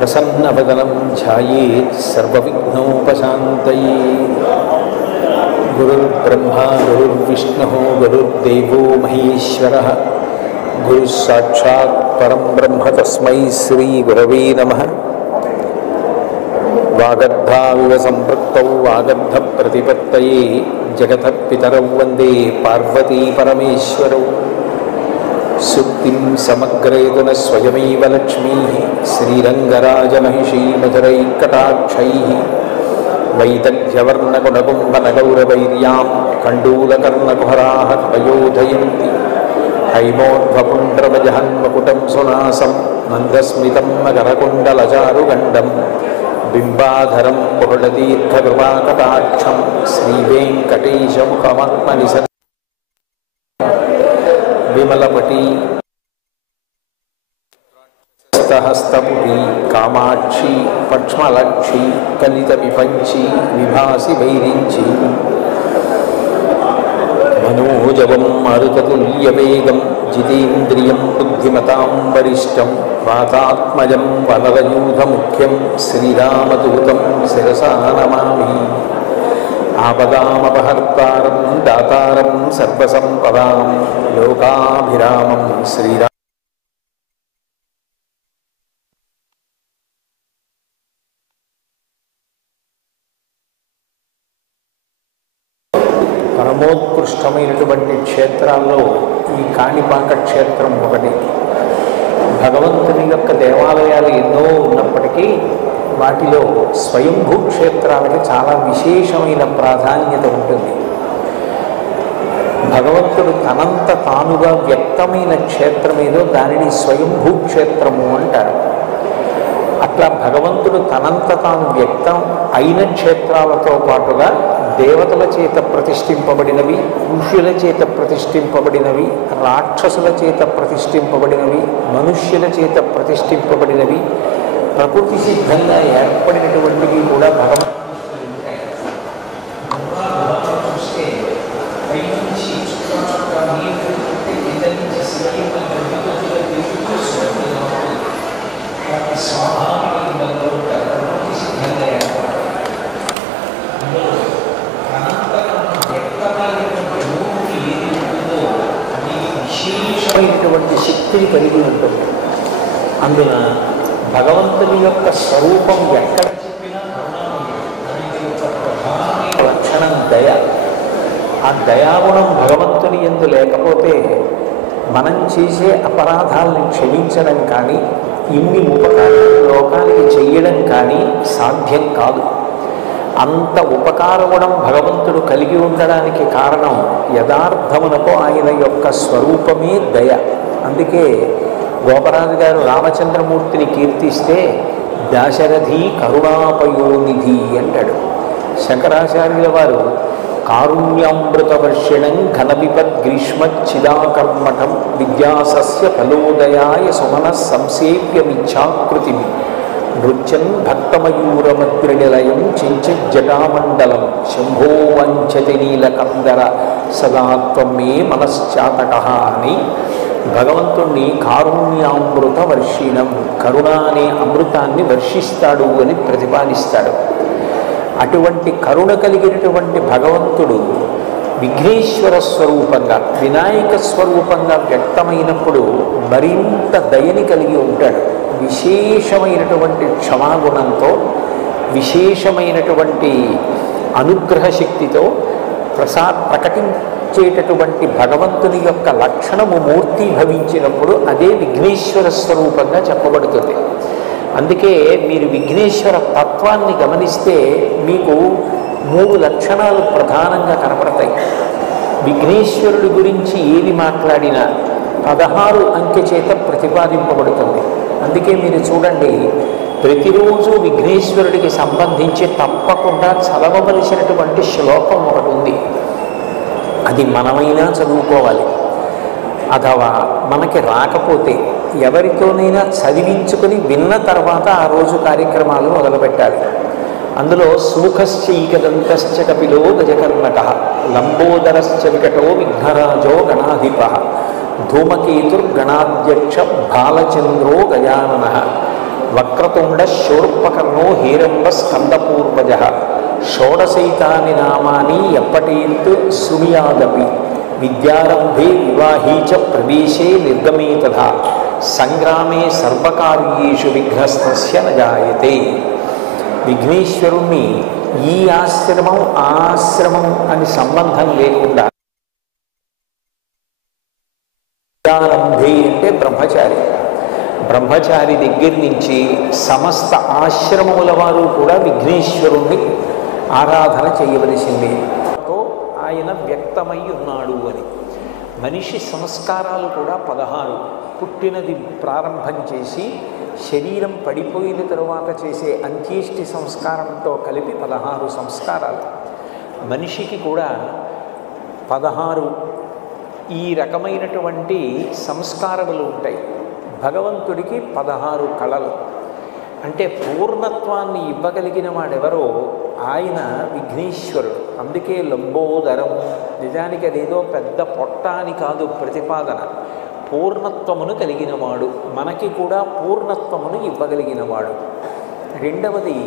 प्रसन्नवदनं ध्यायेत् सर्वविघ्नोपशान्तये। गुरुर्ब्रह्मा गुरुर्विष्णुः गुरुर्देवो महेश्वरः गुरुस्साक्षात् परं ब्रह्म तस्मै श्रीगुरवे नमः। वागर्धाविव सम्पृक्तौ वागर्धप्रतिपत्तये जगतः पितरौ वन्दे पार्वती परमेश्वरौ। सुक्तिं समग्रेतुन स्वयमेव लक्ष्मीः श्रीरङ्गराजमहिषी मधुरैकटाक्षैः वैदग्ध्यवर्णकुणकुम्भनगौरवैर्यां कण्डूलकर्णकुहराः कवयोधयन्ति। हैमोध्वपुण्ड्रमजहन्मकुटं सुनासं मन्दस्मितं मकरकुण्डलचारुगण्डं बिम्बाधरं पुरुडतीर्थकृपाकटाक्षं श्रीवेङ्कटेशमुखमात्मनिसन् विमलपटी हस्तपुटी कामाक्षी पक्ष्मलक्षी कलितविपञ्ची विभासि वैरिञ्ची मनोजवं मारुततुल्यवेगं जितेन्द्रियं बुद्धिमतां वरिष्ठं वातात्मजं वनरयूथमुख्यं श्रीरामदूतं शिरसा नमामि। आपदामपहर्तारं दातारं सर्वसम्पदां लोकाभिरामं श्रीराम। పరమోత్కృష్టమైనటువంటి క్షేత్రాల్లో ఈ కాణిపాక క్షేత్రం ఒకటి. భగవంతుని యొక్క దేవాలయాలు ఎన్నో ఉన్నప్పటికీ వాటిలో స్వయంభూ క్షేత్రాలకు చాలా విశేషమైన ప్రాధాన్యత ఉంటుంది. భగవంతుడు తనంత తానుగా వ్యక్తమైన క్షేత్రం ఏదో దానిని స్వయంభూ క్షేత్రము అంటారు. అట్లా భగవంతుడు తనంత తాను వ్యక్తం అయిన క్షేత్రాలతో పాటుగా దేవతల చేత ప్రతిష్ఠింపబడినవి, ఋషుల చేత ప్రతిష్ఠింపబడినవి, రాక్షసుల చేత ప్రతిష్ఠింపబడినవి, మనుష్యుల చేత ప్రతిష్ఠింపబడినవి, ప్రకృతి సిద్ధంగా ఏర్పడినటువంటివి కూడా భగవంతుడు విశేషమైనటువంటి శక్తిని కలిగి ఉంటుంది. అందున భగవంతుని యొక్క స్వరూపం ఎక్కడ చెప్పినా లక్షణం దయ. ఆ దయాగుణం భగవంతుని యందు లేకపోతే మనం చేసే అపరాధాలను క్షమించడం కానీ, ఇన్ని ఉపకారాలు లోకానికి చెయ్యడం కానీ సాధ్యం కాదు. అంత ఉపకార గుణం భగవంతుడు కలిగి ఉండడానికి కారణం యథార్థమునకు ఆయన యొక్క స్వరూపమే దయ. అందుకే గోపరాజు గారు రామచంద్రమూర్తిని కీర్తిస్తే దాశరథి కరుణాపయోనిధి అంటాడు. శంకరాచార్యుల వారు కారుణ్యామృతవర్షిణం ఘనవిపద్గ్రీష్మచ్చిదాకర్మఠం విద్యాసస్య ఫలోదయాయ సుమన సంసేవ్యమిచ్ఛాకృతి నృత్యన్ భక్తమయూరమద్రినిలయం చించిజ్జటామండలం శంభో వంచతి నీలకందర సదాత్వం మే మనశ్చాతక అని భగవంతుణ్ణి కారుణ్యామృత వర్షిణం, కరుణ అనే అమృతాన్ని వర్షిస్తాడు అని ప్రతిపాదిస్తాడు. అటువంటి కరుణ కలిగినటువంటి భగవంతుడు విఘ్నేశ్వర స్వరూపంగా, వినాయక స్వరూపంగా వ్యక్తమైనప్పుడు మరింత దయని కలిగి ఉంటాడు. విశేషమైనటువంటి క్షమాగుణంతో, విశేషమైనటువంటి అనుగ్రహ శక్తితో ప్రకటించేటటువంటి భగవంతుని యొక్క లక్షణము మూర్తి భవించినప్పుడు అదే విఘ్నేశ్వర స్వరూపంగా చెప్పబడుతుంది. అందుకే మీరు విఘ్నేశ్వర తత్వాన్ని గమనిస్తే మీకు 3 లక్షణాలు ప్రధానంగా కనపడతాయి. విఘ్నేశ్వరుడి గురించి ఏది మాట్లాడినా 16 అంకె చేత ప్రతిపాదింపబడుతుంది. అందుకే మీరు చూడండి, ప్రతిరోజు విఘ్నేశ్వరుడికి సంబంధించి తప్పకుండా చదవవలసినటువంటి శ్లోకం ఒకటి ఉంది. అది మనమైనా చదువుకోవాలి. అథవా మనకి రాకపోతే ఎవరితోనైనా చదివించుకొని విన్న తర్వాత ఆ రోజు కార్యక్రమాలు మొదలుపెట్టాలి. అందులో సూఖశ్చైకదంతశ్చ కపిలో గజకర్ణక లంబోదరశ్చ వికటో విఘ్నరాజో గణాధిప ధూమకేతుర్గణాధ్యక్ష బాలచంద్రో గజానన వక్రతుండ శూర్పకర్ణో హేరంబ స్కందపూర్వజ షోడశైతాని నామాని ఎప్పటేత్ శృణుయాదపి విద్యారంభే వివాహీ చ ప్రవేశే నిర్గమే తథా సంగ్రామే సర్వకార్యేషు విఘ్నస్తస్య న జాయతే. విఘ్నేశ్వరుణ్ణి ఈ ఆశ్రమం ఆ ఆశ్రమం అని సంబంధం లేకుండా విద్యారంభే అంటే బ్రహ్మచారి, బ్రహ్మచారి దగ్గర నుంచి సమస్త ఆశ్రమముల వారు కూడా విఘ్నేశ్వరుణ్ణి ఆరాధన చేయవలసిందే. ఆయన వ్యక్తమై ఉన్నాడు అని. మనిషి సంస్కారాలు కూడా 16. పుట్టినది ప్రారంభం చేసి శరీరం పడిపోయిన తరువాత చేసే అంత్యేష్టి సంస్కారంతో కలిపి 16 సంస్కారాలు. మనిషికి కూడా 16 ఈ రకమైనటువంటి సంస్కారములు ఉంటాయి. భగవంతుడికి 16 కళలు. అంటే పూర్ణత్వాన్ని ఇవ్వగలిగిన వాడెవరో ఆయన విఘ్నేశ్వరుడు. అందుకే లంబోదరం, నిజానికి అదేదో పెద్ద పొట్ట అని కాదు ప్రతిపాదన, పూర్ణత్వమును కలిగినవాడు, మనకి కూడా పూర్ణత్వమును ఇవ్వగలిగినవాడు. రెండవది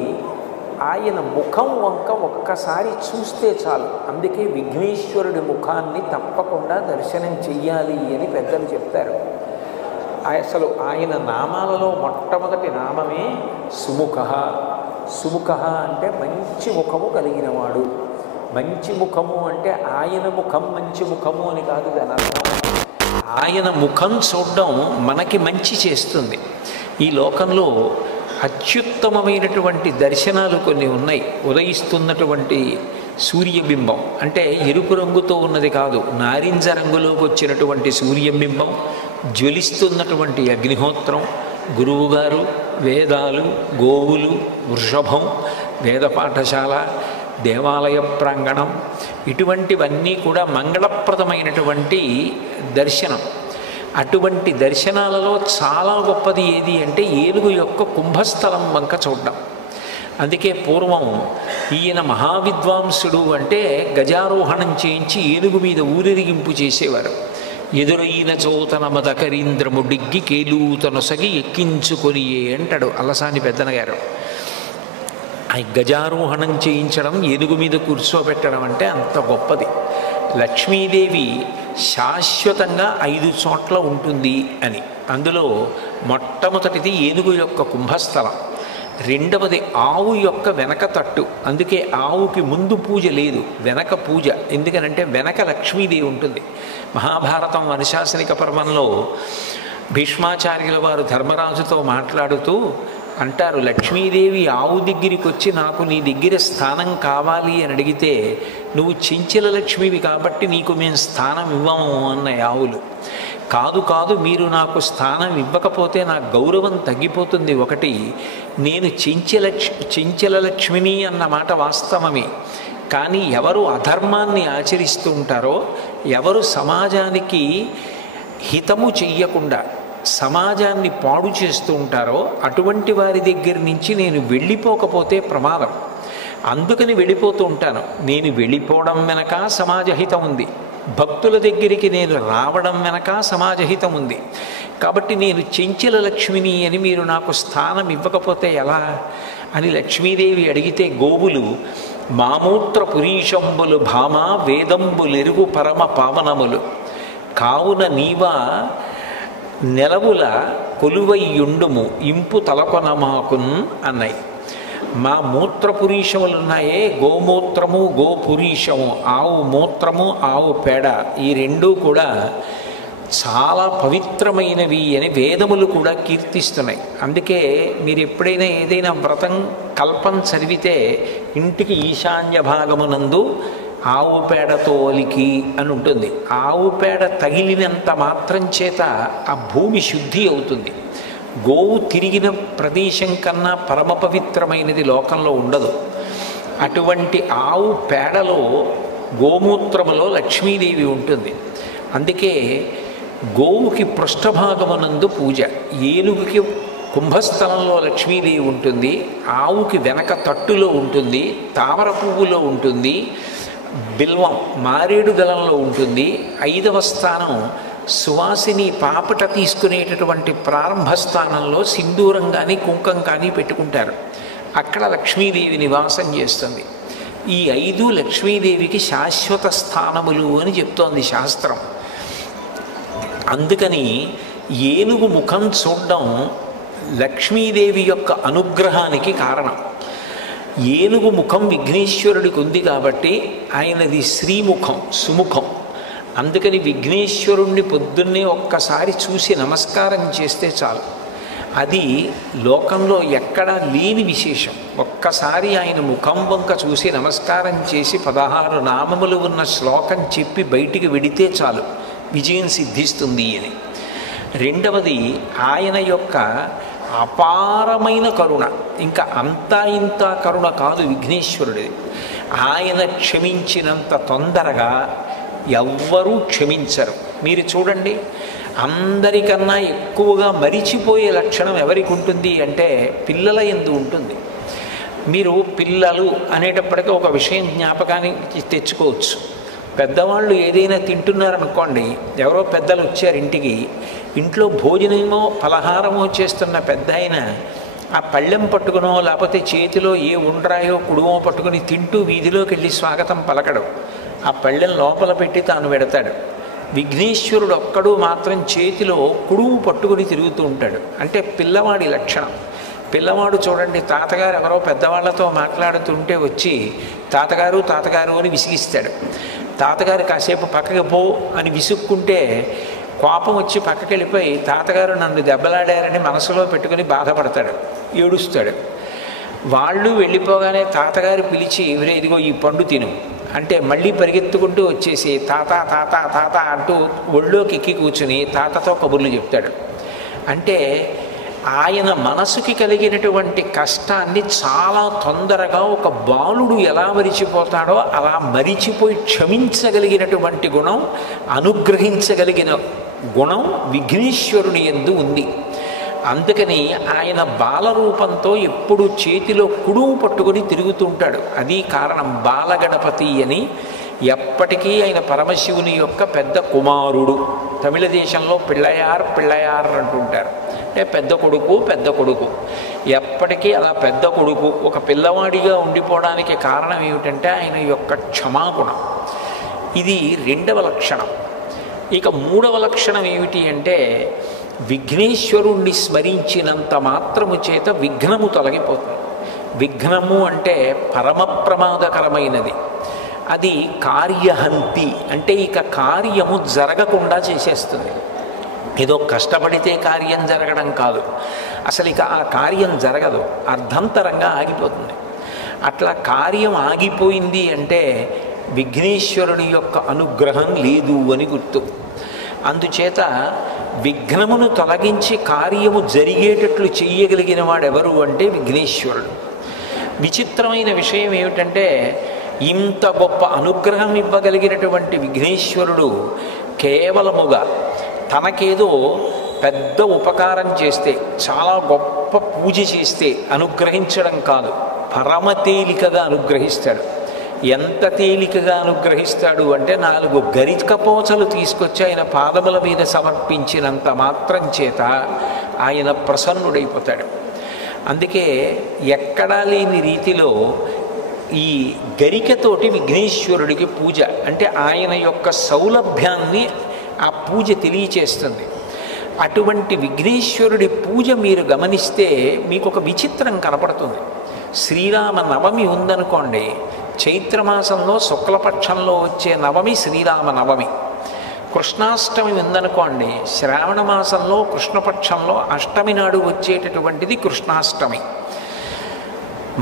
ఆయన ముఖం వంక ఒక్కసారి చూస్తే చాలు. అందుకే విఘ్నేశ్వరుడి ముఖాన్ని తప్పకుండా దర్శనం చెయ్యాలి అని పెద్దలు చెప్తారు. అసలు ఆయన నామాలలో మొట్టమొదటి నామమే సుముఖ. సుముఖ అంటే మంచి ముఖము కలిగినవాడు. మంచి ముఖము అంటే ఆయన ముఖం మంచి ముఖము అని కాదు దాని అర్థం. ఆయన ముఖం చూడడం మనకి మంచి చేస్తుంది. ఈ లోకంలో అత్యుత్తమమైనటువంటి దర్శనాలు కొన్ని ఉన్నాయి. ఉదయిస్తున్నటువంటి సూర్యబింబం అంటే ఎరుపు రంగుతో ఉన్నది కాదు, నారింజ రంగులోకి వచ్చినటువంటి సూర్యబింబం, జ్వలిస్తున్నటువంటి అగ్నిహోత్రం, గురువుగారు, వేదాలు, గోవులు, వృషభం, వేద పాఠశాల, దేవాలయ ప్రాంగణం, ఇటువంటివన్నీ కూడా మంగళప్రదమైనటువంటి దర్శనం. అటువంటి దర్శనాలలో చాలా గొప్పది ఏది అంటే ఏనుగు యొక్క కుంభస్థలం వంక చూడడం. అందుకే పూర్వం ఈయన మహావిద్వాంసుడు అంటే గజారోహణం చేయించి ఏనుగు మీద ఊరేగింపు చేసేవారు. ఎదురైన చోతన మదకరీంద్రముడిగ్గి కేలూతనొసగి ఎక్కించుకొనియే అంటాడు అల్లసాని పెద్దనగారు. ఆ గజారోహణం చేయించడం, ఏనుగు మీద కూర్చోబెట్టడం అంటే అంత గొప్పది. లక్ష్మీదేవి శాశ్వతంగా 5 చోట్ల ఉంటుంది అని. అందులో మొట్టమొదటిది ఏనుగు యొక్క కుంభస్థలం, రెండవది ఆవు యొక్క వెనక తట్టు. అందుకే ఆవుకి ముందు పూజ లేదు, వెనక పూజ. ఎందుకనంటే వెనక లక్ష్మీదేవి ఉంటుంది. మహాభారతం అనుశాసనిక పర్వంలో భీష్మాచార్యుల వారు ధర్మరాజుతో మాట్లాడుతూ అంటారు, లక్ష్మీదేవి ఆవు దగ్గరికి వచ్చి నాకు నీ దగ్గర స్థానం కావాలి అని అడిగితే నువ్వు చెంచల లక్ష్మివి కాబట్టి నీకు మేము స్థానం ఇవ్వము అన్నాయి ఆవులు. కాదు కాదు, మీరు నాకు స్థానం ఇవ్వకపోతే నా గౌరవం తగ్గిపోతుంది. ఒకటి, నేను చెంచల లక్ష్మిని అన్న మాట వాస్తవమే. కానీ ఎవరు అధర్మాన్ని ఆచరిస్తూ ఉంటారో, ఎవరు సమాజానికి హితము చెయ్యకుండా సమాజాన్ని పాడు చేస్తూ ఉంటారో అటువంటి వారి దగ్గర నుంచి నేను వెళ్ళిపోకపోతే ప్రమాదం. అందుకని వెళ్ళిపోతూ ఉంటాను. నేను వెళ్ళిపోవడం వెనక సమాజహితం ఉంది, భక్తుల దగ్గరికి నేను రావడం వెనక సమాజహితం ఉంది. కాబట్టి నేను చెంచల లక్ష్మిని అని మీరు నాకు స్థానం ఇవ్వకపోతే ఎలా అని లక్ష్మీదేవి అడిగితే గోవులు మామూత్ర పురీషంబులు భామ వేదంబులెరుగు పరమ పావనములు కావున నీవా నెలవుల కొలువయ్యుండుము ఇంపు తలకొనమాకున్ అన్నాయి. మా మూత్రపురీషములున్నాయే, గోమూత్రము గోపురీషము, ఆవు మూత్రము ఆవు పేడ, ఈ రెండూ కూడా చాలా పవిత్రమైనవి అని వేదములు కూడా కీర్తిస్తున్నాయి. అందుకే మీరు ఎప్పుడైనా ఏదైనా వ్రతం కల్పం చదివితే ఇంటికి ఈశాన్య భాగమునందు ఆవు పేడతో ఒలికి అని ఉంటుంది. ఆవు పేడ తగిలినంత మాత్రం చేత ఆ భూమి శుద్ధి అవుతుంది. గోవు తిరిగిన ప్రదేశం కన్నా పరమ పవిత్రమైనది లోకంలో ఉండదు. అటువంటి ఆవు పేడలో గోమూత్రములో లక్ష్మీదేవి ఉంటుంది. అందుకే గోవుకి పృష్ఠభాగమునందు పూజ, ఏనుగుకి కుంభస్థలంలో లక్ష్మీదేవి ఉంటుంది, ఆవుకి వెనక తట్టులో ఉంటుంది, తామర పువ్వులో ఉంటుంది, బిల్వం మారేడు దళంలో ఉంటుంది, 5వ స్థానం సువాసిని పాపట తీసుకునేటటువంటి ప్రారంభ స్థానంలో సింధూరం కానీ కుంకం కానీ పెట్టుకుంటారు. అక్కడ లక్ష్మీదేవి నివాసం చేస్తుంది. ఈ 5 లక్ష్మీదేవికి శాశ్వత స్థానములు అని చెప్తోంది శాస్త్రం. అందుకని ఏనుగు ముఖం చూడడం లక్ష్మీదేవి యొక్క అనుగ్రహానికి కారణం. ఏనుగు ముఖం విఘ్నేశ్వరుడికి ఉంది కాబట్టి ఆయనది శ్రీముఖం, సుముఖం. అందుకని విఘ్నేశ్వరుణ్ణి పొద్దున్నే ఒక్కసారి చూసి నమస్కారం చేస్తే చాలు. అది లోకంలో ఎక్కడా లేని విశేషం. ఒక్కసారి ఆయన ముఖం వంక చూసి నమస్కారం చేసి 16 నామములు ఉన్న శ్లోకం చెప్పి బయటికి వెడితే చాలు, విజయం సిద్ధిస్తుంది అని. రెండవది ఆయన యొక్క అపారమైన కరుణ. ఇంకా అంతా ఇంత కరుణ కాదు విఘ్నేశ్వరుడిది. ఆయన క్షమించినంత తొందరగా ఎవ్వరూ క్షమించరు. మీరు చూడండి, అందరికన్నా ఎక్కువగా మరిచిపోయే లక్షణం ఎవరికి ఉంటుంది అంటే పిల్లల యందు ఉంటుంది. మీరు పిల్లలు అనేటప్పటికీ ఒక విషయం జ్ఞాపకానికి తెచ్చుకోవచ్చు. పెద్దవాళ్ళు ఏదైనా తింటున్నారనుకోండి, ఎవరో పెద్దలు వచ్చారు ఇంటికి, ఇంట్లో భోజనమో పలహారమో చేస్తున్న పెద్ద ఆయన ఆ పళ్ళెం పట్టుకునో లేకపోతే చేతిలో ఏ ఉండ్రాయో కుడుమో పట్టుకుని తింటూ వీధిలోకి వెళ్ళి స్వాగతం పలకడు. ఆ పళ్ళెం లోపల పెట్టి తాను పెడతాడు. విఘ్నేశ్వరుడు ఒక్కడు మాత్రం చేతిలో కుడుము పట్టుకుని తిరుగుతూ ఉంటాడు. అంటే పిల్లవాడి లక్షణం. పిల్లవాడు చూడండి, తాతగారు ఎవరో పెద్దవాళ్లతో మాట్లాడుతుంటే వచ్చి తాతగారు తాతగారు అని విసిగిస్తాడు. తాతగారు కాసేపు పక్కకి పో అని విసుక్కుంటే కోపం వచ్చి పక్కకి వెళ్ళిపోయి తాతగారు నన్ను దెబ్బలాడారని మనసులో పెట్టుకుని బాధపడతాడు, ఏడుస్తాడు. వాళ్ళు వెళ్ళిపోగానే తాతగారు పిలిచి ఇదిగో ఈ పండు తిను అంటే మళ్ళీ పరిగెత్తుకుంటూ వచ్చేసి తాత తాత తాత అంటూ ఒళ్ళోకి ఎక్కి కూర్చుని తాతతో కబుర్లు చెప్తాడు. అంటే ఆయన మనసుకి కలిగినటువంటి కష్టాన్ని చాలా తొందరగా ఒక బాలుడు ఎలా మరిచిపోతాడో అలా మరిచిపోయి క్షమించగలిగినటువంటి గుణం, అనుగ్రహించగలిగిన గుణం విఘ్నేశ్వరుని యందు ఉంది. అందుకని ఆయన బాలరూపంతో ఎప్పుడు చేతిలో కుడుము పట్టుకుని తిరుగుతుంటాడు. అది కారణం. బాలగణపతి అని ఎప్పటికీ ఆయన పరమశివుని యొక్క పెద్ద కుమారుడు. తమిళ దేశంలో పిళ్ళయార్ పిళ్ళయార్ అంటుంటారు. అంటే పెద్ద కొడుకు పెద్ద కొడుకు. ఎప్పటికీ అలా పెద్ద కొడుకు ఒక పిల్లవాడిగా ఉండిపోవడానికి కారణం ఏమిటంటే ఆయన యొక్క క్షమాగుణం. ఇది రెండవ లక్షణం. ఇక మూడవ లక్షణం ఏమిటి అంటే విఘ్నేశ్వరుణ్ణి స్మరించినంత మాత్రము చేత విఘ్నము తొలగిపోతుంది. విఘ్నము అంటే పరమ ప్రమాదకరమైనది. అది కార్యహంతి, అంటే ఇక కార్యము జరగకుండా చేసేస్తుంది. ఏదో కష్టపడితే కార్యం జరగడం కాదు, అసలు ఇక ఆ కార్యం జరగదు, అర్ధంతరంగా ఆగిపోతుంది. అట్లా కార్యం ఆగిపోయింది అంటే విఘ్నేశ్వరుని యొక్క అనుగ్రహం లేదు అని గుర్తు. అందుచేత విఘ్నమును తొలగించి కార్యము జరిగేటట్లు చెయ్యగలిగిన వాడెవరు అంటే విఘ్నేశ్వరుడు. విచిత్రమైన విషయం ఏమిటంటే ఇంత గొప్ప అనుగ్రహం ఇవ్వగలిగినటువంటి విఘ్నేశ్వరుడు కేవలముగా తనకేదో పెద్ద ఉపకారం చేస్తే, చాలా గొప్ప పూజ చేస్తే అనుగ్రహించడం కాదు, పరమ తేలికగా అనుగ్రహిస్తాడు. ఎంత తేలికగా అనుగ్రహిస్తాడు అంటే 4 గరికపోచలు తీసుకొచ్చి ఆయన పాదముల మీద సమర్పించినంత మాత్రం చేత ఆయన ప్రసన్నుడైపోతాడు. అందుకే ఎక్కడా లేని రీతిలో ఈ గరికతోటి విఘ్నేశ్వరుడికి పూజ అంటే ఆయన యొక్క సౌలభ్యాన్ని ఆ పూజ తెలియచేస్తుంది. అటువంటి విఘ్నేశ్వరుడి పూజ మీరు గమనిస్తే మీకు ఒక విచిత్రం కనపడుతుంది. శ్రీరామ నవమి ఉందనుకోండి, చైత్రమాసంలో శుక్లపక్షంలో వచ్చే నవమి శ్రీరామ నవమి. కృష్ణాష్టమి ఉందనుకోండి, శ్రావణ మాసంలో కృష్ణపక్షంలో అష్టమి నాడు వచ్చేటటువంటిది కృష్ణాష్టమి.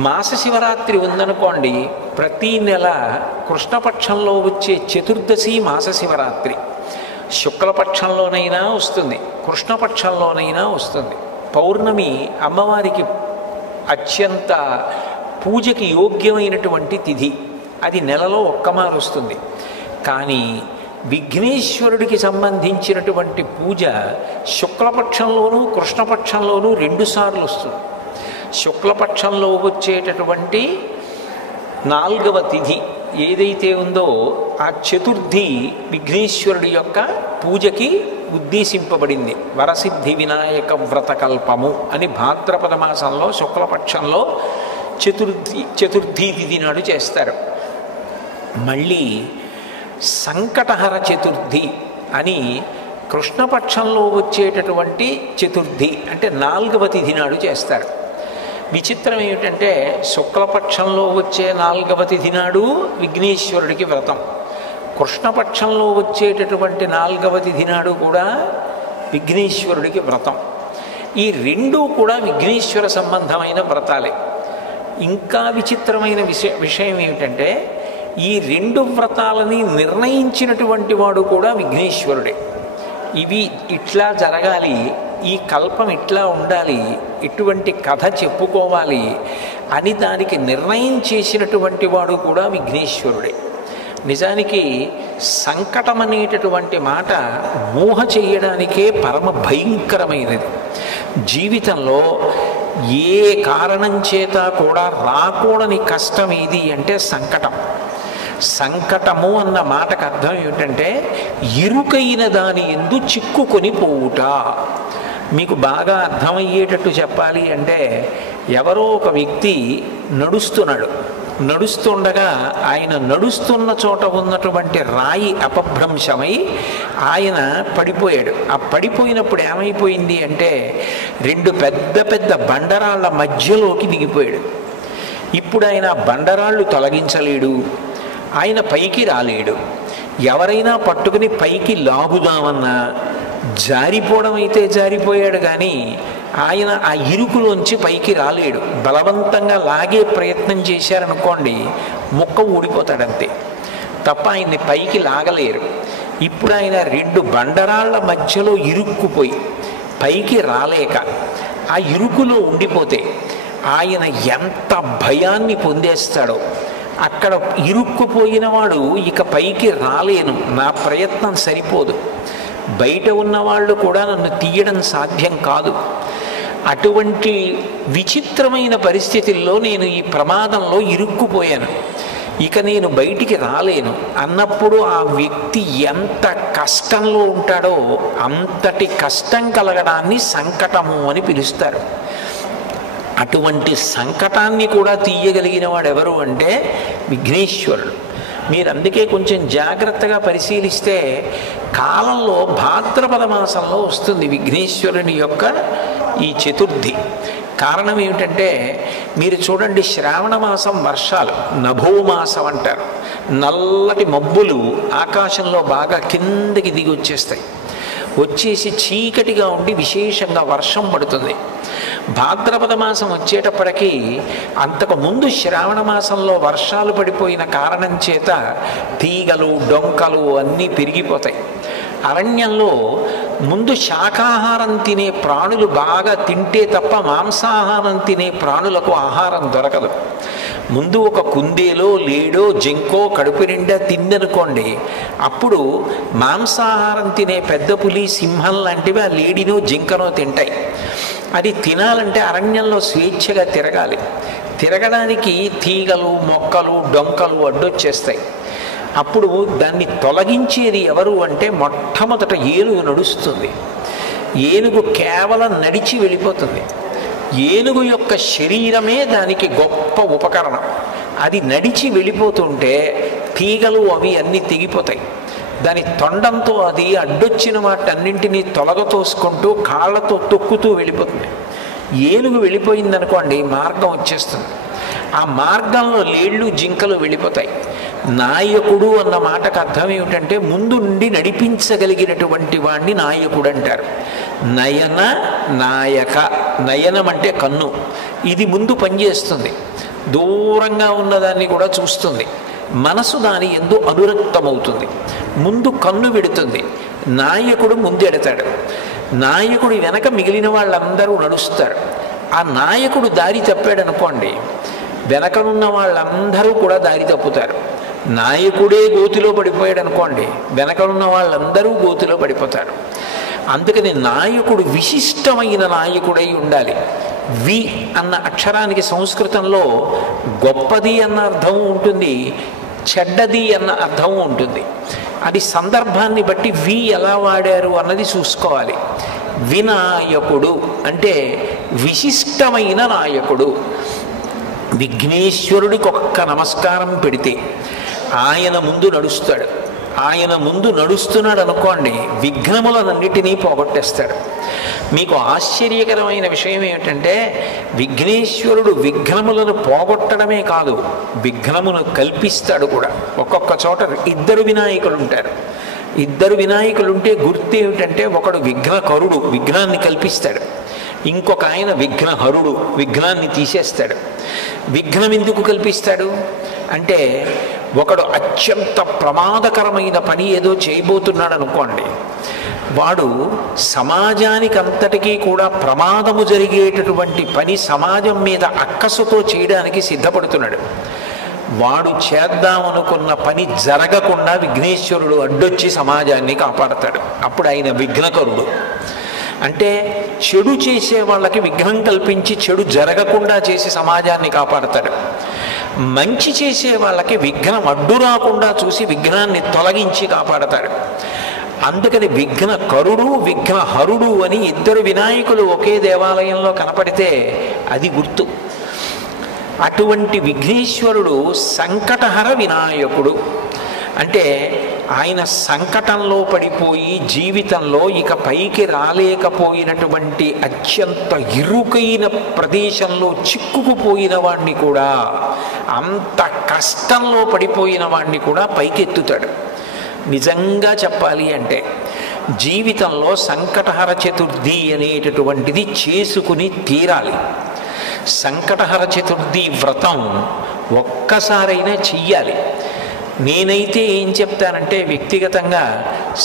మాస శివరాత్రి ఉందనుకోండి, ప్రతీ నెల కృష్ణపక్షంలో వచ్చే చతుర్దశి మాస శివరాత్రి. శుక్లపక్షంలోనైనా వస్తుంది, కృష్ణపక్షంలోనైనా వస్తుంది. పౌర్ణమి అమ్మవారికి అత్యంత పూజకి యోగ్యమైనటువంటి తిథి, అది నెలలో ఒక్కమారు వస్తుంది. కానీ విఘ్నేశ్వరుడికి సంబంధించినటువంటి పూజ శుక్లపక్షంలోనూ కృష్ణపక్షంలోనూ 2 సార్లు వస్తుంది. శుక్లపక్షంలో వచ్చేటటువంటి 4వ తిథి ఏదైతే ఉందో ఆ చతుర్థి విఘ్నేశ్వరుడి యొక్క పూజకి ఉద్దేశింపబడింది. వరసిద్ధి వినాయక వ్రతకల్పము అని భాద్రపద మాసంలో శుక్లపక్షంలో చతుర్థి తిథి నాడు చేస్తారు. మళ్ళీ సంకటహర చతుర్థి అని కృష్ణపక్షంలో వచ్చేటటువంటి చతుర్థి అంటే 4వ తిథి నాడు చేస్తారు. విచిత్రం ఏమిటంటే శుక్లపక్షంలో వచ్చే 4వ తిథి నాడు విఘ్నేశ్వరుడికి వ్రతం, కృష్ణపక్షంలో వచ్చేటటువంటి 4వ తిథి నాడు కూడా విఘ్నేశ్వరుడికి వ్రతం. ఈ రెండూ కూడా విఘ్నేశ్వర సంబంధమైన వ్రతాలే. ఇంకా విచిత్రమైన విషయం ఏమిటంటే ఈ 2 వ్రతాలని నిర్ణయించినటువంటి వాడు కూడా విఘ్నేశ్వరుడే. ఇవి ఇట్లా జరగాలి, ఈ కల్పం ఇట్లా ఉండాలి, ఇటువంటి కథ చెప్పుకోవాలి అని దానికి నిర్ణయం చేసినటువంటి వాడు కూడా విఘ్నేశ్వరుడే. నిజానికి సంకటం అనేటటువంటి మాట మోహ చేయడానికే పరమ భయంకరమైనది. జీవితంలో ఏ కారణం చేత కూడా రాకూడని కష్టం ఏది అంటే సంకటం. సంకటము అన్న మాటకు అర్థం ఏమిటంటే ఇరుకైన దాని యందు చిక్కుకొని పోవుట. మీకు బాగా అర్థమయ్యేటట్టు చెప్పాలి అంటే ఎవరో ఒక వ్యక్తి నడుస్తుండగా ఆయన నడుస్తున్న చోట ఉన్నటువంటి రాయి అపభ్రంశమై ఆయన పడిపోయాడు. ఆ పడిపోయినప్పుడు ఏమైపోయింది అంటే 2 పెద్ద పెద్ద బండరాళ్ళ మధ్యలోకి దిగిపోయాడు. ఇప్పుడు ఆయన బండరాళ్ళు తొలగించలేడు, ఆయన పైకి రాలేడు. ఎవరైనా పట్టుకుని పైకి లాగుదామన్నా జారిపోవడం అయితే జారిపోయాడు, కానీ ఆయన ఆ ఇరుకులోంచి పైకి రాలేడు. బలవంతంగా లాగే ప్రయత్నం చేశారనుకోండి ముక్క ఊడిపోతాడంతే తప్ప ఆయన్ని పైకి లాగలేరు. ఇప్పుడు ఆయన 2 బండరాళ్ళ మధ్యలో ఇరుక్కుపోయి పైకి రాలేక ఆ ఇరుకులో ఉండిపోతే ఆయన ఎంత భయాన్ని పొందేస్తాడో. అక్కడ ఇరుక్కుపోయిన వాడు ఇక పైకి రాలేను, నా ప్రయత్నం సరిపోదు, బయట ఉన్నవాళ్ళు కూడా నన్ను తీయడం సాధ్యం కాదు. అటువంటి విచిత్రమైన పరిస్థితుల్లో నేను ఈ ప్రమాదంలో ఇరుక్కుపోయాను, ఇక నేను బయటికి రాలేను అన్నప్పుడు ఆ వ్యక్తి ఎంత కష్టంలో ఉంటాడో అంతటి కష్టం కలగడాన్ని సంకటము అని పిలుస్తారు. అటువంటి సంకటాన్ని కూడా తీయగలిగిన వాడు ఎవరు అంటే విఘ్నేశ్వరుడు. మీరు అందుకే కొంచెం జాగ్రత్తగా పరిశీలిస్తే కాలంలో భాద్రపద మాసంలో వస్తుంది విఘ్నేశ్వరుని యొక్క ఈ చతుర్థి. కారణం ఏమిటంటే మీరు చూడండి, శ్రావణ మాసం వర్షాలు నభోమాసం అంటారు. నల్లటి మబ్బులు ఆకాశంలో బాగా కిందకి దిగి వచ్చేసి చీకటిగా ఉండి విశేషంగా వర్షం పడుతుంది. భాద్రపద మాసం వచ్చేటప్పటికీ అంతకుముందు శ్రావణ మాసంలో వర్షాలు పడిపోయిన కారణం చేత తీగలు డొంకలు అన్నీ పెరిగిపోతాయి. అరణ్యంలో ముందు శాకాహారం తినే ప్రాణులు బాగా తింటే తప్ప మాంసాహారం తినే ప్రాణులకు ఆహారం దొరకదు. ముందు ఒక కుందేలో లేడో జంకో కడుపు నిండా తిందనుకోండి, అప్పుడు మాంసాహారం తినే పెద్ద పులి సింహం లాంటివి ఆ లేడినో జింకనో తింటాయి. అది తినాలంటే అరణ్యంలో స్వేచ్ఛగా తిరగడానికి తీగలు మొక్కలు డొంకలు అడ్డొచ్చేస్తాయి. అప్పుడు దాన్ని తొలగించేది ఎవరు అంటే మొట్టమొదట ఏనుగు నడుస్తుంది. ఏనుగు కేవలం నడిచి వెళ్ళిపోతుంది. ఏనుగు యొక్క శరీరమే దానికి గొప్ప ఉపకరణం. అది నడిచి వెళ్ళిపోతుంటే తీగలు అవి అన్నీ తెగిపోతాయి. దాని తొండంతో అది అడ్డొచ్చిన వాటన్నింటినీ తొలగతోసుకుంటూ కాళ్ళతో తొక్కుతూ వెళ్ళిపోతుంది. ఏనుగు వెళ్ళిపోయిందనుకోండి మార్గం వచ్చేస్తుంది. ఆ మార్గంలో లేళ్ళు జింకలు వెళ్ళిపోతాయి. నాయకుడు అన్న మాటకు అర్థం ఏమిటంటే ముందు నుండి నడిపించగలిగినటువంటి వాడిని నాయకుడు అంటారు. నాయక, నయనం అంటే కన్ను, ఇది ముందు పనిచేస్తుంది, దూరంగా ఉన్నదాన్ని కూడా చూస్తుంది. మనసు దాని యందు అనురక్తమవుతుంది, ముందు కన్ను పెడుతుంది. నాయకుడు ముందెడతాడు, నాయకుడు వెనక మిగిలిన వాళ్ళందరూ నడుస్తారు. ఆ నాయకుడు దారి తప్పాడు అనుకోండి, వెనకనున్న వాళ్ళందరూ కూడా దారి తప్పుతారు. నాయకుడే గోతిలో పడిపోయాడు అనుకోండి, వెనకనున్న వాళ్ళందరూ గోతిలో పడిపోతారు. అందుకని నాయకుడు విశిష్టమైన నాయకుడై ఉండాలి. వి అన్న అక్షరానికి సంస్కృతంలో గొప్పది అన్న అర్థం ఉంటుంది, చెడ్డది అన్న అర్థం ఉంటుంది. అది సందర్భాన్ని బట్టి వి ఎలా వాడారు అన్నది చూసుకోవాలి. వినాయకుడు అంటే విశిష్టమైన నాయకుడు. విఘ్నేశ్వరుడికి ఒక్క నమస్కారం పెడితే ఆయన ముందు నడుస్తాడు. ఆయన ముందు నడుస్తున్నాడు అనుకోండి, విఘ్నములన్నిటినీ పోగొట్టేస్తాడు. మీకు ఆశ్చర్యకరమైన విషయం ఏమిటంటే, విఘ్నేశ్వరుడు విఘ్నములను పోగొట్టడమే కాదు, విఘ్నమును కల్పిస్తాడు కూడా. ఒక్కొక్క చోట ఇద్దరు వినాయకులు ఉంటారు. ఇద్దరు వినాయకులు ఉంటే గుర్తు ఏమిటంటే, ఒకడు విఘ్నకరుడు, విఘ్నాన్ని కల్పిస్తాడు. ఇంకొక ఆయన విఘ్నహరుడు, విఘ్నాన్ని తీసేస్తాడు. విఘ్నం ఎందుకు కల్పిస్తాడు అంటే, ఒకడు అత్యంత ప్రమాదకరమైన పని ఏదో చేయబోతున్నాడు అనుకోండి, వాడు సమాజానికి అంతటికీ కూడా ప్రమాదము జరిగేటటువంటి పని సమాజం మీద అక్కసుతో చేయడానికి సిద్ధపడుతున్నాడు. వాడు చేద్దామనుకున్న పని జరగకుండా విఘ్నేశ్వరుడు అడ్డొచ్చి సమాజాన్ని కాపాడతాడు. అప్పుడు ఆయన విఘ్నకరుడు. అంటే చెడు చేసే వాళ్ళకి విఘ్నం కల్పించి చెడు జరగకుండా చేసి సమాజాన్ని కాపాడతాడు. మంచి చేసే వాళ్ళకి విఘ్నం అడ్డు రాకుండా చూసి విఘ్నాన్ని తొలగించి కాపాడతాడు. అందుకని విఘ్నకరుడు విఘ్నహరుడు అని ఇద్దరు వినాయకులు ఒకే దేవాలయంలో కనపడితే అది గుర్తు. అటువంటి విఘ్నేశ్వరుడు సంకటహర వినాయకుడు. అంటే ఆయన సంకటంలో పడిపోయి జీవితంలో ఇక పైకి రాలేకపోయినటువంటి అత్యంత ఇరుకైన ప్రదేశంలో చిక్కుకుపోయిన వాడిని కూడా, అంత కష్టంలో పడిపోయిన వాడిని కూడా పైకెత్తుతాడు. నిజంగా చెప్పాలి అంటే జీవితంలో సంకటహర చతుర్థి అనేటటువంటిది చేసుకుని తీరాలి. సంకటహర చతుర్థి వ్రతం ఒక్కసారైనా చెయ్యాలి. నేనైతే ఏం చెప్తానంటే, వ్యక్తిగతంగా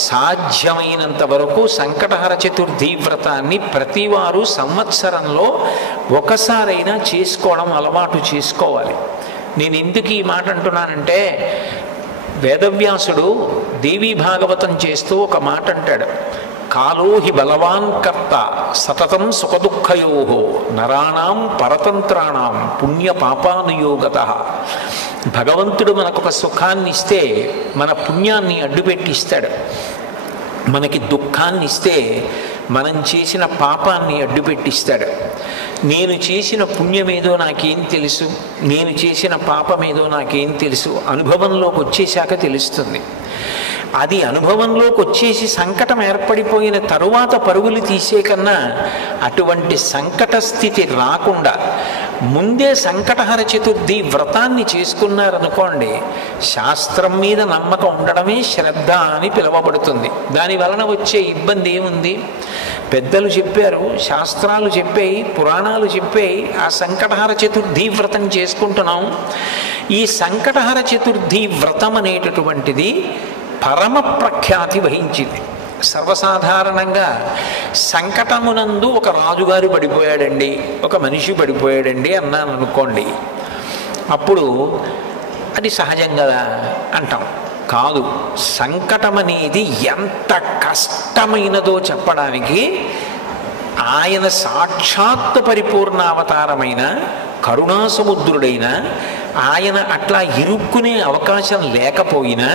సాధ్యమైనంత వరకు సంకటహర చతుర్థి వ్రతాన్ని ప్రతివారు సంవత్సరంలో ఒకసారైనా చేసుకోవడం అలవాటు చేసుకోవాలి. నేను ఎందుకు ఈ మాట అంటున్నానంటే, వేదవ్యాసుడు దేవీ భాగవతం చేస్తూ ఒక మాట అంటాడు, కాలోహి బలవాన్ కర్త సతతం సుఖదుఃఖయో నరాణం పరతంత్రాణం పుణ్య పాపానుయోగత. భగవంతుడు మనకొక సుఖాన్ని ఇస్తే మన పుణ్యాన్ని అడ్డుపెట్టిస్తాడు. మనకి దుఃఖాన్ని ఇస్తే మనం చేసిన పాపాన్ని అడ్డుపెట్టిస్తాడు. నేను చేసిన పుణ్యమేదో నాకేం తెలుసు, నేను చేసిన పాపమేదో నాకేం తెలుసు, అనుభవంలోకి వచ్చేశాక తెలుస్తుంది. అది అనుభవంలోకి వచ్చేసి సంకటం ఏర్పడిపోయిన తరువాత పరుగులు తీసే కన్నా అటువంటి సంకట స్థితి రాకుండా ముందే సంకటహర చతుర్థి వ్రతాన్ని చేసుకున్నారనుకోండి, శాస్త్రం మీద నమ్మకం ఉండడమే శ్రద్ధ అని పిలువబడుతుంది. దాని వలన వచ్చే ఇబ్బంది ఏముంది? పెద్దలు చెప్పారు, శాస్త్రాలు చెప్పాయి, పురాణాలు చెప్పాయి, ఆ సంకటహర చతుర్థి వ్రతం చేసుకుంటున్నాం. ఈ సంకటహర చతుర్థి వ్రతం అనేటటువంటిది పరమ ప్రఖ్యాతి వహించింది. సర్వసాధారణంగా సంకటమునందు ఒక రాజుగారు పడిపోయాడండి, ఒక మనిషి పడిపోయాడండి అన్నాను అనుకోండి, అప్పుడు అది సహజం కదా అంటాం. కాదు, సంకటం అనేది ఎంత కష్టమైనదో చెప్పడానికి ఆయన సాక్షాత్ పరిపూర్ణావతారమైన కరుణాసముద్రుడైన ఆయన అట్లా ఇరుక్కునే అవకాశం లేకపోయినా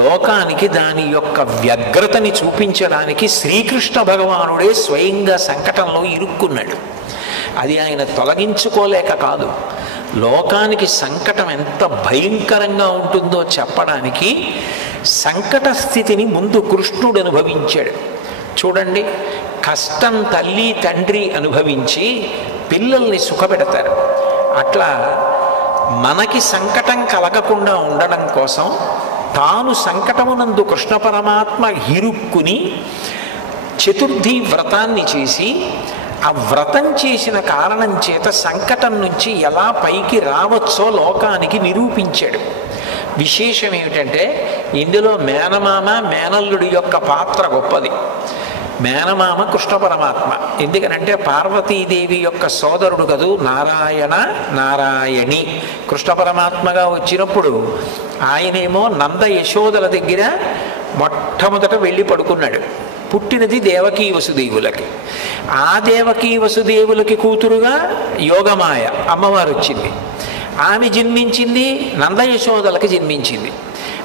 లోకానికి దాని యొక్క వ్యగ్రతని చూపించడానికి శ్రీకృష్ణ భగవానుడే స్వయంగా సంకటంలో ఇరుక్కున్నాడు. అది ఆయన తొలగించుకోలేక కాదు, లోకానికి సంకటం ఎంత భయంకరంగా ఉంటుందో చెప్పడానికి సంకట స్థితిని ముందు కృష్ణుడు అనుభవించాడు. చూడండి, కష్టం తల్లి తండ్రి అనుభవించి పిల్లల్ని సుఖపెడతారు. అట్లా మనకి సంకటం కలగకుండా ఉండడం కోసం తాను సంకటమునందు కృష్ణ పరమాత్మ ఇరుక్కుని చతుర్థి వ్రతాన్ని చేసి, ఆ వ్రతం చేసిన కారణం చేత సంకటం నుంచి ఎలా పైకి రావచ్చో లోకానికి నిరూపించాడు. విశేషం ఏమిటంటే, ఇందులో మేనమామ మేనల్లుడి యొక్క పాత్ర గొప్పది. మేనమామ కృష్ణ పరమాత్మ, ఎందుకనంటే పార్వతీదేవి యొక్క సోదరుడు కదూ నారాయణ నారాయణి. కృష్ణ పరమాత్మగా వచ్చినప్పుడు ఆయనేమో నంద యశోదల దగ్గర మొట్టమొదట వెళ్ళి పడుకున్నాడు. పుట్టినది దేవకీ వసుదేవులకి. ఆ దేవకీ వసుదేవులకి కూతురుగా యోగమాయ అమ్మవారు వచ్చింది. ఆమె జన్మించింది నందయశోదలకు జన్మించింది.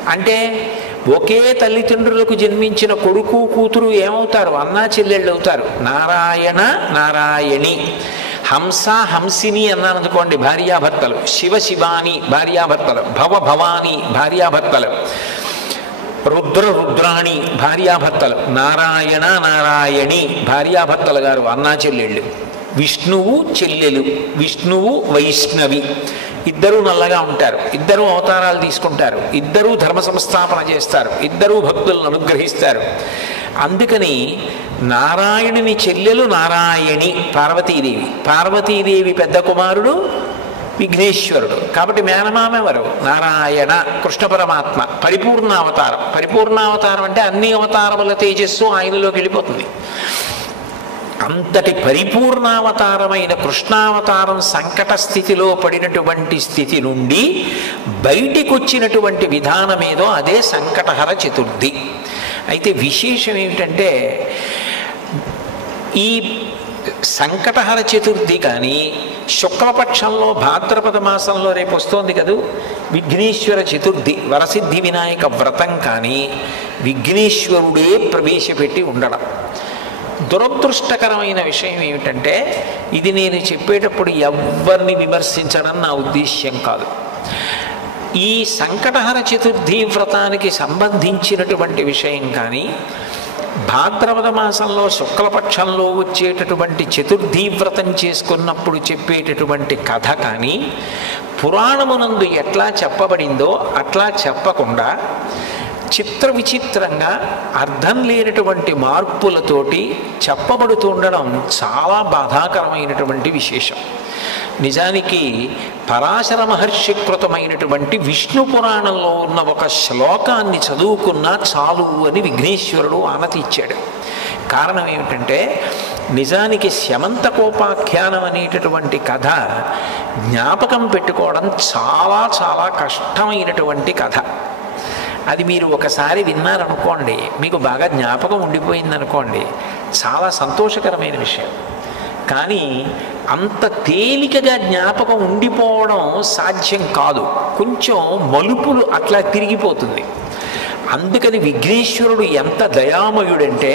అంటే ఒకే తల్లిదండ్రులకు జన్మించిన కొడుకు కూతురు ఏమవుతారు? అన్నా చెల్లెళ్ళు అవుతారు. నారాయణ నారాయణి. హంస హంసిని అన్నాను అనుకోండి, భార్యాభర్తలు. శివ శివాని భార్యాభర్తలు. భవ భవాని భార్యాభర్తలు. రుద్ర రుద్రాణి భార్యాభర్తలు. నారాయణ నారాయణి భార్యాభర్తలు గారు, అన్నా చెల్లెళ్ళు. విష్ణువు చెల్లెలు. విష్ణువు వైష్ణవి. ఇద్దరూ నల్లగా ఉంటారు. ఇద్దరూ అవతారాలు తీసుకుంటారు. ఇద్దరూ ధర్మ సంస్థాపన చేస్తారు. ఇద్దరూ భక్తులను అనుగ్రహిస్తారు. అందుకని నారాయణుని చెల్లెలు నారాయణి పార్వతీదేవి. పార్వతీదేవి పెద్ద కుమారుడు విఘ్నేశ్వరుడు. కాబట్టి మేనమామ ఎవరు? నారాయణ కృష్ణ పరమాత్మ. పరిపూర్ణావతారం. పరిపూర్ణావతారం అంటే అన్ని అవతారముల తేజస్సు ఆయనలోకి వెళ్ళిపోతుంది. అంతటి పరిపూర్ణావతారమైన కృష్ణావతారం సంకట స్థితిలో పడినటువంటి స్థితి నుండి బయటికి వచ్చినటువంటి విధానమేదో అదే సంకటహర చతుర్థి. అయితే విశేషం ఏమిటంటే ఈ సంకటహర చతుర్థి కానీ శుక్లపక్షంలో భాద్రపద మాసంలో రేపు వస్తోంది కదూ విఘ్నేశ్వర చతుర్థి, వరసిద్ధి వినాయక వ్రతం కానీ విఘ్నేశ్వరుడే ప్రవేశపెట్టి ఉండడం. దురదృష్టకరమైన విషయం ఏమిటంటే ఇది నేను చెప్పేటప్పుడు ఎవరిని విమర్శించడం నా ఉద్దేశ్యం కాదు. ఈ సంకటహర చతుర్థి వ్రతానికి సంబంధించినటువంటి విషయం కానీ భాద్రపద మాసంలో శుక్లపక్షంలో వచ్చేటటువంటి చతుర్థి వ్రతం చేసుకున్నప్పుడు చెప్పేటటువంటి కథ కానీ పురాణమునందు ఎట్లా చెప్పబడిందో అట్లా చెప్పకుండా చిత్ర విచిత్రంగా అర్థం లేనటువంటి మార్పులతోటి చెప్పబడుతుండడం చాలా బాధాకరమైనటువంటి విశేషం. నిజానికి పరాశర మహర్షి కృతమైనటువంటి విష్ణు పురాణంలో ఉన్న ఒక శ్లోకాన్ని చదువుకున్నా చాలు అని విఘ్నేశ్వరుడు ఆనతి ఇచ్చాడు. కారణం ఏమిటంటే నిజానికి శమంతకోపాఖ్యానం అనేటటువంటి కథ జ్ఞాపకం పెట్టుకోవడం చాలా చాలా కష్టమైనటువంటి కథ. అది మీరు ఒకసారి విన్నారనుకోండి, మీకు బాగా జ్ఞాపకం ఉండిపోయిందనుకోండి, చాలా సంతోషకరమైన విషయం. కానీ అంత తేలికగా జ్ఞాపకం ఉండిపోవడం సాధ్యం కాదు. కొంచెం మలుపులు అట్లా తిరిగిపోతుంది. అందుకని విఘ్నేశ్వరుడు ఎంత దయామయుడంటే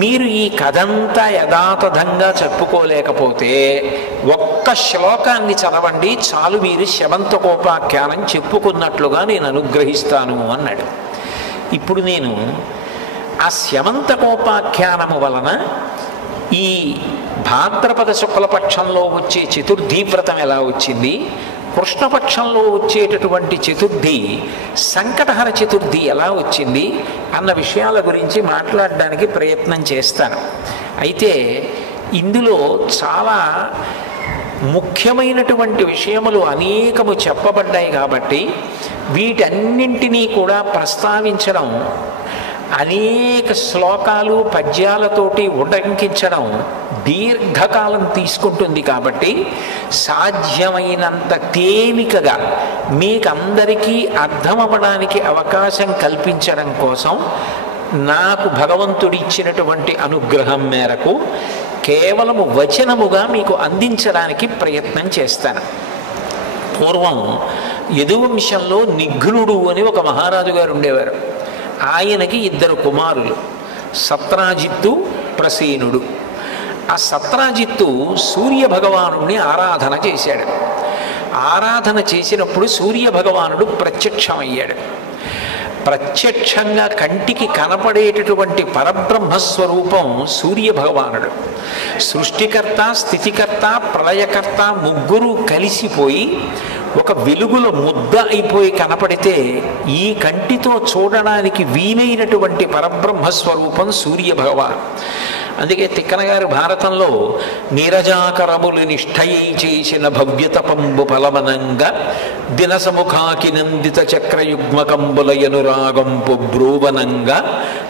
మీరు ఈ కథంతా యథాతథంగా చెప్పుకోలేకపోతే ఒక్క శ్లోకాన్ని చదవండి చాలు, మీరు శమంతకోపాఖ్యానం చెప్పుకున్నట్లుగా నేను అనుగ్రహిస్తాను అన్నాడు. ఇప్పుడు నేను ఆ శమంతకోపాఖ్యానము వలన ఈ భాద్రపద శుక్లపక్షంలో వచ్చే చతుర్థి వ్రతం ఎలా వచ్చింది, కృష్ణపక్షంలో వచ్చేటటువంటి చతుర్థి సంకటహర చతుర్థి ఎలా వచ్చింది అన్న విషయాల గురించి మాట్లాడడానికి ప్రయత్నం చేస్తాను. అయితే ఇందులో చాలా ముఖ్యమైనటువంటి విషయములు అనేకము చెప్పబడ్డాయి కాబట్టి వీటన్నింటినీ కూడా ప్రస్తావించడం, అనేక శ్లోకాలు పద్యాలతోటి ఉటంకించడం దీర్ఘకాలం తీసుకుంటుంది. కాబట్టి సాధ్యమైనంత తేలికగా మీకందరికీ అర్థమవ్వడానికి అవకాశం కల్పించడం కోసం నాకు భగవంతుడి ఇచ్చినటువంటి అనుగ్రహం మేరకు కేవలము వచనముగా మీకు అందించడానికి ప్రయత్నం చేస్తాను. పూర్వం యదువంశంలో నిఘ్నుడు అని ఒక మహారాజు గారు ఉండేవారు. ఆయనకి ఇద్దరు కుమారులు, సత్రాజిత్తు, ప్రసేనుడు. ఆ సత్రాజిత్తు సూర్య భగవానుడిని ఆరాధన చేశాడు. ఆరాధన చేసినప్పుడు సూర్య భగవానుడు ప్రత్యక్షమయ్యాడు. ప్రత్యక్షంగా కంటికి కనపడేటటువంటి పరబ్రహ్మస్వరూపం సూర్య భగవానుడు. సృష్టికర్త, స్థితికర్త, ప్రళయకర్త ముగ్గురు కలిసిపోయి ఒక వెలుగుల ముద్ద అయిపోయి కనపడితే ఈ కంటితో చూడడానికి వీలైనటువంటి పరబ్రహ్మస్వరూపం సూర్య భగవాన్. అందుకే తిక్కన గారు భారతంలో నీరజాకరములు నిష్ఠయై చేసిన భవ్యతపంబు ఫలమనంగా దినసముఖాకి నందిత చక్రయుగ్మకంబులయనురాగంపు బ్రూవనంగా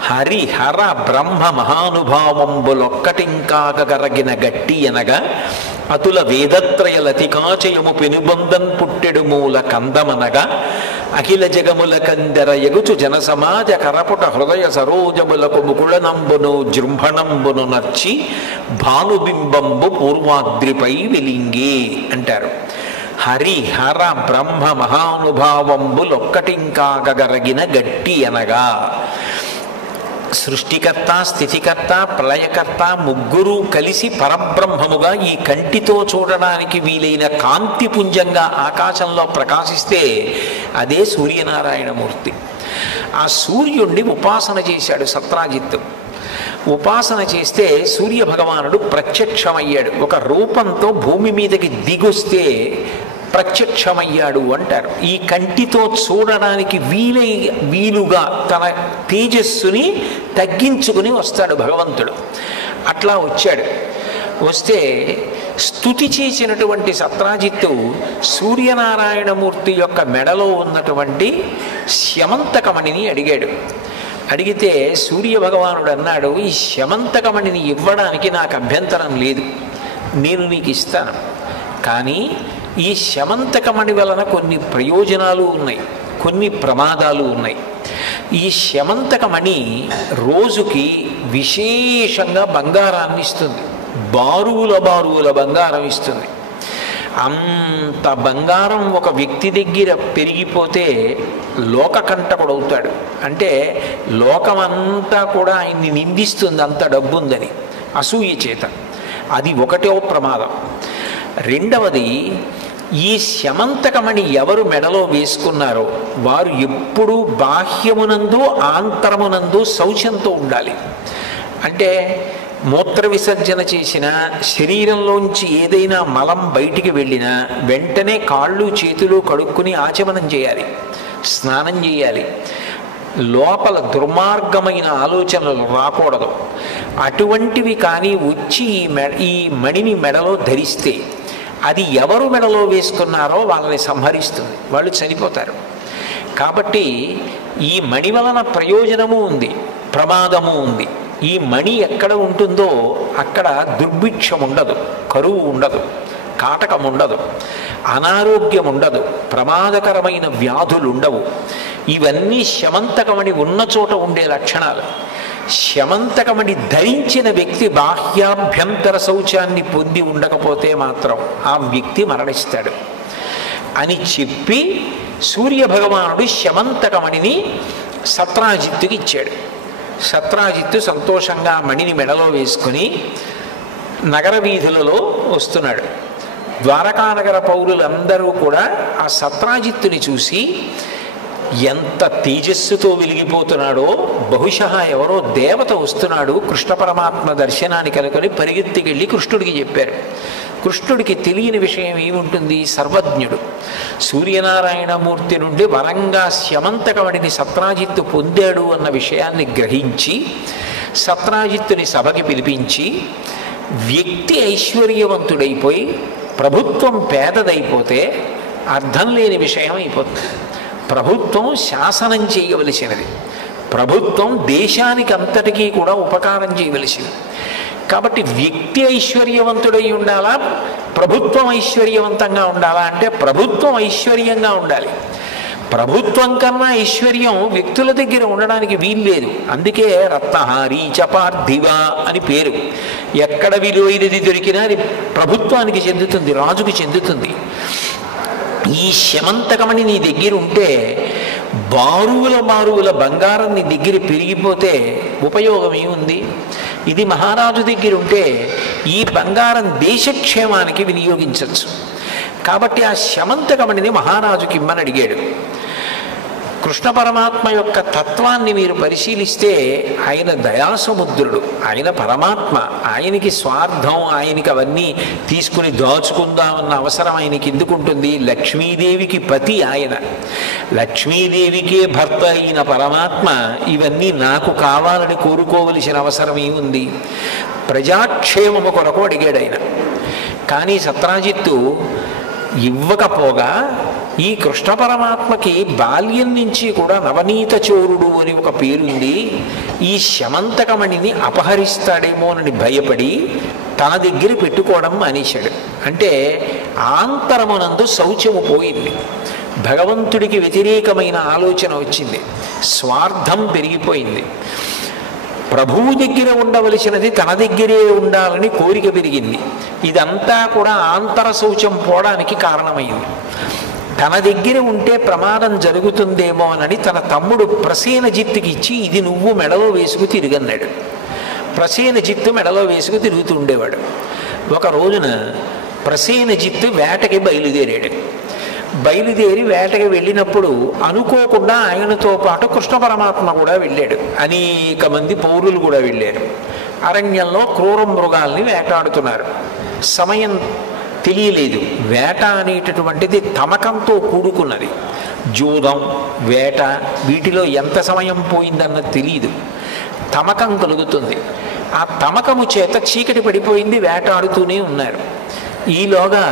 హరిహర బ్రహ్మ మహానుభావంబులొక్కటింకాగరగిన గట్టి అనగా అతుల వేదత్రయ లతికాచయము పెనుబొందన్ పుట్టెడు మూల కందమనగా అఖిల జగముల కందర ఎగుచు జనసమాజ కరపుట హృదయ సరోజములకు ముకుళనంబును జృంభణంబును నర్చి భానుబింబంబు పూర్వాద్రిపై వెలింగే అంటారు. హరిహర బ్రహ్మ మహానుభావంబులొక్కటింకాగరగిన గట్టి అనగా సృష్టికర్త, స్థితికర్త, ప్రళయకర్త ముగ్గురు కలిసి పరబ్రహ్మముగా ఈ కంటితో చూడడానికి వీలైన కాంతిపుంజంగా ఆకాశంలో ప్రకాశిస్తే అదే సూర్యనారాయణమూర్తి. ఆ సూర్యుణ్ణి ఉపాసన చేశాడు సత్రాజిత్తు. ఉపాసన చేస్తే సూర్యభగవానుడు ప్రత్యక్షమయ్యాడు. ఒక రూపంతో భూమి మీదకి దిగొస్తే ప్రత్యక్షమయ్యాడు అంటారు. ఈ కంటితో చూడడానికి వీలుగా తన తేజస్సుని తగ్గించుకుని వస్తాడు భగవంతుడు. అట్లా వచ్చాడు. వస్తే స్తుతి చేసినటువంటి సత్రాజిత్తు సూర్యనారాయణమూర్తి యొక్క మెడలో ఉన్నటువంటి స్యమంతకమణిని అడిగాడు. అడిగితే సూర్యభగవానుడు అన్నాడు, ఈ స్యమంతకమణిని ఇవ్వడానికి నాకు అభ్యంతరం లేదు, నేను నీకు ఇస్తాను. కానీ ఈ స్యమంతకమణి వలన కొన్ని ప్రయోజనాలు ఉన్నాయి, కొన్ని ప్రమాదాలు ఉన్నాయి. ఈ స్యమంతకమణి రోజుకి విశేషంగా బంగారాన్ని ఇస్తుంది, బారువుల బంగారం ఇస్తుంది. అంత బంగారం ఒక వ్యక్తి దగ్గర పెరిగిపోతే లోకకంటకుడవుతాడు. అంటే లోకమంతా కూడా ఆయన్ని నిందిస్తుంది, అంత డబ్బు ఉందని, అసూయ చేత. అది ఒకటో ప్రమాదం. రెండవది, ఈ స్యమంతకమణి ఎవరు మెడలో వేసుకున్నారో వారు ఎప్పుడూ బాహ్యమునందు ఆంతరమునందు శౌచంతో ఉండాలి. అంటే మూత్ర విసర్జన చేసిన, శరీరంలోంచి ఏదైనా మలం బయటికి వెళ్ళినా వెంటనే కాళ్ళు చేతులు కడుక్కుని ఆచమనం చేయాలి, స్నానం చేయాలి. లోపల దుర్మార్గమైన ఆలోచనలు రాకూడదు. అటువంటివి కానీ వచ్చి ఈ మణిని మెడలో ధరిస్తే అది ఎవరు మెడలో వేసుకున్నారో వాళ్ళని సంహరిస్తుంది, వాళ్ళు చనిపోతారు. కాబట్టి ఈ మణి వలన ప్రయోజనము ఉంది, ప్రమాదము ఉంది. ఈ మణి ఎక్కడ ఉంటుందో అక్కడ దుర్భిక్షం ఉండదు, కరువు ఉండదు, కాటకం ఉండదు, అనారోగ్యం ఉండదు, ప్రమాదకరమైన వ్యాధులు ఉండవు. ఇవన్నీ స్యమంతకమణి ఉన్న చోట ఉండే లక్షణాలు. స్యమంతకమణి ధరించిన వ్యక్తి బాహ్యాభ్యంతర శౌచాన్ని పొంది ఉండకపోతే మాత్రం ఆ వ్యక్తి మరణిస్తాడు అని చెప్పి సూర్యభగవానుడు స్యమంతకమణిని సత్రాజిత్తుకి ఇచ్చాడు. సత్రాజిత్తు సంతోషంగా మణిని మెడలో వేసుకుని నగర వీధులలో వస్తున్నాడు. ద్వారకానగర పౌరులందరూ కూడా ఆ సత్రాజిత్తుని చూసి ఎంత తేజస్సుతో వెలిగిపోతున్నాడో, బహుశా ఎవరో దేవత వస్తున్నాడు కృష్ణ పరమాత్మ దర్శనానికి అనుకొని పరిగెత్తికెళ్ళి కృష్ణుడికి చెప్పారు. కృష్ణుడికి తెలియని విషయం ఏముంటుంది, సర్వజ్ఞుడు. సూర్యనారాయణమూర్తి నుండి వరంగా స్యమంతకమణిని సత్రాజిత్తు పొందాడు అన్న విషయాన్ని గ్రహించి సత్రాజిత్తుని సభకి పిలిపించి, వ్యక్తి ఐశ్వర్యవంతుడైపోయి ప్రభుత్వం పేదదైపోతే అర్థం లేని విషయం అయిపోతుంది. ప్రభుత్వం శాసనం చేయవలసినది, ప్రభుత్వం దేశానికి అంతటికీ కూడా ఉపకారం చేయవలసింది. కాబట్టి వ్యక్తి ఐశ్వర్యవంతుడై ఉండాలా, ప్రభుత్వం ఐశ్వర్యవంతంగా ఉండాలా అంటే ప్రభుత్వం ఐశ్వర్యంగా ఉండాలి. ప్రభుత్వం కన్నా ఐశ్వర్యం వ్యక్తుల దగ్గర ఉండడానికి వీల్లేదు. అందుకే రత్నహారీ చపార్థివ అని పేరు. ఎక్కడ విలువైనది దొరికినా అది ప్రభుత్వానికి చెందుతుంది, రాజుకి చెందుతుంది. ఈ స్యమంతకమణి నీ దగ్గర ఉంటే బారువుల బంగారం నీ దగ్గర పెరిగిపోతే ఉపయోగం ఏముంది? ఇది మహారాజు దగ్గర ఉంటే ఈ బంగారం దేశక్షేమానికి వినియోగించవచ్చు. కాబట్టి ఆ స్యమంతకమణిని మహారాజుకి ఇమ్మని అడిగాడు. కృష్ణ పరమాత్మ యొక్క తత్వాన్ని మీరు పరిశీలిస్తే ఆయన దయాసముద్రుడు, ఆయన పరమాత్మ. ఆయనకి స్వార్థం, ఆయనకి అవన్నీ తీసుకుని దాచుకుందామన్న అవసరం ఆయనకి ఎందుకుంటుంది? లక్ష్మీదేవికి పతి ఆయన, లక్ష్మీదేవికే భర్త అయిన పరమాత్మ ఇవన్నీ నాకు కావాలని కోరుకోవలసిన అవసరం ఏముంది? ప్రజాక్షేమము కొరకు అడిగాడు ఆయన. కానీ సత్రాజిత్తు ఇవ్వకపోగా ఈ కృష్ణ పరమాత్మకి బాల్యం నుంచి కూడా నవనీత చోరుడు అని ఒక పేరుంది. ఈ స్యమంతకమణిని అపహరిస్తాడేమోనని భయపడి తన దగ్గర పెట్టుకోవడం మానేశాడు. అంటే ఆంతరమునందు శౌచము పోయింది, భగవంతుడికి వ్యతిరేకమైన ఆలోచన వచ్చింది, స్వార్థం పెరిగిపోయింది. ప్రభువు దగ్గర ఉండవలసినది తన దగ్గరే ఉండాలని కోరిక పెరిగింది. ఇదంతా కూడా ఆంతర శౌచం పోవడానికి కారణమైంది. తన దగ్గర ఉంటే ప్రమాదం జరుగుతుందేమో అని తన తమ్ముడు ప్రసేనజిత్తుకి ఇచ్చి ఇది నువ్వు మెడలో వేసుకు తిరిగన్నాడు. ప్రసేనజిత్తు మెడలో వేసుకు తిరుగుతూ ఉండేవాడు. ఒక రోజున ప్రసేనజిత్తు వేటకి బయలుదేరాడు. బయలుదేరి వేటకి వెళ్ళినప్పుడు అనుకోకుండా ఆయనతో పాటు కృష్ణ పరమాత్మ కూడా వెళ్ళాడు. అనేక మంది పౌరులు కూడా వెళ్ళారు. అరణ్యంలో క్రూర మృగాల్ని వేటాడుతున్నారు. సమయం తెలియలేదు. వేట అనేటటువంటిది తమకంతో కూడుకున్నది. జూదం, వేట వీటిలో ఎంత సమయం పోయిందన్నది తెలియదు. తమకం కలుగుతుంది. ఆ తమకము చేత చీకటి పడిపోయింది. వేటాడుతూనే ఉన్నారు. ఈలోగా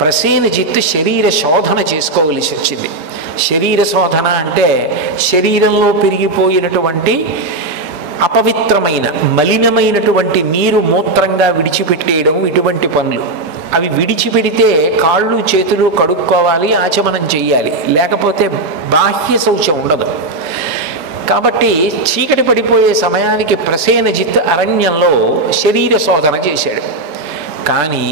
ప్రసేనజిత్తు శరీర శోధన చేసుకోవలసి వచ్చింది. శరీర శోధన అంటే శరీరంలో పెరిగిపోయినటువంటి అపవిత్రమైన మలినమైనటువంటి నీరు మూత్రంగా విడిచిపెట్టేయడం, ఇటువంటి పనులు. అవి విడిచిపెడితే కాళ్ళు చేతులు కడుక్కోవాలి, ఆచమనం చెయ్యాలి, లేకపోతే బాహ్య శౌచం ఉండదు. కాబట్టి చీకటి పడిపోయే సమయానికి ప్రసేనజిత్ అరణ్యంలో శరీర శోధన చేశాడు. కానీ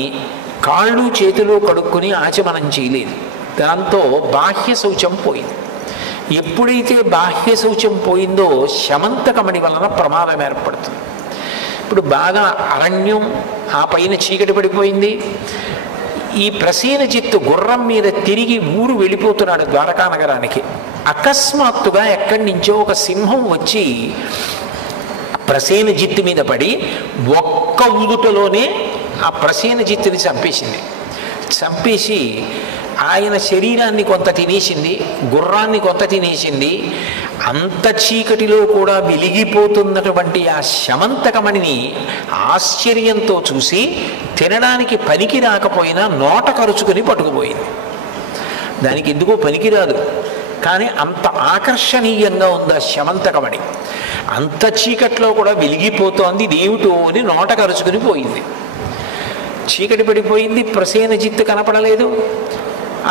కాళ్ళు చేతులు కడుక్కుని ఆచమనం చేయలేదు. దాంతో బాహ్య శౌచం పోయింది. ఎప్పుడైతే బాహ్య శౌచం పోయిందో శమంతకమణి వలన ప్రమాదం ఏర్పడుతుంది. ఇప్పుడు బాగా అరణ్యం, ఆ పైన చీకటి పడిపోయింది. ఈ ప్రసేనజిత్తు గుర్రం మీద తిరిగి ఊరు వెళ్ళిపోతున్నాడు ద్వారకా నగరానికి. అకస్మాత్తుగా ఎక్కడి నుంచో ఒక సింహం వచ్చి ప్రసేనజిత్తు మీద పడి ఒక్క ఊదుటలోనే ఆ ప్రసేనజిత్తుని చంపేసింది. చంపేసి ఆయన శరీరాన్ని కొంత తినేసింది, గుర్రాన్ని కొంత తినేసింది. అంత చీకటిలో కూడా వెలిగిపోతున్నటువంటి ఆ శమంతకమణిని ఆశ్చర్యంతో చూసి తినడానికి పనికి రాకపోయినా నోట కరుచుకొని పట్టుకుపోయింది. దానికి ఎందుకో పనికిరాదు, కానీ అంత ఆకర్షణీయంగా ఉంది ఆ శమంతకమణి. అంత చీకట్లో కూడా వెలిగిపోతోంది, ఇదేమిటో అని నోట కరుచుకుని పోయింది. చీకటి పడిపోయింది. ప్రసేనజిత్తు కనపడలేదు.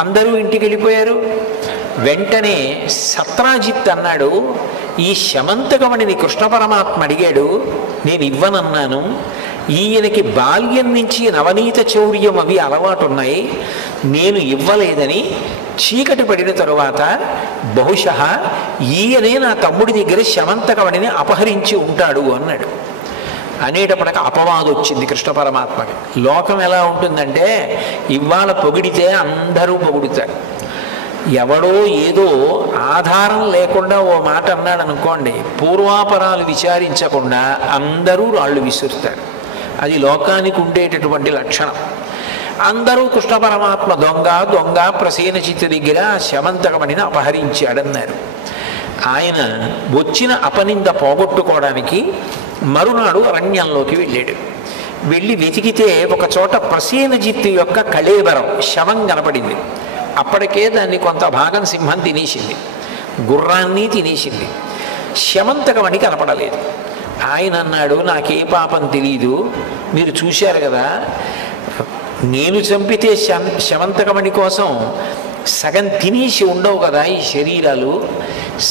అందరూ ఇంటికి వెళ్ళిపోయారు. వెంటనే సత్రాజిత్ అన్నాడు, ఈ శమంతకమణిని కృష్ణ పరమాత్మ అడిగాడు, నేను ఇవ్వనన్నాను. ఈయనకి బాల్యం నుంచి నవనీత చౌర్యం అవి అలవాటున్నాయి, నేను ఇవ్వలేదని చీకటి పడిన తరువాత బహుశः ఈయనే నా తమ్ముడి దగ్గర శమంతకమణిని అపహరించి ఉంటాడు అన్నాడు. అనేటప్పటికి అపవాదం వచ్చింది కృష్ణ పరమాత్మకి. లోకం ఎలా ఉంటుందంటే ఇవాళ పొగిడితే అందరూ పొగుడుతారు. ఎవడో ఏదో ఆధారం లేకుండా ఓ మాట అన్నాడు అనుకోండి, పూర్వాపరాలు విచారించకుండా అందరూ రాళ్ళు విసురుతారు. అది లోకానికి ఉండేటటువంటి లక్షణం. అందరూ కృష్ణ పరమాత్మ దొంగ దొంగ ప్రసేనజిత్తు దగ్గర శమంతకమణిని అపహరించాడన్నారు. ఆయన వచ్చిన అపనింద పోగొట్టుకోవడానికి మరునాడు అరణ్యంలోకి వెళ్ళాడు. వెళ్ళి వెతికితే ఒక చోట ప్రసేనజిత్తు యొక్క కళేబరం శవం కనపడింది. అప్పటికే దాన్ని కొంత భాగం సింహం తినేసింది, గుర్రాన్ని తినేసింది. శమంతకమణి కనపడలేదు. ఆయన అన్నాడు, నాకే పాపం తెలీదు, మీరు చూశారు కదా, నేను చంపితే శమంతకమణి కోసం సగం తినేసి ఉండవు కదా ఈ శరీరాలు,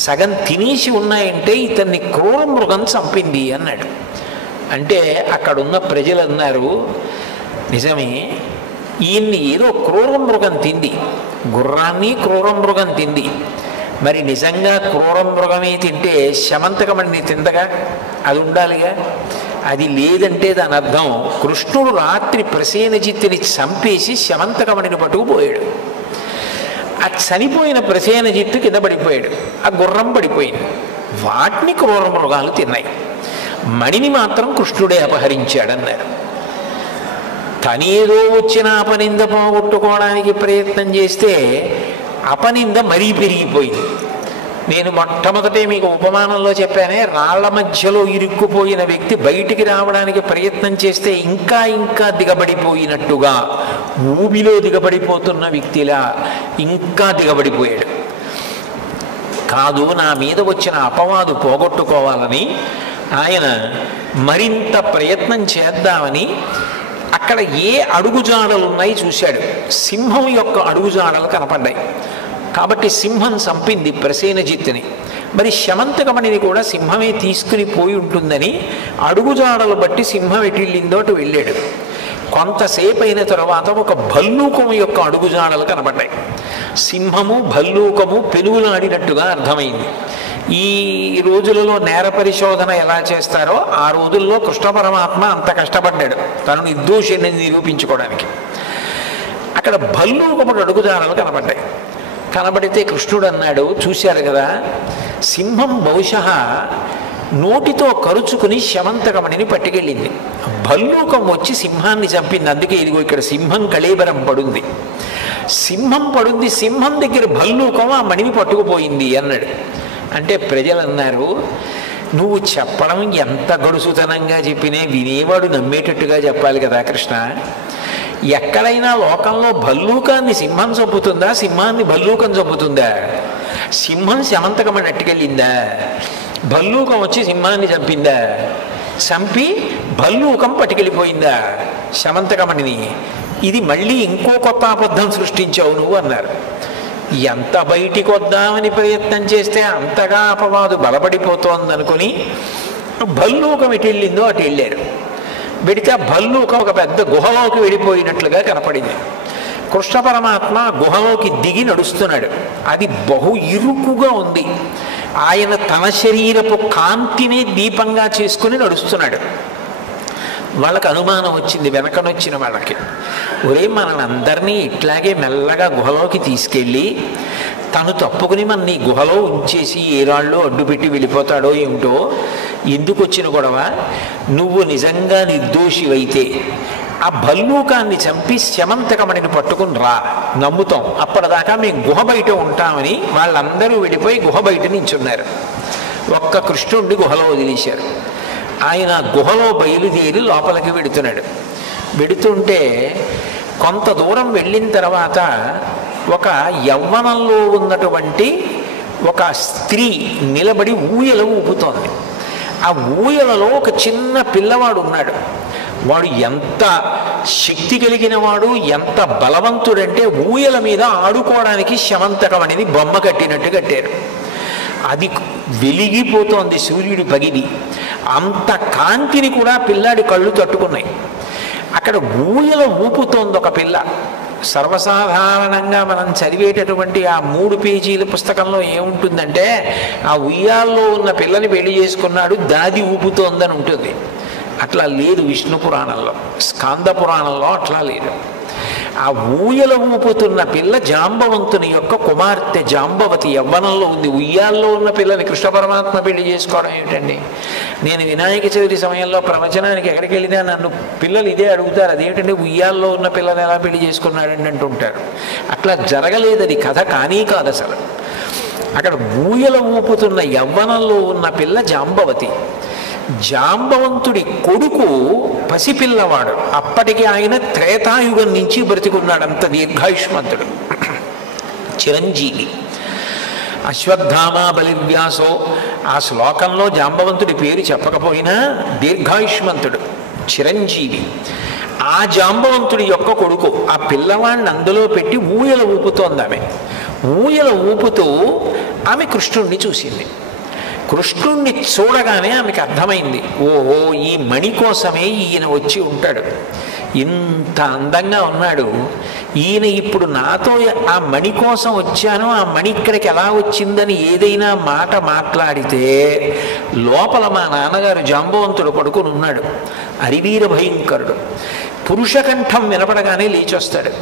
సగం తినేసి ఉన్నాయంటే ఇతన్ని క్రూర మృగం చంపింది అన్నాడు. అంటే అక్కడున్న ప్రజలు అన్నారు, నిజమే, ఈయన్ని ఏదో క్రూర మృగం తింది, గుర్రాన్ని క్రూర మృగం తింది. మరి నిజంగా క్రూర మృగమే తింటే శమంతకమణిని తిందగా, అది ఉండాలిగా. అది లేదంటే దాని అర్థం కృష్ణుడు రాత్రి ప్రసేనజిత్తుని చంపేసి శమంతకమణిని పట్టుకుపోయాడు. ఆ చనిపోయిన ప్రసేనజిత్తు కింద పడిపోయాడు, ఆ గుర్రం పడిపోయింది. వాటిని క్రూర మృగాలు తిన్నాయి, మణిని మాత్రం కృష్ణుడే అపహరించాడన్నారు. తనేదో వచ్చిన అపనింద పోగొట్టుకోవడానికి ప్రయత్నం చేస్తే అపనింద మరీ పెరిగిపోయింది. నేను మొట్టమొదటే మీకు ఉపమానంలో చెప్పానే, రాళ్ల మధ్యలో ఇరుక్కుపోయిన వ్యక్తి బయటికి రావడానికి ప్రయత్నం చేస్తే ఇంకా ఇంకా దిగబడిపోయినట్టుగా, ఊబిలో దిగబడిపోతున్న వ్యక్తిలా ఇంకా దిగబడిపోయాడు. కాదు, నా మీద వచ్చిన అపవాదు పోగొట్టుకోవాలని ఆయన మరింత ప్రయత్నం చేద్దామని అక్కడ ఏ అడుగుజాడలు ఉన్నాయి చూశాడు. సింహం యొక్క అడుగుజాడలు కనపడ్డాయి. కాబట్టి సింహం చంపింది ప్రసేనజిత్తుని. మరి శమంతకమణిని కూడా సింహమే తీసుకుని పోయి ఉంటుందని అడుగుజాడలు బట్టి సింహం ఎటిళ్ళిందో అటు వెళ్ళాడు. కొంతసేపు అయిన తర్వాత ఒక భల్లూకం యొక్క అడుగుజాడలు కనబడ్డాయి. సింహము భల్లూకము పెనుగులాడినట్టుగా అర్థమైంది. ఈ రోజులలో నేర పరిశోధన ఎలా చేస్తారో ఆ రోజుల్లో కృష్ణ పరమాత్మ అంత కష్టపడ్డాడు తను నిర్దోషిని నిరూపించుకోవడానికి. అక్కడ భల్లూకముడు అడుగుజాడలు కనబడ్డాయి. కనబడితే కృష్ణుడు అన్నాడు, చూశారు కదా, సింహం బహుశः నోటితో కరుచుకుని శమంతకమణిని పట్టుకెళ్ళింది. భల్లూకం వచ్చి సింహాన్ని చంపింది. అందుకే ఇదిగో ఇక్కడ సింహం కళేబరం పడుంది. సింహం పడుంది, సింహం దగ్గర భల్లూకం ఆ మణిని పట్టుకుపోయింది అన్నాడు. అంటే ప్రజలు అన్నారు, నువ్వు చెప్పడం ఎంత గడుసుతనంగా చెప్పినే వినేవాడు నమ్మేటట్టుగా చెప్పాలి కదా కృష్ణ. ఎక్కడైనా లోకంలో భల్లూకాన్ని సింహం చంపుతుందా, సింహాన్ని భల్లూకం చంపుతుందా? సింహం శమంతకమణి అట్టుకెళ్ళిందా? భల్లూకం వచ్చి సింహాన్ని చంపిందా? చంపి భల్లూకం పట్టుకెళ్ళిపోయిందా శమంతకమణిని? ఇది మళ్ళీ ఇంకో కొత్త అబద్ధం సృష్టించావు నువ్వు అన్నారు. ఎంత బయటికి వద్దామని ప్రయత్నం చేస్తే అంతగా అపవాదు బలపడిపోతోందనుకుని భల్లూకం ఎటు వెళ్ళిందో అటు వెళ్ళారు. వెడితే ఆ భల్లూకం ఒక పెద్ద గుహలోకి వెళ్ళిపోయినట్లుగా కనపడింది. కృష్ణ పరమాత్మ గుహలోకి దిగి నడుస్తున్నాడు. అది బహు ఇరుకుగా ఉంది. ఆయన తన శరీరపు కాంతిని దీపంగా చేసుకుని నడుస్తున్నాడు. వాళ్ళకి అనుమానం వచ్చింది, వెనకనొచ్చిన వాళ్ళకి. ఒరే, మనల్ని ఇట్లాగే మెల్లగా గుహలోకి తీసుకెళ్ళి తను తప్పుకుని మన నీ గుహలో ఉంచేసి ఏ రాళ్ళు అడ్డుపెట్టి వెళ్ళిపోతాడో ఏమిటో, ఎందుకు వచ్చిన గొడవ? నువ్వు నిజంగా నిర్దోషివైతే ఆ భల్లూకాన్ని చంపి శమంతకమణిని పట్టుకుని రా, నమ్ముతాం. అప్పటిదాకా మేము గుహ బయట ఉంటామని వాళ్ళందరూ వెళ్ళిపోయి గుహ బయట నించున్నారు. ఒక్క కృష్ణుడిని గుహలో వదిలేశారు. ఆయన గుహలో బయలుదేరి లోపలికి వెడుతున్నాడు. వెడుతుంటే కొంత దూరం వెళ్ళిన తర్వాత ఒక యవ్వనంలో ఉన్నటువంటి ఒక స్త్రీ నిలబడి ఊయల ఊపుతోంది. ఆ ఊయలలో ఒక చిన్న పిల్లవాడు ఉన్నాడు. వాడు ఎంత శక్తి కలిగిన వాడు, ఎంత బలవంతుడంటే ఊయల మీద ఆడుకోవడానికి శమంతకమణిని బొమ్మ కట్టినట్టు కట్టారు. అది వెలిగిపోతోంది సూర్యుడి పగిలి. అంత కాంతిని కూడా పిల్లాడి కళ్ళు తట్టుకున్నాయి. అక్కడ ఊయల ఊపుతోంది ఒక పిల్ల. సర్వసాధారణంగా మనం చదివేటటువంటి ఆ 3 పేజీల పుస్తకంలో ఏముంటుందంటే, ఆ ఉయ్యాల్లో ఉన్న పిల్లని పెళ్లి చేసుకున్నాడు, దాది ఊపుతోందని ఉంటుంది. అట్లా లేదు విష్ణు పురాణంలో, స్కాంద పురాణంలో అట్లా లేదు. ఆ ఊయల ఊపుతున్న పిల్ల జాంబవంతుని యొక్క కుమార్తె జాంబవతి యవ్వనంలో ఉంది. ఉయ్యాల్లో ఉన్న పిల్లని కృష్ణ పరమాత్మ పెళ్లి చేసుకోవడం ఏమిటండి? నేను వినాయక చవితి సమయంలో ప్రవచనానికి ఎక్కడికి వెళ్ళినా నన్ను పిల్లలు ఇదే అడుగుతారు, అదేమిటంటే ఉయ్యాల్లో ఉన్న పిల్లని ఎలా పెళ్లి చేసుకున్నాడండి అంటుంటారు. అట్లా జరగలేదని కథ కానీ కాదు అసలు. అక్కడ ఊయల ఊపుతున్న యవ్వనంలో ఉన్న పిల్ల జాంబవతి. జాంబవంతుడి కొడుకు పసిపిల్లవాడు. అప్పటికి ఆయన త్రేతాయుగం నుంచి బ్రతికున్నాడు, అంత దీర్ఘాయుష్మంతుడు, చిరంజీవి. అశ్వత్థామ బలివ్యాసో ఆ శ్లోకంలో జాంబవంతుడి పేరు చెప్పకపోయినా దీర్ఘాయుష్మంతుడు, చిరంజీవి. ఆ జాంబవంతుడి యొక్క కొడుకు. ఆ పిల్లవాడిని అందులో పెట్టి ఊయల ఊపుతోంది ఆమె. ఊయల ఊపుతూ ఆమె కృష్ణుణ్ణి చూసింది. కృష్ణుణ్ణి చూడగానే ఆమెకు అర్థమైంది, ఓహో ఈ మణి కోసమే ఈయన వచ్చి ఉంటాడు, ఇంత అందంగా ఉన్నాడు ఈయన. ఇప్పుడు నాతో ఆ మణి కోసం వచ్చాను, ఆ మణి ఇక్కడికి ఎలా వచ్చిందని ఏదైనా మాట మాట్లాడితే లోపల మా నాన్నగారు జాంబవంతుడు పడుకుని ఉన్నాడు, అరివీర భయంకరుడు. పురుషకంఠం వినపడగానే లేచొస్తాడు.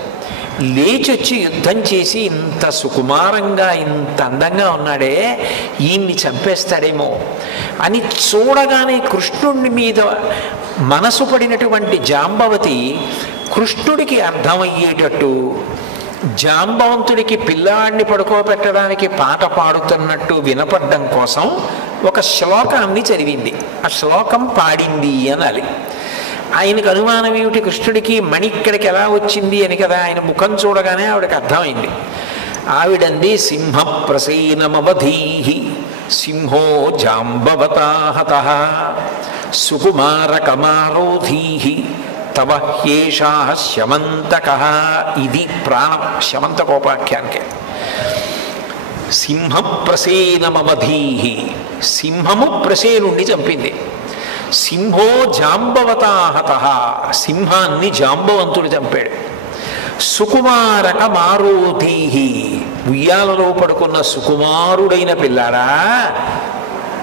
లేచొచ్చి యుద్ధం చేసి ఇంత సుకుమారంగా ఇంత అందంగా ఉన్నాడే, ఈయన్ని చంపేస్తాడేమో అని చూడగానే కృష్ణుడి మీద మనసు పడినటువంటి జాంబవతి కృష్ణుడికి అర్థమయ్యేటట్టు జాంబవంతుడికి పిల్లాడిని పడుకోబెట్టడానికి పాట పాడుతున్నట్టు వినపడడం కోసం ఒక శ్లోకాన్ని చదివింది. ఆ శ్లోకం పాడింది అనాలి. ఆయనకు అనుమానం ఏమిటి, కృష్ణుడికి మణి ఇక్కడికి ఎలా వచ్చింది అని కదా. ఆయన ముఖం చూడగానే ఆవిడకి అర్థమైంది. ఆవిడంది, సింహ ప్రసీనమవధీహి సింహో జాంబవతాహతః సుకుమారకమారోధీహి తవ హ్యేషా శమంతకః. ఇది ప్రాణం శమంతకోపాఖ్యానికి. సింహ ప్రసేనమవధీహి, సింహము ప్రసేనుణ్ణి చంపింది. సింహో జాంబవతాహత, సింహాన్ని జాంబవంతుడు చంపాడు. సుకుమారక మారోధీహి, ఉయ్యాలలో పడుకున్న సుకుమారుడైన పిల్లాడా,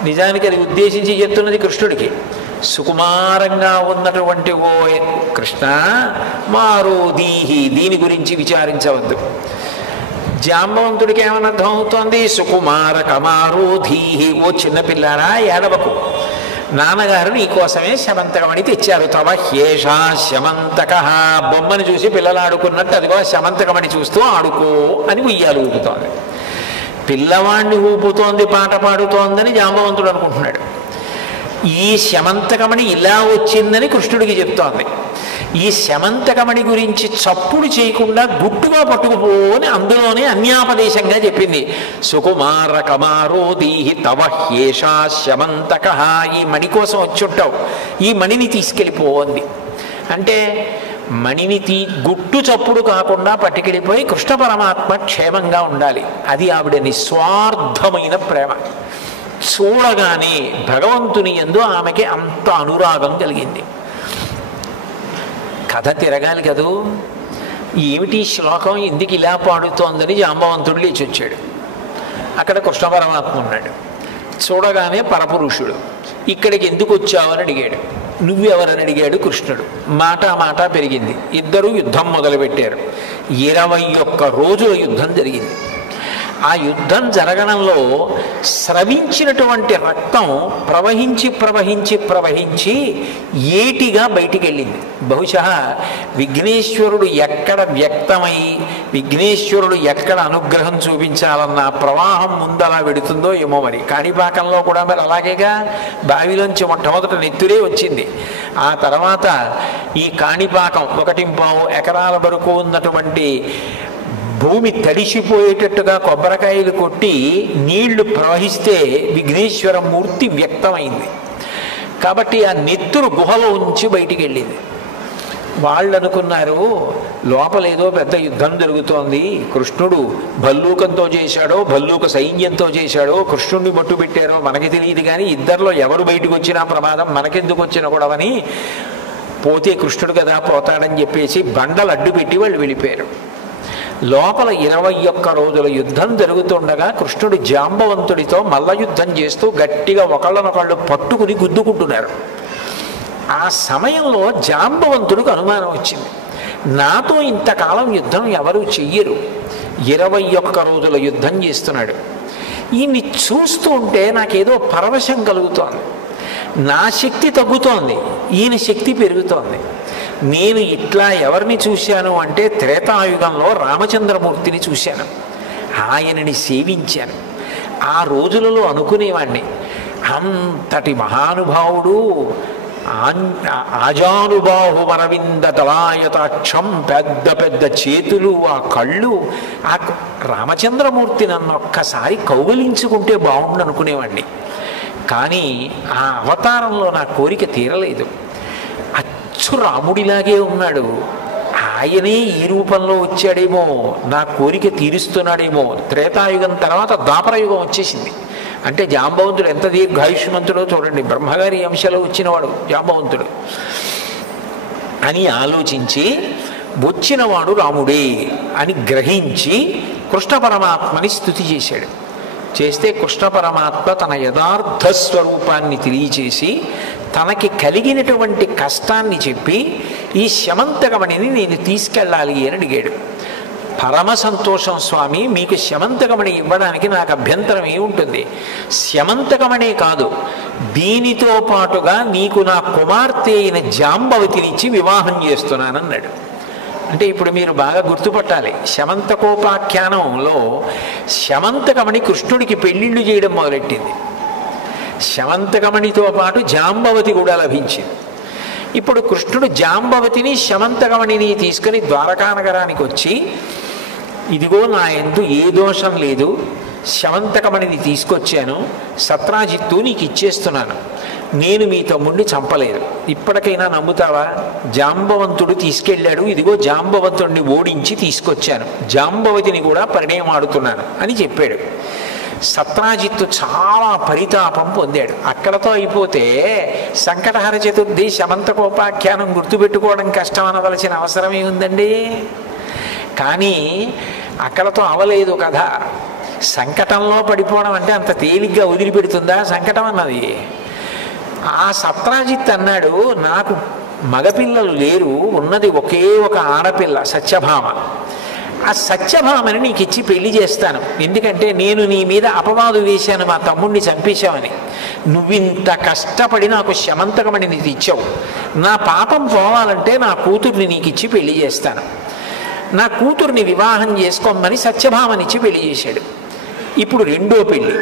నిజానికి అది ఉద్దేశించి చెప్తున్నది కృష్ణుడికి. సుకుమారంగా ఉన్నటువంటి ఓ కృష్ణ, మారోధీహి, దీని గురించి విచారించవద్దు. జాంబవంతుడికి ఏమని అర్థం అవుతోంది? సుకుమారక మారోధీహి, ఓ చిన్నపిల్లారా ఏడవకు, నాన్నగారు నీకోసమే శమంతకమణి తెచ్చారు. తవ హ్యేషా శమంతక, బొమ్మను చూసి పిల్లలు ఆడుకున్నట్టు అదిగో శమంతకమణి చూస్తూ ఆడుకో అని ఉయ్యాలు ఊపుతోంది. పిల్లవాడిని ఊపుతోంది, పాట పాడుతోందని జాంబవంతుడు అనుకుంటున్నాడు. ఈ శమంతకమణి ఇలా వచ్చిందని కృష్ణుడికి చెప్తోంది. ఈ శమంతకమణి గురించి చప్పుడు చేయకుండా గుట్టుగా పట్టుకుపోని అందులోనే అన్యాపదేశంగా చెప్పింది. సుకుమారకమారోధీహి తవ హ్యేషా శమంతక, ఈ మణి కోసం వచ్చుంటావు, ఈ మణిని తీసుకెళ్ళిపోంది అంటే మణిని గుట్టు చప్పుడు కాకుండా పట్టుకెళ్ళిపోయి కృష్ణ పరమాత్మ క్షేమంగా ఉండాలి. అది ఆవిడ నిస్వార్థమైన ప్రేమ. చూడగానే భగవంతుని యందు ఆమెకి అంత అనురాగం కలిగింది. కథ తిరగాలి కదూ. ఏమిటి శ్లోకం ఎందుకు ఇలా పాడుతోందని జాంబవంతుడు లేచి వచ్చాడు. అక్కడ కృష్ణ పరమాత్మ ఉన్నాడు. చూడగానే పరపురుషుడు. ఇక్కడికి ఎందుకు వచ్చావని అడిగాడు. నువ్వెవరని అడిగాడు కృష్ణుడు. మాట పెరిగింది. ఇద్దరూ యుద్ధం మొదలుపెట్టారు. 21 రోజుల యుద్ధం జరిగింది. ఆ యుద్ధం జరగడంలో స్రవించినటువంటి రక్తం ప్రవహించి ఏటిగా బయటికి వెళ్ళింది. బహుశా విఘ్నేశ్వరుడు ఎక్కడ వ్యక్తమై, విఘ్నేశ్వరుడు ఎక్కడ అనుగ్రహం చూపించాలన్న ప్రవాహం ముందలా వెడుతుందో ఏమో మరి. కాణిపాకంలో కూడా మరి అలాగేగా, బావిలోంచి మొట్టమొదట నెత్తురే వచ్చింది. ఆ తర్వాత ఈ కాణిపాకం 1.5 ఎకరాల వరకు ఉన్నటువంటి భూమి తడిసిపోయేటట్టుగా కొబ్బరికాయలు కొట్టి నీళ్లు ప్రవహిస్తే విఘ్నేశ్వర మూర్తి వ్యక్తమైంది. కాబట్టి ఆ నెత్తురు గుహలో ఉంచి బయటికి వెళ్ళింది. వాళ్ళు అనుకున్నారు లోపల ఏదో పెద్ద యుద్ధం జరుగుతోంది, కృష్ణుడు భల్లూకంతో చేశాడో భల్లూక సైన్యంతో చేశాడో కృష్ణుడిని బట్టు పెట్టారో మనకి తెలియదు, కానీ ఇద్దరిలో ఎవరు బయటకు వచ్చినా ప్రమాదం, మనకెందుకు వచ్చినా కూడావని, పోతే కృష్ణుడు కదా పోతాడని చెప్పేసి బండలు అడ్డు పెట్టి వాళ్ళు వెళ్ళిపోయారు. లోపల 21 రోజుల యుద్ధం జరుగుతుండగా కృష్ణుడు జాంబవంతుడితో మల్ల యుద్ధం చేస్తూ గట్టిగా ఒకళ్ళనొకళ్ళు పట్టుకుని గుద్దుకుంటున్నారు. ఆ సమయంలో జాంబవంతుడికి అనుమానం వచ్చింది. నాతో ఇంతకాలం యుద్ధం ఎవరు చెయ్యరు, 21 రోజుల యుద్ధం చేస్తున్నాడు. ఈయన్ని చూస్తూ ఉంటే నాకేదో పరవశం కలుగుతోంది. నా శక్తి తగ్గుతోంది, ఈయన శక్తి పెరుగుతోంది. నేను ఇట్లా ఎవరిని చూశాను అంటే త్రేతాయుగంలో రామచంద్రమూర్తిని చూశాను, ఆయనని సేవించాను. ఆ రోజులలో అనుకునేవాడిని, అంతటి మహానుభావుడు, ఆజానుబాహు వరవింద దళాయతాక్షం, పెద్ద పెద్ద చేతులు, ఆ కళ్ళు, ఆ రామచంద్రమూర్తి నన్ను ఒక్కసారి కౌగిలించుకుంటే బాగుండు అనుకునేవాడిని. కానీ ఆ అవతారంలో నా కోరిక తీరలేదు. అచ్చు రాముడిలాగే ఉన్నాడు, ఆయనే ఈ రూపంలో వచ్చాడేమో, నా కోరిక తీరుస్తున్నాడేమో. త్రేతాయుగం తర్వాత ద్వాపరయుగం వచ్చేసింది. అంటే జాంబవంతుడు ఎంత దీర్ఘాయుష్మంతుడో చూడండి, బ్రహ్మగారి అంశలో వచ్చినవాడు జాంబవంతుడు అని ఆలోచించి వచ్చినవాడు రాముడే అని గ్రహించి కృష్ణ పరమాత్మని స్తుతి చేశాడు. చేస్తే కృష్ణ పరమాత్మ తన యథార్థ స్వరూపాన్ని తెలియచేసి తనకి కలిగినటువంటి కష్టాన్ని చెప్పి ఈ శమంతకమణిని నేను తీసుకెళ్ళాలి అని అడిగాడు. పరమ సంతోషం స్వామి, మీకు శమంతకమణి ఇవ్వడానికి నాకు అభ్యంతరం ఏముంటుంది, శమంతకమణే కాదు దీనితో పాటుగా నీకు నా కుమార్తె అయిన జాంబవతినిచ్చి వివాహం చేస్తున్నానన్నాడు. అంటే ఇప్పుడు మీరు బాగా గుర్తుపట్టాలి, శమంతకోపాఖ్యానంలో శమంతకమణి కృష్ణుడికి పెళ్ళిళ్ళు చేయడం మొదలెట్టింది. శమంతకమణితో పాటు జాంబవతి కూడా లభించింది. ఇప్పుడు కృష్ణుడు జాంబవతిని శమంతకమణిని తీసుకుని ద్వారకానగరానికి వచ్చి, ఇదిగో నా యందు ఏ దోషం లేదు, శమంతకమణిని తీసుకొచ్చాను, సత్రాజిత్తు నీకు ఇచ్చేస్తున్నాను, నేను మీ తమ్ముడిని చంపలేదు, ఇప్పటికైనా నమ్ముతావా? జాంబవంతుడు తీసుకెళ్ళాడు, ఇదిగో జాంబవంతుడిని ఓడించి తీసుకొచ్చాను, జాంబవతిని కూడా పరిణయమాడుతున్నాను అని చెప్పాడు. సత్రాజిత్తు చాలా పరితాపం పొందాడు. అక్కడతో అయిపోతే సంకటహర చతుర్థి శమంతకోపాఖ్యానం గుర్తుపెట్టుకోవడం కష్టం అనవలసిన అవసరం ఏముందండి? కానీ అక్కడతో అవలేదు కథ. సంకటంలో పడిపోవడం అంటే అంత తేలిగ్గా వదిలిపెడుతుందా సంకటం అన్నది? ఆ సత్రాజిత్ అన్నాడు, నాకు మగపిల్లలు లేరు, ఉన్నది ఒకే ఒక ఆడపిల్ల సత్యభామ. ఆ సత్యభామని నీకు ఇచ్చి పెళ్లి చేస్తాను. ఎందుకంటే నేను నీ మీద అపవాదు వేశాను, మా తమ్ముడిని చంపేశావని. నువ్వింత కష్టపడి నాకు శమంతకమణిని ఇచ్చావు. నా పాపం పోవాలంటే నా కూతుర్ని నీకు ఇచ్చి పెళ్లి చేస్తాను. నా కూతుర్ని వివాహం చేసుకోమని సత్యభామనిచ్చి పెళ్లి చేశాడు. ఇప్పుడు రెండో పెళ్లి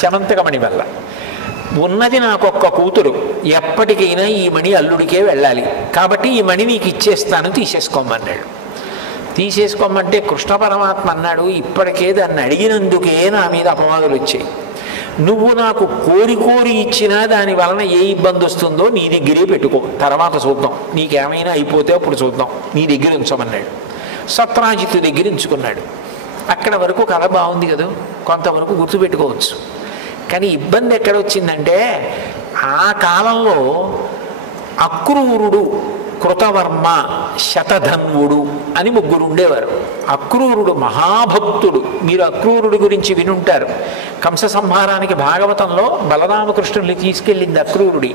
శమంతకమణి వల్ల. ఉన్నది నాకొక్క కూతురు, ఎప్పటికైనా ఈ మణి అల్లుడికే వెళ్ళాలి, కాబట్టి ఈ మణి నీకు ఇచ్చేస్తాను, తీసేసుకోమన్నాడు. తీసేసుకోమంటే కృష్ణ పరమాత్మ అన్నాడు, ఇప్పటికే దాన్ని అడిగినందుకే నా మీద అపవాదులు వచ్చాయి. నువ్వు నాకు కోరి కోరి ఇచ్చినా దాని వలన ఏ ఇబ్బంది వస్తుందో నీ దగ్గరే పెట్టుకో, తర్వాత చూద్దాం, నీకేమైనా అయిపోతే అప్పుడు చూద్దాం, నీ దగ్గర ఉంచమన్నాడు. సత్రాజిత్తు దగ్గర ఉంచుకున్నాడు. అక్కడ వరకు కథ బాగుంది కదా, కొంతవరకు గుర్తుపెట్టుకోవచ్చు. కానీ ఇబ్బంది ఎక్కడొచ్చిందంటే ఆ కాలంలో అక్రూరుడు, కృతవర్మ, శతధన్వుడు అని ముగ్గురు ఉండేవారు. అక్రూరుడు మహాభక్తుడు. మీరు అక్రూరుడు గురించి వినుంటారు. కంస సంహారానికి భాగవతంలో బలరామకృష్ణుల్ని తీసుకెళ్ళింది అక్రూరుడి.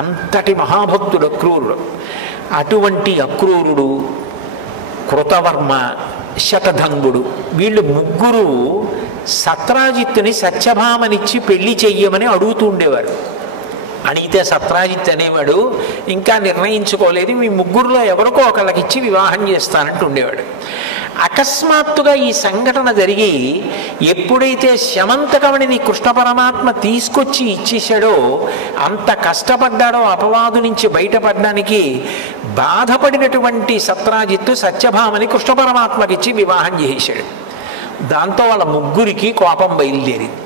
అంతటి మహాభక్తుడు అక్రూరుడు. అటువంటి అక్రూరుడు, కృతవర్మ, శతధన్వుడు, వీళ్ళు ముగ్గురు సత్రాజిత్తుని సత్యభామనిచ్చి పెళ్లి చెయ్యమని అడుగుతూ ఉండేవారు. అడిగితే సత్రాజిత్ అనేవాడు, ఇంకా నిర్ణయించుకోలేదు, మీ ముగ్గురులో ఎవరికో ఒకళ్ళకి ఇచ్చి వివాహం చేస్తానంటూ ఉండేవాడు. అకస్మాత్తుగా ఈ సంఘటన జరిగి ఎప్పుడైతే శమంతకమణిని కృష్ణ పరమాత్మ తీసుకొచ్చి ఇచ్చేశాడో, అంత కష్టపడ్డాడో అపవాదు నుంచి బయటపడడానికి, బాధపడినటువంటి సత్రాజిత్తు సత్యభామని కృష్ణ పరమాత్మకిచ్చి వివాహం చేశాడు. దాంతో వాళ్ళ ముగ్గురికి కోపం బయలుదేరింది.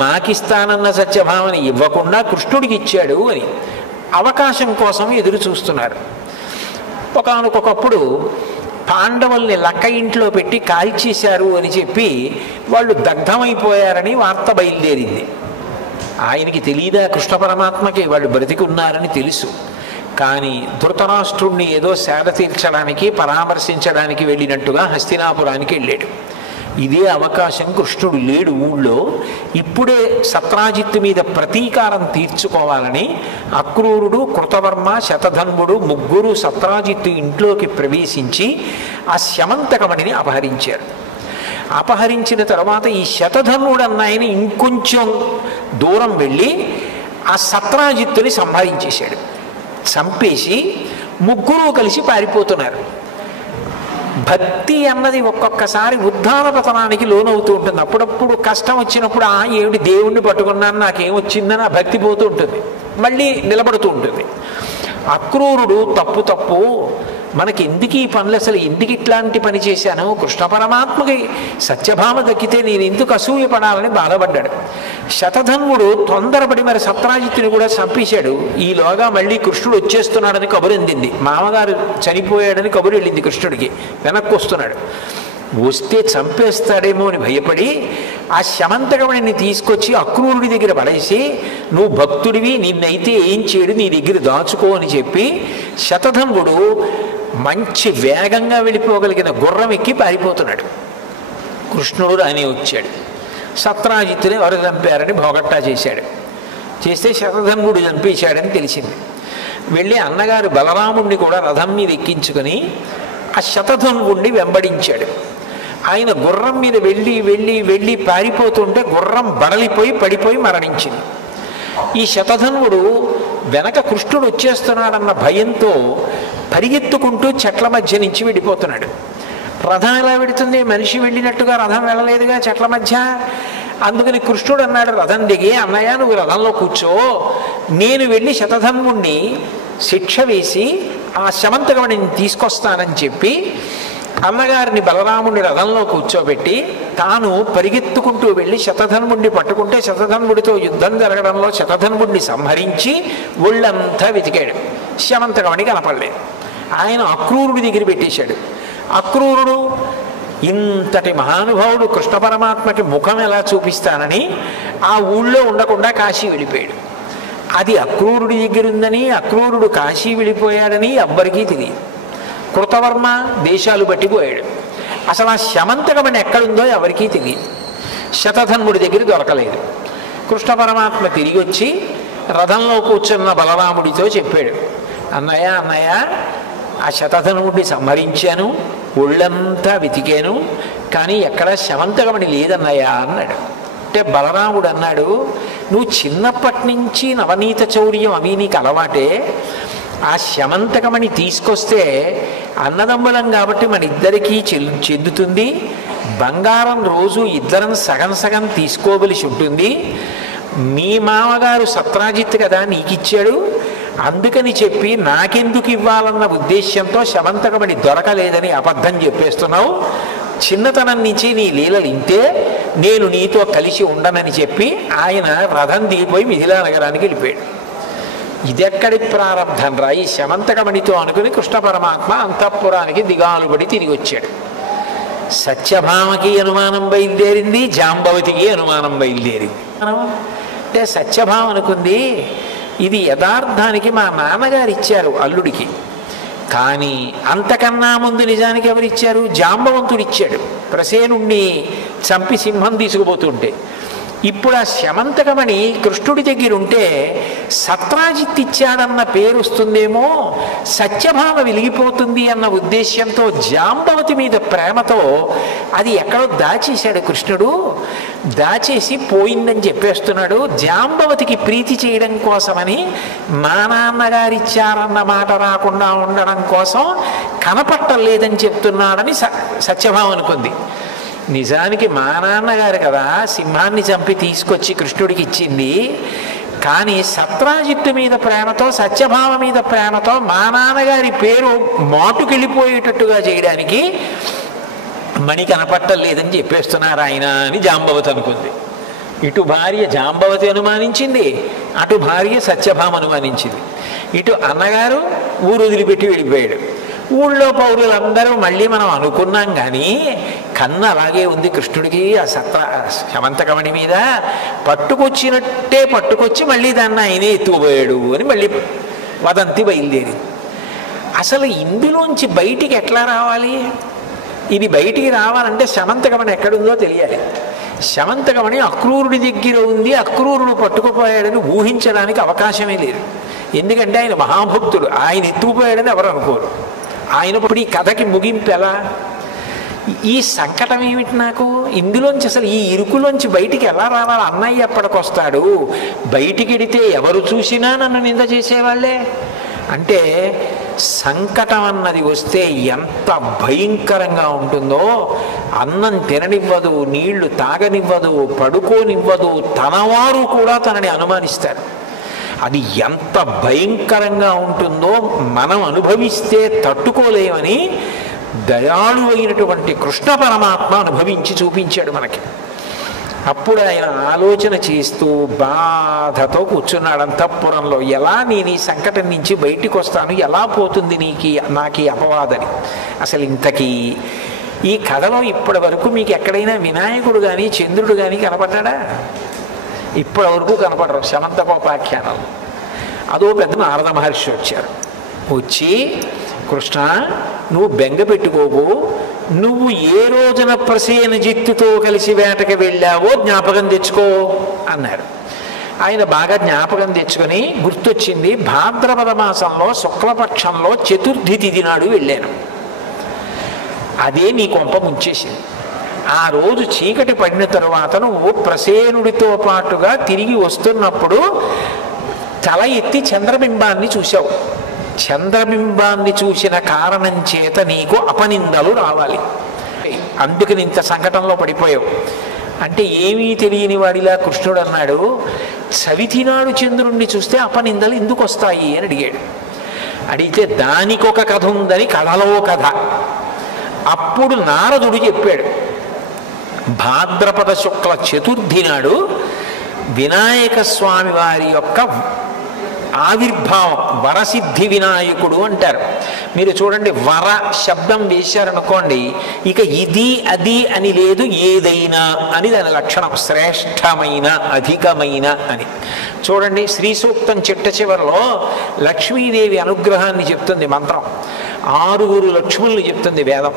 మాకిస్తానన్న సత్యభామని ఇవ్వకుండా కృష్ణుడికి ఇచ్చాడు అని అవకాశం కోసం ఎదురు చూస్తున్నారు. ఒకానొకప్పుడు పాండవుల్ని లక్క ఇంట్లో పెట్టి కాల్చేశారు అని చెప్పి వాళ్ళు దగ్ధమైపోయారని వార్త బయలుదేరింది. ఆయనకి తెలియదా కృష్ణ పరమాత్మకి వాళ్ళు బ్రతికున్నారని తెలుసు. కానీ ధృతరాష్ట్రుణ్ణి ఏదో సేద తీర్చడానికి, పరామర్శించడానికి వెళ్ళినట్టుగా హస్తినాపురానికి వెళ్ళాడు. ఇదే అవకాశం, కృష్ణుడు లేడు ఊళ్ళో, ఇప్పుడే సత్రాజిత్తు మీద ప్రతీకారం తీర్చుకోవాలని అక్రూరుడు, కృతవర్మ, శతధన్వుడు ముగ్గురు సత్రాజిత్తు ఇంట్లోకి ప్రవేశించి ఆ శమంతకమణిని అపహరించారు. అపహరించిన తర్వాత ఈ శతధన్వుడు అన్న ఆయన ఇంకొంచెం దూరం వెళ్ళి ఆ సత్రాజిత్తుని సంహరించేశాడు. చంపేసి ముగ్గురు కలిసి పారిపోతున్నారు. భక్తి అన్నది ఒక్కొక్కసారి ఉద్ధాన పతనానికి లోనవుతూ ఉంటుంది. అప్పుడప్పుడు కష్టం వచ్చినప్పుడు ఏమిటి దేవుణ్ణి పట్టుకున్నాను నాకేమొచ్చిందని ఆ భక్తి పోతూ ఉంటుంది, మళ్ళీ నిలబడుతూ ఉంటుంది. అక్రూరుడు తప్పు మనకి ఎందుకు ఈ పనులు, అసలు ఎందుకు ఇట్లాంటి పని చేశాను, కృష్ణ పరమాత్మకి సత్యభామ దక్కితే నేను ఎందుకు అసూయపడాలని బాధపడ్డాడు. శతధన్వుడు తొందరపడి మరి సత్రాజిత్తుని కూడా చంపేశాడు. ఈలోగా మళ్ళీ కృష్ణుడు వచ్చేస్తున్నాడని కబురు అందింది. మామగారు చనిపోయాడని కబురు వెళ్ళింది కృష్ణుడికి. వెనక్కి వస్తున్నాడు. వస్తే చంపేస్తాడేమో అని భయపడి ఆ శమంతకమణిని తీసుకొచ్చి అక్రూరుడి దగ్గర పడేసి, నువ్వు భక్తుడివి, నిన్నైతే ఏం చేయడు, నీ దగ్గర దాచుకో అని చెప్పి శతధన్వుడు మంచి వేగంగా వెళ్ళిపోగలిగిన గుర్రం ఎక్కి పారిపోతున్నాడు. కృష్ణుడు రాని వచ్చాడు. సత్రాజిత్తుని ఎవరు చంపారని భోగట్టా చేశాడు. చేస్తే శతధన్వుడు చంపేశాడని తెలిసింది. వెళ్ళి అన్నగారు బలరాముణ్ణి కూడా రథం మీద ఎక్కించుకొని ఆ శతధన్వుణ్ణి వెంబడించాడు. ఆయన గుర్రం మీద వెళ్ళి వెళ్ళి వెళ్ళి పారిపోతుంటే గుర్రం బడలిపోయి పడిపోయి మరణించింది. ఈ శతధన్వుడు వెనక కృష్ణుడు వచ్చేస్తున్నాడన్న భయంతో పరిగెత్తుకుంటూ చెట్ల మధ్య నుంచి వెళ్ళిపోతున్నాడు. రథం ఎలా వెడుతుంది, మనిషి వెళ్ళినట్టుగా రథం వెళ్ళలేదుగా చెట్ల మధ్య. అందుకని కృష్ణుడు అన్నాడు రథం దిగి, అన్నయ్య నువ్వు రథంలో కూర్చో, నేను వెళ్ళి శతధన్వుణ్ణి శిక్ష వేసి ఆ శమంతకమణిని తీసుకొస్తానని చెప్పి అన్నగారిని బలరాముడిని రథంలో కూర్చోబెట్టి తాను పరిగెత్తుకుంటూ వెళ్ళి శతధన్వుడిని పట్టుకుంటే శతధన్వుడితో యుద్ధం జరగడంలో శతధన్వుడిని సంహరించి ఒళ్ళంతా వెతికాడు. శమంతకమణి కనపడలేదు. ఆయన అక్రూరుడి దగ్గర పెట్టేశాడు. అక్రూరుడు ఇంతటి మహానుభావుడు కృష్ణ పరమాత్మకి ముఖం ఎలా చూపిస్తానని ఆ ఊళ్ళో ఉండకుండా కాశీ వెళ్ళిపోయాడు. అది అక్రూరుడి దగ్గర ఉందని, అక్రూరుడు కాశీ వెళ్ళిపోయాడని ఎవ్వరికీ తెలియదు. కృతవర్మ దేశాలు బట్టిపోయాడు. అసలు ఆ శమంతకమణి ఎక్కడుందో ఎవరికీ తెలియదు. శతధన్వుడి దగ్గర దొరకలేదు. కృష్ణ పరమాత్మ తిరిగి వచ్చి రథంలో కూర్చున్న బలరాముడితో చెప్పాడు, అన్నయ్య అన్నయ్య, ఆ శతధనుడిని సంహరించాను, ఒళ్ళంతా వెతికాను, కానీ ఎక్కడ శమంతకమణి లేదన్నయ్య అన్నాడు. అంటే బలరాముడు అన్నాడు, నువ్వు చిన్నప్పటి నుంచి నవనీత చౌర్యం అవి నీకు అలవాటే, ఆ శమంతకమణి తీసుకొస్తే అన్నదమ్ములం కాబట్టి మన ఇద్దరికీ చెందుతుంది, బంగారం రోజు ఇద్దరం సగం సగం తీసుకోవలసి ఉంటుంది, మీ మామగారు సత్రాజిత్ కదా నీకిచ్చాడు, అందుకని చెప్పి నాకెందుకు ఇవ్వాలన్న ఉద్దేశ్యంతో శమంతకమణి దొరకలేదని అబద్ధం చెప్పేస్తున్నావు, చిన్నతనం నుంచి నీ లీలలు ఇంతే, నేను నీతో కలిసి ఉండనని చెప్పి ఆయన రథం దిగిపోయి మిథిలా నగరానికి వెళ్ళిపోయాడు. ఇదెక్కడి ప్రారంభం రా ఈ శమంతకమణితో అనుకుని కృష్ణ పరమాత్మ అంతఃపురానికి దిగాలుబడి తిరిగి వచ్చాడు. సత్యభామకి అనుమానం బయలుదేరింది, జాంబవతికి అనుమానం బయలుదేరింది. అంటే సత్యభామ అనుకుంది, ఇది యథార్థానికి మా నాన్నగారు ఇచ్చారు అల్లుడికి, కానీ అంతకన్నా ముందు నిజానికి ఎవరిచ్చారు? జాంబవంతుడు ఇచ్చాడు, ప్రసేనుణ్ణి చంపి సింహం తీసుకుపోతుంటే. ఇప్పుడు ఆ శమంతకమణి కృష్ణుడి దగ్గర ఉంటే సత్రాజిత్ ఇచ్చాడన్న పేరు వస్తుందేమో, సత్యభామ వెలిగిపోతుంది అన్న ఉద్దేశ్యంతో జాంబవతి మీద ప్రేమతో అది ఎక్కడో దాచేశాడు కృష్ణుడు. దాచేసి పోయిందని చెప్పేస్తున్నాడు. జాంబవతికి ప్రీతి చేయడం కోసమని మా నాన్నగారిచ్చారన్న మాట రాకుండా ఉండడం కోసం కనపట్టలేదని చెప్తున్నాడని సత్యభామ అనుకుంది. నిజానికి మా నాన్నగారు కదా సింహాన్ని చంపి తీసుకొచ్చి కృష్ణుడికి ఇచ్చింది, కానీ సత్రాజిత్తు మీద ప్రేమతో, సత్యభామ మీద ప్రేమతో మా నాన్నగారి పేరు మాటుకెళ్ళిపోయేటట్టుగా చేయడానికి మణి కనపట్టలేదని చెప్పేస్తున్నారు ఆయన అని జాంబవతి అనుకుంది. ఇటు భార్య జాంబవతి అనుమానించింది, అటు భార్య సత్యభామ అనుమానించింది. ఇటు అన్నగారు ఊరు వదిలిపెట్టి వెళ్ళిపోయాడు. ఊళ్ళో పౌరులందరూ మళ్ళీ మనం అనుకున్నాం కానీ కన్ను అలాగే ఉంది కృష్ణుడికి ఆ శమంతకమణి మీద, పట్టుకొచ్చినట్టే పట్టుకొచ్చి మళ్ళీ దాన్ని ఆయనే ఎత్తుకుపోయాడు అని మళ్ళీ వదంతి బయలుదేరి. అసలు ఇందులోంచి బయటికి ఎట్లా రావాలి? ఇది బయటికి రావాలంటే శమంతకమణి ఎక్కడుందో తెలియాలి. శమంతకమణి అక్రూరుడి దగ్గర ఉంది, అక్రూరుడు పట్టుకుపోయాడని ఊహించడానికి అవకాశమే లేదు. ఎందుకంటే ఆయన మహాభక్తుడు, ఆయన ఎత్తుకుపోయాడని ఎవరు అనుకోరు. ఆయన ఇప్పుడు ఈ కథకి ముగింపు ఎలా? ఈ సంకటం ఏమిటి నాకు? ఇందులోంచి అసలు ఈ ఇరుకులోంచి బయటికి ఎలా రావాలి? అన్నయ్య ఎప్పటికొస్తాడు? బయటికి వెడితే ఎవరు చూసినా నన్ను నింద చేసేవాళ్ళే. అంటే సంకటం అన్నది వస్తే ఎంత భయంకరంగా ఉంటుందో, అన్నం తిననివ్వదు, నీళ్లు తాగనివ్వదు, పడుకోనివ్వదు, తనవారు కూడా తనని అనుమానిస్తారు. అది ఎంత భయంకరంగా ఉంటుందో మనం అనుభవిస్తే తట్టుకోలేమని దయాళు అయినటువంటి కృష్ణ పరమాత్మ అనుభవించి చూపించాడు మనకి. అప్పుడు ఆయన ఆలోచన చేస్తూ బాధతో కూర్చున్నాడు అంతఃపురంలో. ఎలా నేను ఈ సంకటం నుంచి బయటికి వస్తాను, ఎలా పోతుంది నాకు ఈ అపవాదని. అసలు ఇంతకీ ఈ కథలో ఇప్పటి వరకు మీకు ఎక్కడైనా వినాయకుడు కానీ చంద్రుడు కానీ కనపడ్డా? ఇప్పటి వరకు కనపడరు శమంతకోపాఖ్యానాలు. అదో పెద్ద నారద మహర్షి వచ్చారు. వచ్చి, కృష్ణ నువ్వు బెంగ పెట్టుకోకు, నువ్వు ఏ రోజున ప్రసేనజిత్తుతో కలిసి వేటకి వెళ్ళావో జ్ఞాపకం తెచ్చుకో అన్నారు. ఆయన బాగా జ్ఞాపకం తెచ్చుకొని గుర్తొచ్చింది, భాద్రపద మాసంలో శుక్లపక్షంలో చతుర్థి తిథి నాడు వెళ్ళాను, అదే నీ కొంప ముంచేసింది. ఆ రోజు చీకటి పడిన తరువాత నువ్వు ప్రసేనుడితో పాటుగా తిరిగి వస్తున్నప్పుడు తల ఎత్తి చంద్రబింబాన్ని చూశావు. చంద్రబింబాన్ని చూసిన కారణం చేత నీకు అపనిందలు రావాలి, అందుకని ఇంత సంకటంలో పడిపోయావు. అంటే ఏమీ తెలియని వాడిలా కృష్ణుడు అన్నాడు, చవితినాడు చంద్రుణ్ణి చూస్తే అపనిందలు ఎందుకు వస్తాయి అని అడిగాడు. అడిగితే దానికొక కథ ఉందని కథలో కథ. అప్పుడు నారదుడు చెప్పాడు, భాద్రపద శుక్ల చతుర్థి నాడు వినాయక స్వామి వారి యొక్క ఆవిర్భావం వరసిద్ధి వినాయకుడు అంటారు. మీరు చూడండి, వర శబ్దం వేశారనుకోండి, ఇక ఇది అది అని లేదు, ఏదైనా అని దాని లక్షణం. శ్రేష్టమైన, అధికమైన అని. చూడండి, శ్రీ సూక్తం చిట్ట చివరిలో లక్ష్మీదేవి అనుగ్రహాన్ని చెప్తుంది మంత్రం. 6 లక్ష్ముల్ని చెప్తుంది వేదం.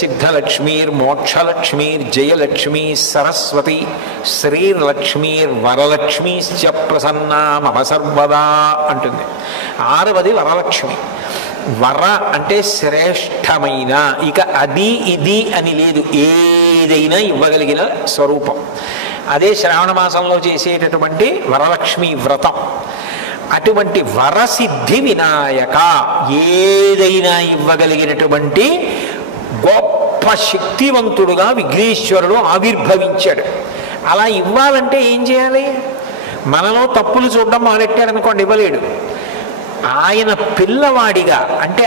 సిద్ధలక్ష్మీర్ మోక్షలక్ష్మీర్ జయలక్ష్మీ సరస్వతి శ్రీర్లక్ష్మీర్ వరలక్ష్మీశ్చ ప్రసన్నామవసర్వదా అంటుంది. 6వది వరలక్ష్మి. వర అంటే శ్రేష్టమైన, ఇక అది ఇది అని లేదు, ఏదైనా ఇవ్వగలిగిన స్వరూపం. అదే శ్రావణ మాసంలో చేసేటటువంటి వరలక్ష్మి వ్రతం. అటువంటి వరసిద్ధి వినాయక, ఏదైనా ఇవ్వగలిగినటువంటి గొప్ప శక్తివంతుడుగా విఘ్నేశ్వరుడు ఆవిర్భవించాడు. అలా ఇవ్వాలంటే ఏం చేయాలి? మనలో తప్పులు చూడడం మొదలెట్టాడు అనుకోండి, ఇవ్వలేడు. ఆయన పిల్లవాడిగా, అంటే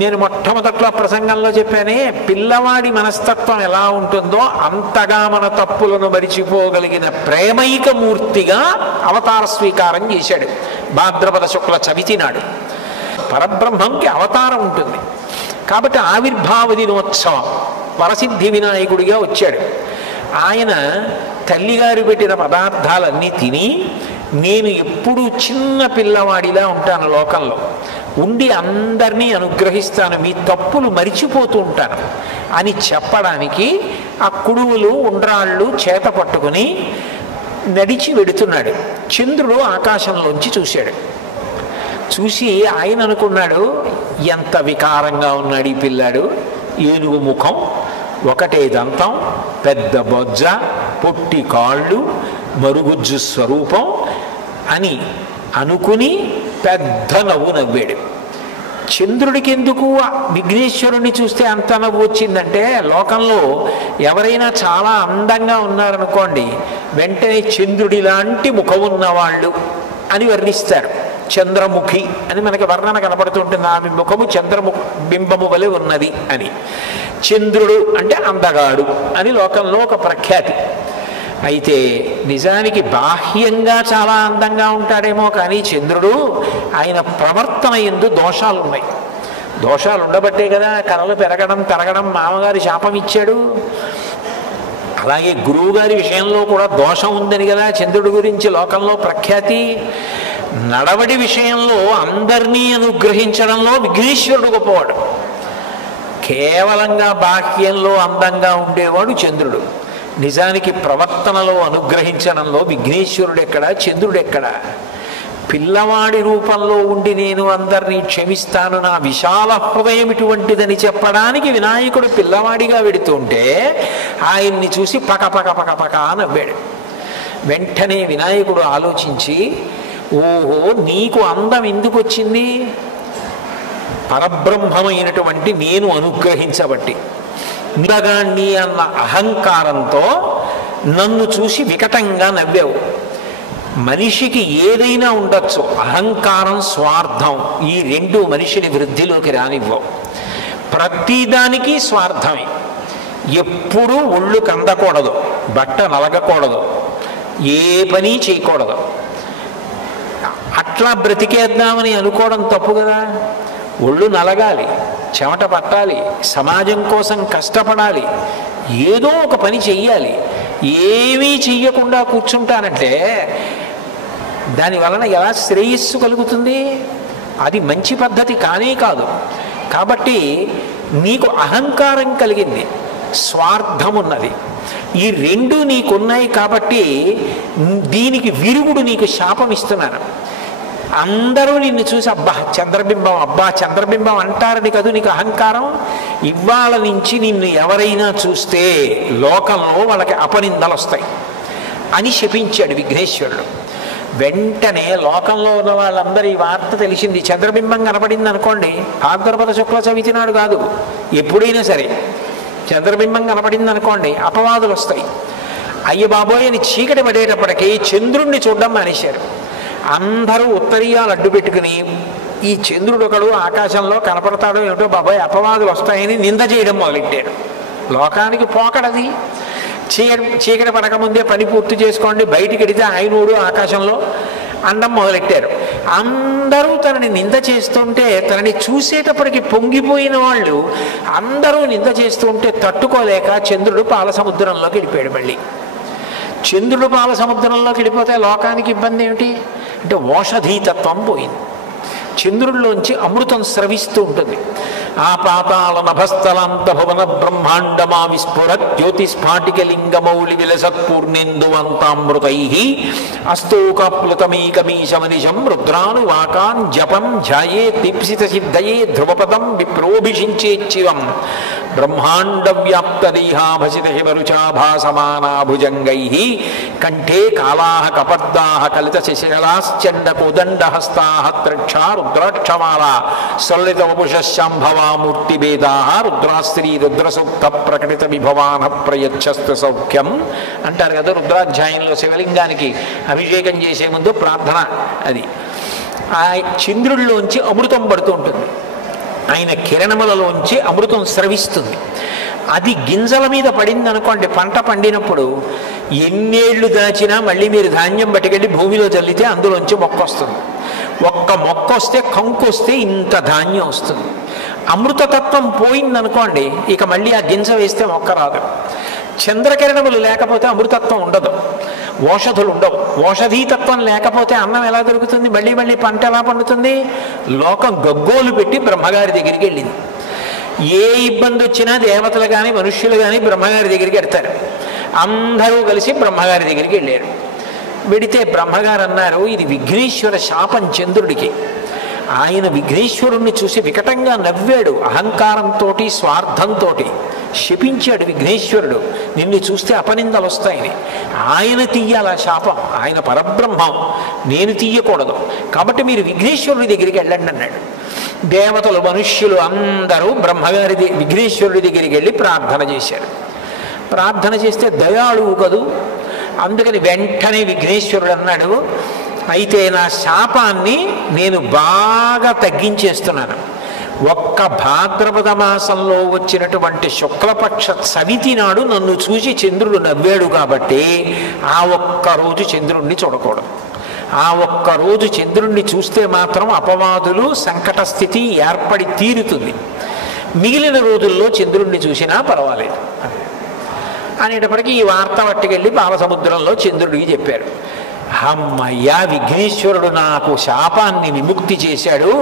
నేను మొట్టమొదట్లో ప్రసంగంలో చెప్పానే, పిల్లవాడి మనస్తత్వం ఎలా ఉంటుందో అంతగా మన తప్పులను మరిచిపోగలిగిన ప్రేమైక మూర్తిగా అవతార స్వీకారం చేశాడు భాద్రపద శుక్ల చవితి నాడు. పరబ్రహ్మంకి అవతారం ఉంటుంది కాబట్టి ఆవిర్భావ దినోత్సవం వరసిద్ధి వినాయకుడిగా వచ్చాడు. ఆయన తల్లిగారు పెట్టిన పదార్థాలన్నీ తిని, నేను ఎప్పుడూ చిన్న పిల్లవాడిలా ఉంటాను లోకంలో, ఉండి అందరినీ అనుగ్రహిస్తాను, మీ తప్పులు మరిచిపోతూ ఉంటాను అని చెప్పడానికి ఆ కుడువులు ఉండ్రాళ్ళు చేత పట్టుకుని నడిచి వెడుతున్నాడు. చంద్రుడు ఆకాశంలోంచి చూశాడు. చూసి ఆయన అనుకున్నాడు, ఎంత వికారంగా ఉన్నాడు ఈ పిల్లాడు, ఏనుగు ముఖం, ఒకటే దంతం, పెద్ద బొజ్జ, పొట్టి కాళ్ళు, మరుగుజ్జు స్వరూపం అని అనుకుని పెద్ద నవ్వు నవ్వాడు. చంద్రుడికి ఎందుకు విఘ్నేశ్వరుణ్ణి చూస్తే అంత నవ్వు వచ్చిందంటే, లోకంలో ఎవరైనా చాలా అందంగా ఉన్నారనుకోండి, వెంటనే చంద్రుడి లాంటి ముఖం ఉన్నవాళ్ళు అని వర్ణిస్తారు. చంద్రముఖి అని మనకి వర్ణన కనపడుతుంటుంది, ఆమె ముఖము బింబము వలె ఉన్నది అని. చంద్రుడు అంటే అందగాడు అని లోకంలో ఒక ప్రఖ్యాతి. అయితే నిజానికి బాహ్యంగా చాలా అందంగా ఉంటాడేమో కానీ చంద్రుడు, ఆయన ప్రవర్తన యందు దోషాలు ఉన్నాయి. దోషాలు ఉండబట్టే కదా కళలు పెరగడం తరగడం మామగారి శాపం ఇచ్చాడు. అలాగే గురువుగారి విషయంలో కూడా దోషం ఉందని కదా చంద్రుడి గురించి లోకంలో ప్రఖ్యాతి. నడవడి విషయంలో అందరినీ అనుగ్రహించడంలో విఘ్నేశ్వరుడు గొప్పవాడు. కేవలంగా బాహ్యంలో అందంగా ఉండేవాడు చంద్రుడు. నిజానికి ప్రవర్తనలో అనుగ్రహించడంలో విఘ్నేశ్వరుడు ఎక్కడ, చంద్రుడు ఎక్కడ? పిల్లవాడి రూపంలో ఉండి నేను అందరినీ క్షమిస్తాను, నా విశాల హృదయం ఇటువంటిదని చెప్పడానికి వినాయకుడు పిల్లవాడిగా వెడుతుంటే ఆయన్ని చూసి పక పక పక పక నవ్వాడు. వెంటనే వినాయకుడు ఆలోచించి, ఓహో నీకు అందం ఎందుకు వచ్చింది? పరబ్రహ్మమైనటువంటి నేను అనుగ్రహించబట్టి. నిలగాన్ని అన్న అహంకారంతో నన్ను చూసి వికటంగా నవ్వావు. మనిషికి ఏదైనా ఉండొచ్చు, అహంకారం స్వార్థం ఈ రెండు మనిషిని వృద్ధిలోకి రానివ్వవు. ప్రతిదానికి స్వార్థమే. ఎప్పుడూ ఒళ్ళు కందకూడదు, బట్ట నలగకూడదు, ఏ పని చేయకూడదు. అట్లా బ్రతికేద్దామని అనుకోవడం తప్పు కదా. ఒళ్ళు నలగాలి, చెమట పట్టాలి, సమాజం కోసం కష్టపడాలి, ఏదో ఒక పని చెయ్యాలి. ఏమీ చెయ్యకుండా కూర్చుంటానంటే దానివలన ఎలా శ్రేయస్సు కలుగుతుంది? అది మంచి పద్ధతి కానే కాదు. కాబట్టి నీకు అహంకారం కలిగింది, స్వార్థం ఉన్నది, ఈ రెండు నీకున్నాయి. కాబట్టి దీనికి విరుగుడు నీకు శాపం ఇస్తున్నాను. అందరూ నిన్ను చూసి అబ్బా చంద్రబింబం, అబ్బా చంద్రబింబం అంటారని కదూ నీకు అహంకారం. ఇవాళ నుంచి నిన్ను ఎవరైనా చూస్తే లోకంలో వాళ్ళకి అపనిందలు వస్తాయి అని శపించాడు విఘ్నేశ్వరుడు. వెంటనే లోకంలో ఉన్న వాళ్ళందరూ ఈ వార్త తెలిసింది. చంద్రబింబం కనపడింది అనుకోండి, భాద్రపద శుక్ల చవితి నాడు కాదు, ఎప్పుడైనా సరే చంద్రబింబం కనపడింది అనుకోండి అపవాదులు వస్తాయి. అయ్య బాబోయ్ అని చీకటి పడేటప్పటికీ చంద్రుణ్ణి చూడడం మానేశారు. అందరూ ఉత్తరీయాలు అడ్డు పెట్టుకుని ఈ చంద్రుడు ఒకడు ఆకాశంలో కనపడతాడో ఏమిటో బాబాయ్ అపవాదులు వస్తాయని నింద చేయడం మొదలెట్టారు. లోకానికి పోకడది. చీకటి పడకముందే పని పూర్తి చేసుకోండి, బయటికి వెడితే ఆయనోడు ఆకాశంలో అండం మొదలెట్టారు. అందరూ తనని నింద చేస్తుంటే, తనని చూసేటప్పటికి పొంగిపోయిన వాళ్ళు అందరూ నింద చేస్తుంటే తట్టుకోలేక చంద్రుడు పాల సముద్రంలోకి వెళ్ళిపోయాడు. మళ్ళీ చంద్రుడు పాల సముద్రంలోకి వెళ్ళిపోతే లోకానికి ఇబ్బంది ఏమిటి అంటే ఓషధీతత్వం పోయింది. చంద్రుడిలోంచి అమృతం స్రవిస్తూ ఉంటుంది. ఆ పాతాళ నభస్థలాంత భువన బ్రహ్మాండమా విస్ఫురత్ జ్యోతిస్ఫాటికలింగమౌళి విలసత్పూర్ణేందువంతామృతై అస్తోకప్లుతమీకమీశమనిశం రుద్రానువాకాన్ జపం ధ్యాయే దీప్సిత సిద్ధయే ధ్రువపదం విప్రోభిషించేచ్చివం బ్రహ్మాండ వ్యాప్త దేహాభసిత హిమరుచాభాసమానాభుజంగై కంఠే కాళాః కపర్దాః కలిత శశికళాశ్చండ కోదండహస్తాః త్రక్షా రుద్రాక్షమాలా సల్లిత వపుషశాంభవామూర్తిభేదాః రుద్రాస్త్రీ రుద్రసూక్త ప్రకటిత విభవాన ప్రయచ్చస్తు సౌఖ్యం అంటారు కదా. రుద్రాధ్యాయంలో శివలింగానికి అభిషేకం చేసే ముందు ప్రార్థన అది. ఆ చంద్రుడిలోంచి అమృతం పడుతూ ఉంటుంది. ఆయన కిరణములలోంచి అమృతం స్రవిస్తుంది. అది గింజల మీద పడింది అనుకోండి, పంట పండినప్పుడు ఎన్నేళ్లు దాచినా మళ్ళీ మీరు ధాన్యం పట్టుకెళ్ళి భూమిలో చల్లితే అందులోంచి మొక్క వస్తుంది. ఒక్క మొక్క వస్తే, కంకు వస్తే ఇంత ధాన్యం వస్తుంది. అమృతతత్వం పోయిందనుకోండి, ఇక మళ్ళీ ఆ గింజ వేస్తే మొక్క రాదు. చంద్రకిరణములు లేకపోతే అమృతత్వం ఉండదు, ఓషధులు ఉండవు. ఓషధీతత్వం లేకపోతే అన్నం ఎలా దొరుకుతుంది? మళ్ళీ మళ్ళీ పంట ఎలా పండుతుంది? లోకం గగ్గోలు పెట్టి బ్రహ్మగారి దగ్గరికి వెళ్ళింది. ఏ ఇబ్బంది వచ్చినా దేవతలు కానీ మనుష్యులు కానీ బ్రహ్మగారి దగ్గరికి వెళ్తారు. అందరూ కలిసి బ్రహ్మగారి దగ్గరికి వెళ్ళారు. వెడితే బ్రహ్మగారు అన్నారు, ఇది విఘ్నేశ్వర శాపం చంద్రుడికి. ఆయన విఘ్నేశ్వరుణ్ణి చూసి వికటంగా నవ్వాడు. అహంకారంతో, స్వార్థంతో శపించాడు విఘ్నేశ్వరుడు. నిన్ను చూస్తే అపనిందలు వస్తాయని. ఆయన తీయాల శాపం, ఆయన పరబ్రహ్మం, నేను తీయకూడదు. కాబట్టి మీరు విఘ్నేశ్వరుడి దగ్గరికి వెళ్ళండి అన్నాడు. దేవతలు మనుష్యులు అందరూ బ్రహ్మగారి విఘ్నేశ్వరుడి దగ్గరికి వెళ్ళి ప్రార్థన చేశారు. ప్రార్థన చేస్తే దయాళువు కదూ, అందుకని వెంటనే విఘ్నేశ్వరుడు అన్నాడు, అయితే నా శాపాన్ని నేను బాగా తగ్గించేస్తున్నాను. ఒక్క భాద్రపద మాసంలో వచ్చినటువంటి శుక్లపక్ష చవితి నాడు నన్ను చూసి చంద్రుడు నవ్వాడు కాబట్టి ఆ ఒక్కరోజు చంద్రుణ్ణి చూడకూడదు. ఆ ఒక్కరోజు చంద్రుణ్ణి చూస్తే మాత్రం అపవాదులు సంకట స్థితి ఏర్పడి తీరుతుంది. మిగిలిన రోజుల్లో చంద్రుణ్ణి చూసినా పర్వాలేదు అనేటప్పటికీ ఈ వార్త పట్టుకెళ్ళి బాలసముద్రంలో చంద్రుడికి చెప్పారు. అమ్మయ్యా, విఘ్నేశ్వరుడు నాకు శాపాన్ని విముక్తి చేశాడు.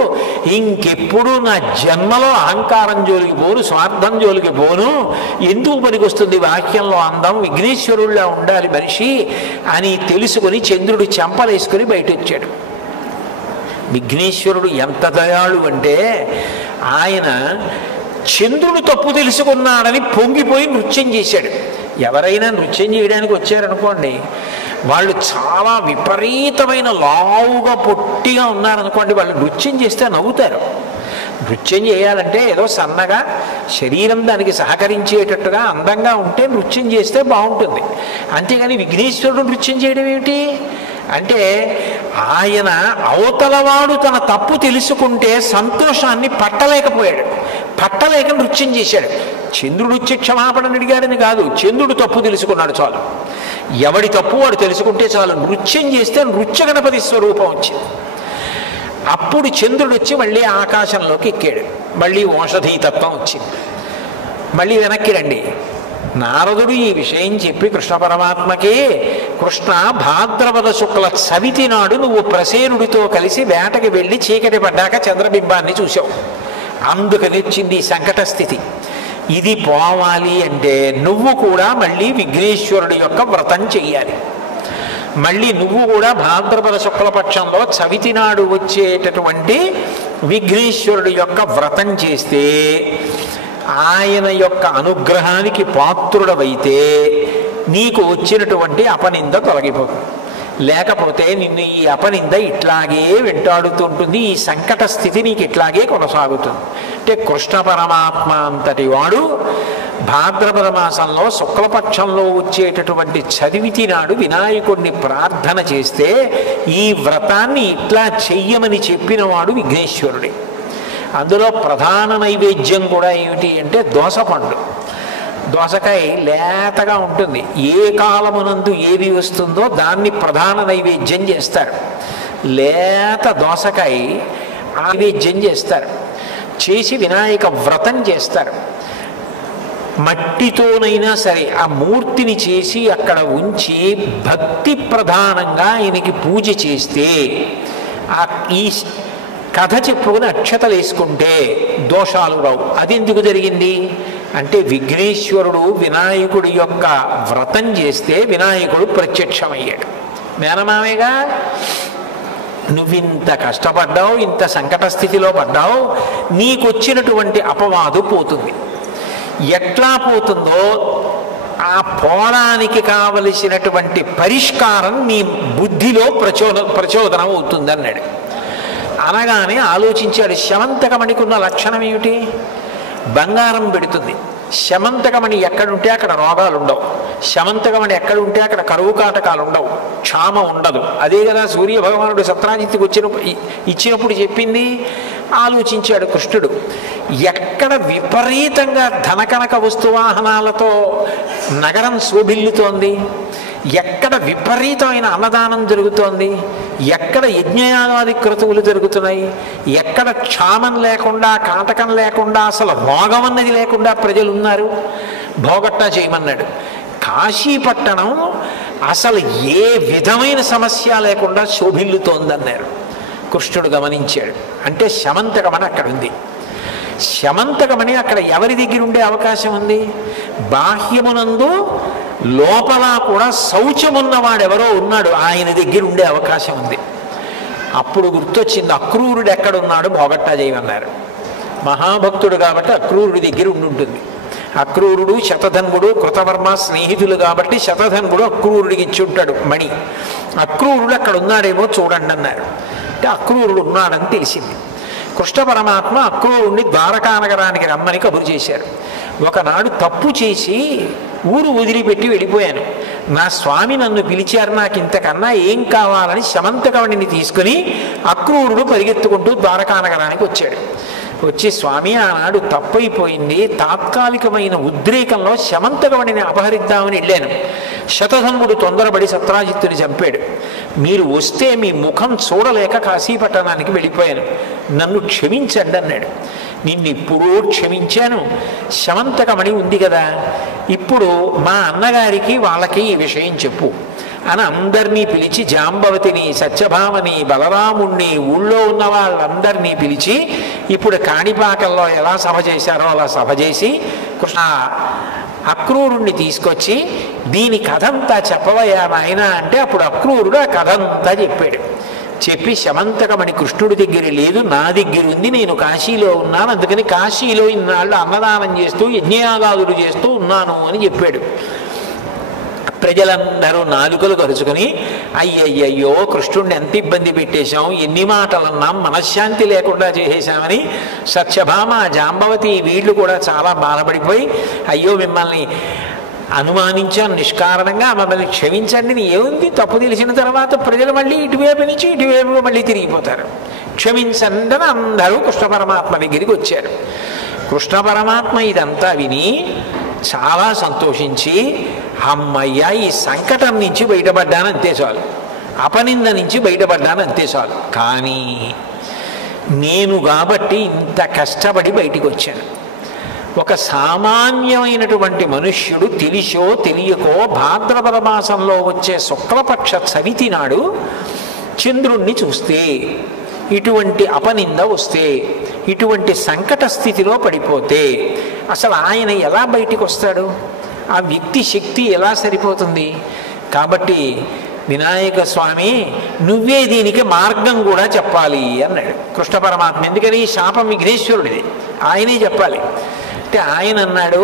ఇంకెప్పుడు నా జన్మలో అహంకారం జోలికి పోను, స్వార్థం జోలికి పోను. ఎందుకు పనికొస్తుంది వాక్యంలో అందం? విఘ్నేశ్వరుడిలా ఉండాలి మనిషి అని తెలుసుకుని చంద్రుడు చెంపలేసుకుని బయట వచ్చాడు. విఘ్నేశ్వరుడు ఎంత దయాళు అంటే ఆయన చంద్రుడు తప్పు తెలుసుకున్నాడని పొంగిపోయి నృత్యం చేశాడు. ఎవరైనా నృత్యం చేయడానికి వచ్చారనుకోండి, వాళ్ళు చాలా విపరీతమైన లావుగా పొట్టిగా ఉన్నారనుకోండి, వాళ్ళు నృత్యం చేస్తే నవ్వుతారు. నృత్యం చేయాలంటే ఏదో సన్నగా శరీరం దానికి సహకరించేటట్టుగా అందంగా ఉంటే నృత్యం చేస్తే బాగుంటుంది. అంతేగాని విఘ్నేశ్వరుడు నృత్యం చేయడం ఏమిటి అంటే, ఆయన అవతలవాడు తన తప్పు తెలుసుకుంటే సంతోషాన్ని పట్టలేకపోయాడు. పట్టలేక నృత్యం చేశాడు. చంద్రుడు వచ్చి క్షమాపణను అడిగాడని కాదు, చంద్రుడు తప్పు తెలుసుకున్నాడు చాలు. ఎవడి తప్పు వాడు తెలుసుకుంటే చాలు. నృత్యం చేస్తే నృత్య గణపతి స్వరూపం వచ్చింది. అప్పుడు చంద్రుడు వచ్చి మళ్ళీ ఆకాశంలోకి ఎక్కాడు. మళ్ళీ ఓషధీతత్వం వచ్చింది. మళ్ళీ వెనక్కి రండి. నారదుడు ఈ విషయం చెప్పి కృష్ణ పరమాత్మకే, కృష్ణ భాద్రపద శుక్ల చవితి నాడు నువ్వు ప్రసేనుడితో కలిసి వేటకి వెళ్ళి చీకటి పడ్డాక చంద్రబింబాన్ని చూసావు, అందుకని వచ్చింది ఈ సంకట స్థితి. ఇది పోవాలి అంటే నువ్వు కూడా మళ్ళీ విఘ్నేశ్వరుడి యొక్క వ్రతం చెయ్యాలి. మళ్ళీ నువ్వు కూడా భాద్రపద శుక్లపక్షంలో చవితి నాడు వచ్చేటటువంటి విఘ్నేశ్వరుడి యొక్క వ్రతం చేస్తే ఆయన యొక్క అనుగ్రహానికి పాత్రుడవైతే నీకు వచ్చినటువంటి అపనింద తొలగిపోతుంది. లేకపోతే నిన్ను ఈ అపనింద ఇట్లాగే వెంటాడుతుంటుంది. ఈ సంకట స్థితి నీకు ఇట్లాగే కొనసాగుతుంది. అంటే కృష్ణ పరమాత్మ అంతటి వాడు భాద్రపద మాసంలో శుక్లపక్షంలో వచ్చేటటువంటి చవితి నాడు వినాయకుడిని ప్రార్థన చేస్తే ఈ వ్రతాన్ని ఇట్లా చెయ్యమని చెప్పినవాడు విఘ్నేశ్వరుడే. అందులో ప్రధాన నైవేద్యం కూడా ఏమిటి అంటే దోసపండు. దోసకాయ లేతగా ఉంటుంది. ఏ కాలమునందు ఏది వస్తుందో దాన్ని ప్రధాన నైవేద్యం చేస్తారు. లేత దోసకాయ నైవేద్యం చేస్తారు, చేసి వినాయక వ్రతం చేస్తారు. మట్టితోనైనా సరే ఆ మూర్తిని చేసి అక్కడ ఉంచి భక్తి ప్రధానంగా ఆయనకి పూజ చేస్తే ఈ కథ చెప్పుకుని అక్షతలు వేసుకుంటే దోషాలు రావు. అది ఎందుకు జరిగింది అంటే విఘ్నేశ్వరుడు వినాయకుడి యొక్క వ్రతం చేస్తే వినాయకుడు ప్రత్యక్షమయ్యాడు. మేనమామేగా, నువ్వింత కష్టపడ్డావు, ఇంత సంకట స్థితిలో పడ్డావు, నీకొచ్చినటువంటి అపవాదు పోతుంది. ఎట్లా పోతుందో ఆ పోవడానికి కావలసినటువంటి పరిష్కారం నీ బుద్ధిలో ప్రచోదనం అవుతుంది అన్నాడు. అనగానే ఆలోచించాడు, శమంతకమణికి ఉన్న లక్షణం ఏమిటి? బంగారం పెడుతుంది. శమంతకమణి ఎక్కడుంటే అక్కడ రోగాలు ఉండవు, శమంతకమణి ఎక్కడుంటే అక్కడ కరువు కాటకాలు ఉండవు, క్షామం ఉండదు. అదే కదా సూర్య భగవానుడు సత్రాజిత్తుకు ఇచ్చినప్పుడు చెప్పింది. ఆలోచించాడు కృష్ణుడు, ఎక్కడ విపరీతంగా ధనకనక వస్తువాహనాలతో నగరం శోభిల్లుతోంది, ఎక్కడ విపరీతమైన అన్నదానం జరుగుతోంది, ఎక్కడ యజ్ఞయాగాది క్రతువులు జరుగుతున్నాయి, ఎక్కడ క్షామం లేకుండా కాటకం లేకుండా అసలు రోగం అన్నది లేకుండా ప్రజలు ఉన్నారు, భోగట్టా చేయమన్నాడు. కాశీపట్టణం అసలు ఏ విధమైన సమస్య లేకుండా శోభిల్లుతోందన్నారు. కృష్ణుడు గమనించాడు. అంటే శమంతకమని అక్కడ ఉంది. శమంతకమని అక్కడ ఎవరి దగ్గర ఉండే అవకాశం ఉంది? బాహ్యమునందు లోపల కూడా శౌచమున్నవాడెవరో ఉన్నాడు, ఆయన దగ్గర ఉండే అవకాశం ఉంది. అప్పుడు గుర్తొచ్చింది, అక్రూరుడు ఎక్కడున్నాడు భోగట్టా చేయమన్నారు. మహాభక్తుడు కాబట్టి అక్రూరుడి దగ్గర ఉండుంటుంది. అక్రూరుడు శతధన్వుడు కృతవర్మ స్నేహితులు కాబట్టి శతధన్వుడు అక్రూరుడికి ఇచ్చి ఉంటాడు మణి. అక్రూరుడు అక్కడ ఉన్నాడేమో చూడండి అన్నారు. అంటే అక్రూరుడు ఉన్నాడని తెలిసింది. కృష్ణ పరమాత్మ అక్రూరుణ్ణి ద్వారకా నగరానికి రమ్మని కబురు చేశారు. ఒకనాడు తప్పు చేసి ఊరు వదిలిపెట్టి వెళ్ళిపోయాను, నా స్వామి నన్ను పిలిచారు, నాకు ఇంతకన్నా ఏం కావాలని శమంతకమణిని తీసుకుని అక్రూరుడు పరిగెత్తుకుంటూ ద్వారకా నగరానికి వచ్చాడు. వచ్చి, స్వామి ఆనాడు తప్పైపోయింది, తాత్కాలికమైన ఉద్రేకంలో శమంతకమణిని అపహరిద్దామని వెళ్ళాను, శతధన్వుడు తొందరపడి సత్రాజిత్తుని చంపాడు, మీరు వస్తే మీ ముఖం చూడలేక కాశీపట్టణానికి వెళ్ళిపోయాను, నన్ను క్షమించండి అన్నాడు. నిన్ను ఇప్పుడూ క్షమించాను, శమంతకమణి ఉంది కదా, ఇప్పుడు మా అన్నగారికి వాళ్ళకి ఈ విషయం చెప్పు అని అందరినీ పిలిచి, జాంబవతిని, సత్యభామని, బలరాముణ్ణి, ఊళ్ళో ఉన్న వాళ్ళందరినీ పిలిచి ఇప్పుడు కాణిపాకంలో ఎలా సభ చేశారో అలా సభ చేసి కృష్ణ అక్రూరుణ్ణి తీసుకొచ్చి దీని కథంతా చెప్పవయ్యా నాయన అంటే అప్పుడు అక్రూరుడు ఆ కథంతా చెప్పాడు. చెప్పి శమంతకమణి కృష్ణుడి దగ్గర లేదు, నా దగ్గర ఉంది, నేను కాశీలో ఉన్నాను, అందుకని కాశీలో ఇన్నాళ్ళు అన్నదానం చేస్తూ యజ్ఞయాగాదులు చేస్తూ ఉన్నాను అని చెప్పాడు. ప్రజలందరూ నాలుకలు కరుచుకొని, అయ్యయ్యో కృష్ణుడిని ఎంత ఇబ్బంది పెట్టేశాం, ఎన్ని మాటలన్నాం, మనశ్శాంతి లేకుండా చేసేశామని సత్యభామ, జాంబవతి వీళ్ళు కూడా చాలా బాధపడిపోయి, అయ్యో మిమ్మల్ని అనుమానించాను నిష్కారణంగా, మమ్మల్ని క్షమించండి, ఏముంది, తప్పు తెలిసిన తర్వాత ప్రజలు మళ్ళీ ఇటువైపు నుంచి ఇటువైపు మళ్ళీ తిరిగిపోతారు, క్షమించండి అని అందరూ కృష్ణ పరమాత్మ దగ్గరికి వచ్చారు. కృష్ణ పరమాత్మ ఇదంతా విని చాలా సంతోషించి, అమ్మయ్య ఈ సంకటం నుంచి బయటపడ్డాను అంతే చాలు, అపనింద నుంచి బయటపడ్డాను అంతే చాలు, కానీ నేను కాబట్టి ఇంత కష్టపడి బయటికి వచ్చాను. ఒక సామాన్యమైనటువంటి మనుష్యుడు తెలిసో తెలియకో భాద్రపద మాసంలో వచ్చే శుక్లపక్ష చవితి నాడు చంద్రుణ్ణి చూస్తే, ఇటువంటి అపనింద వస్తే, ఇటువంటి సంకట స్థితిలో పడిపోతే అసలు ఆయన ఎలా బయటికి వస్తాడు? ఆ వ్యక్తి శక్తి ఎలా సరిపోతుంది? కాబట్టి వినాయక స్వామి నువ్వే దీనికి మార్గం కూడా చెప్పాలి అన్నాడు కృష్ణ పరమాత్మ. ఎందుకని? శాపం విఘ్నేశ్వరుడిది, ఆయనే చెప్పాలి. అంటే ఆయన అన్నాడు,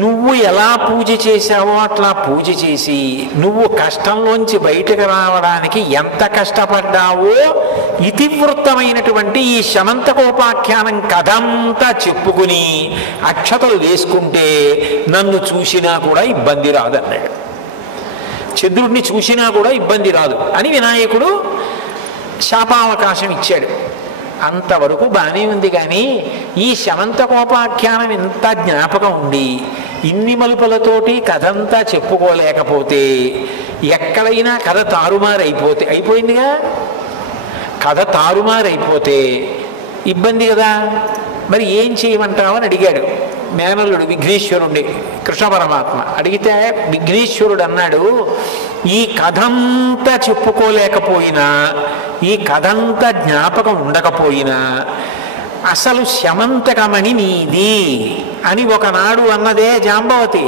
నువ్వు ఎలా పూజ చేశావో అట్లా పూజ చేసి నువ్వు కష్టంలోంచి బయటకు రావడానికి ఎంత కష్టపడ్డావో ఇతివృత్తమైనటువంటి ఈ శమంతకోపాఖ్యానం కథంతా చెప్పుకుని అక్షతలు వేసుకుంటే నన్ను చూసినా కూడా ఇబ్బంది రాదన్నాడు. చంద్రుడిని చూసినా కూడా ఇబ్బంది రాదు అని వినాయకుడు శాపావకాశం ఇచ్చాడు. అంతవరకు బాగానే ఉంది. కానీ ఈ శమంతకోపాఖ్యానం ఎంత జ్ఞాపకం ఉండి ఇన్ని మలుపులతోటి కథంతా చెప్పుకోలేకపోతే ఎక్కడైనా కథ అయిపోయిందిగా. కథ తారుమారైపోతే ఇబ్బంది కదా. మరి ఏం చేయమంటావు అని అడిగాడు మేనల్లుడు విఘ్నేశ్వరుణ్ణి. కృష్ణ పరమాత్మ అడిగితే విఘ్నేశ్వరుడు అన్నాడు, ఈ కథంతా చెప్పుకోలేకపోయినా, ఈ కథంతా జ్ఞాపకం ఉండకపోయినా అసలు శమంతకమణి నీది అని ఒకనాడు అన్నదే జాంబవతి.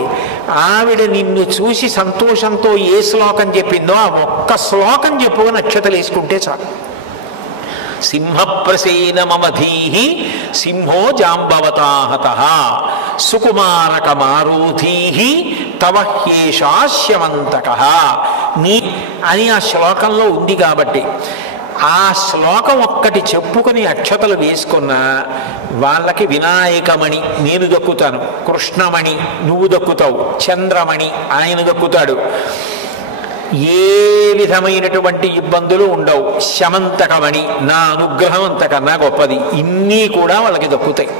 ఆవిడ నిన్ను చూసి సంతోషంతో ఏ శ్లోకం చెప్పిందో ఆ ఒక్క శ్లోకం చెప్పుకొని అక్షతలు వేసుకుంటే చాలు. సింహప్రసేనమధీహి సింహో జాంబవతాహతః సుకుమారక మారుధీహి తవ హ్యేషాస్యమంతకః నీ అని ఆ శ్లోకంలో ఉంది. కాబట్టి ఆ శ్లోకం ఒక్కటి చెప్పుకొని అక్షతలు వేసుకున్న వాళ్ళకి వినాయకమణి నేను దక్కుతాను, కృష్ణమణి నువ్వు దక్కుతావు, చంద్రమణి ఆయన దక్కుతాడు, ఏ విధమైనటువంటి ఇబ్బందులు ఉండవు, శమంతకమణి నా అనుగ్రహం అంతకన్నా గొప్పది, ఇన్నీ కూడా వాళ్ళకి దక్కుతాయి.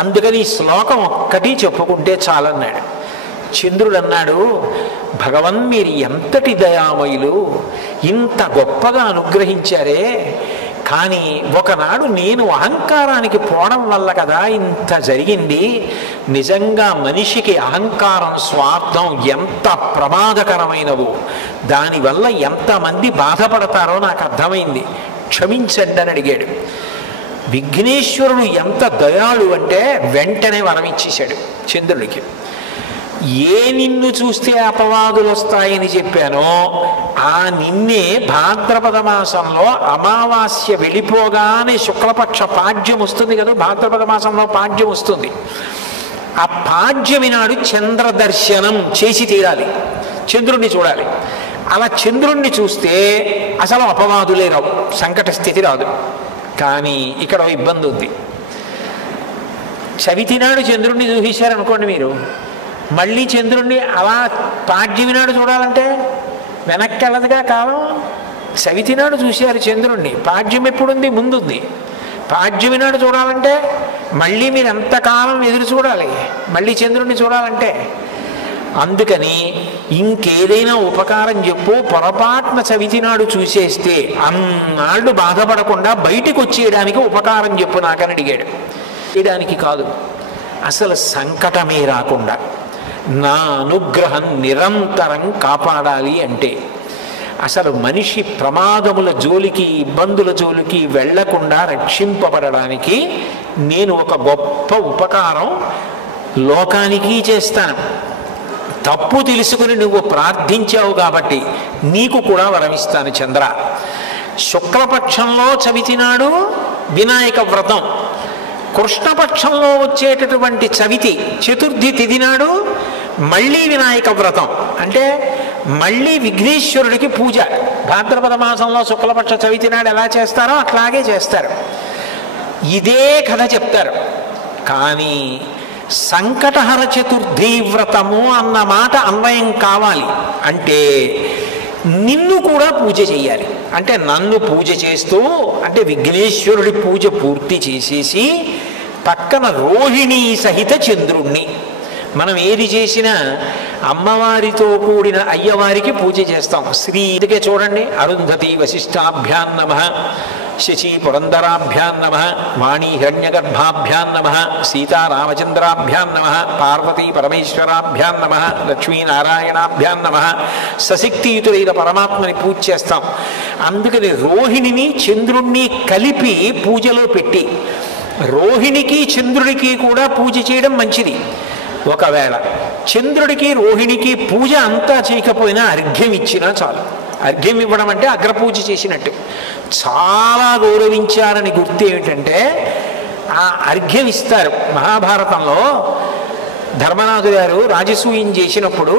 అందుకని ఈ శ్లోకం ఒక్కటి చెప్పుకుంటే చాలన్నాడు. చంద్రుడు అన్నాడు, భగవన్ మీరు ఎంతటి దయామయులు, ఇంత గొప్పగా అనుగ్రహించారే, కానీ ఒకనాడు నేను అహంకారానికి పోవడం వల్ల కదా ఇంత జరిగింది. నిజంగా మనిషికి అహంకారం స్వార్థం ఎంత ప్రమాదకరమైనవో, దానివల్ల ఎంతమంది బాధపడతారో నాకు అర్థమైంది, క్షమించండి అని అడిగాడు. విఘ్నేశ్వరుడు ఎంత దయాళు అంటే వెంటనే వరం ఇచ్చేశాడు చంద్రుడికి. ఏ నిన్ను చూస్తే అపవాదులు వస్తాయని చెప్పానో ఆ నిన్నే భాద్రపద మాసంలో అమావాస్య వెళ్ళిపోగానే శుక్లపక్ష పాడ్యం వస్తుంది కదా, భాద్రపద మాసంలో పాడ్యం వస్తుంది. ఆ పాడ్యమి నాడు చంద్ర దర్శనం చేసి తీరాలి, చంద్రుణ్ణి చూడాలి. అలా చంద్రుణ్ణి చూస్తే అసలు అపవాదులే రావు, సంకట స్థితి రాదు. కానీ ఇక్కడ ఇబ్బంది ఉంది. చవితి నాడు చంద్రుణ్ణి చూసేశారనుకోండి మీరు, మళ్ళీ చంద్రుణ్ణి అలా పాడ్యమి నాడు చూడాలంటే వెనక్కి వెళ్ళదుగా కాలం. చవితి నాడు చూశారు చంద్రుణ్ణి, పాడ్యం ఎప్పుడుంది ముందుంది. పాడ్యమి నాడు చూడాలంటే మళ్ళీ మీరు ఎంతకాలం ఎదురు చూడాలి మళ్ళీ చంద్రుణ్ణి చూడాలంటే. అందుకని ఇంకేదైనా ఉపకారం చెప్పు, పొరపాటున చవితి నాడు చూసేస్తే అన్నాళ్ళు బాధపడకుండా బయటికి వచ్చేయడానికి ఉపకారం చెప్పు నాకని అడిగాడు. చేయడానికి కాదు, అసలు సంకటమే రాకుండా నా అనుగ్రహం నిరంతరం కాపాడాలి అంటే, అసలు మనిషి ప్రమాదముల జోలికి ఇబ్బందుల జోలికి వెళ్లకుండా రక్షింపబడడానికి నేను ఒక గొప్ప ఉపకారం లోకానికి చేస్తాను. తప్పు తెలుసుకుని నువ్వు ప్రార్థించావు కాబట్టి నీకు కూడా వరమిస్తాను చంద్ర. శుక్లపక్షంలో చవితి నాడు వినాయక వ్రతం, కృష్ణపక్షంలో వచ్చేటటువంటి చవితి చతుర్థి తిథి నాడు మళ్ళీ వినాయక వ్రతం, అంటే మళ్ళీ విఘ్నేశ్వరుడికి పూజ. భాద్రపద మాసంలో శుక్లపక్ష చవితి నాడు ఎలా చేస్తారో అట్లాగే చేస్తారు. ఇదే కథ చెప్తారు. కానీ సంకటహర చతుర్థి వ్రతము అన్న మాట అన్వయం కావాలి అంటే నిన్ను కూడా పూజ చెయ్యాలి. అంటే నన్ను పూజ చేస్తూ, అంటే విఘ్నేశ్వరుడి పూజ పూర్తి చేసేసి పక్కన రోహిణీ సహిత చంద్రుణ్ణి, మనం ఏది చేసినా అమ్మవారితో కూడిన అయ్యవారికి పూజ చేస్తాం. శ్రీకే చూడండి, అరుంధతి వశిష్టాభ్యాం నమః, శశి పురంధరాభ్యాం నమః, వాణీ హిరణ్యగర్భాభ్యాం నమః, సీతారామచంద్రాభ్యాం నమః, పార్వతీ పరమేశ్వరాభ్యాం నమః, లక్ష్మీనారాయణాభ్యాం నమః. సశక్తియుతులైన పరమాత్మని పూజ చేస్తాం. అందుకని రోహిణిని చంద్రుణ్ణి కలిపి పూజలో పెట్టి రోహిణికి చంద్రుడికి కూడా పూజ చేయడం మంచిది. ఒకవేళ చంద్రుడికి రోహిణికి పూజ అంతా చేయకపోయినా అర్ఘ్యం ఇచ్చినా చాలు. అర్ఘ్యం ఇవ్వడం అంటే అగ్రపూజ చేసినట్టు. చాలా గౌరవించారని గుర్తు ఏమిటంటే ఆ అర్ఘ్యం ఇస్తారు. మహాభారతంలో ధర్మనాథు గారు రాజసూయం చేసినప్పుడు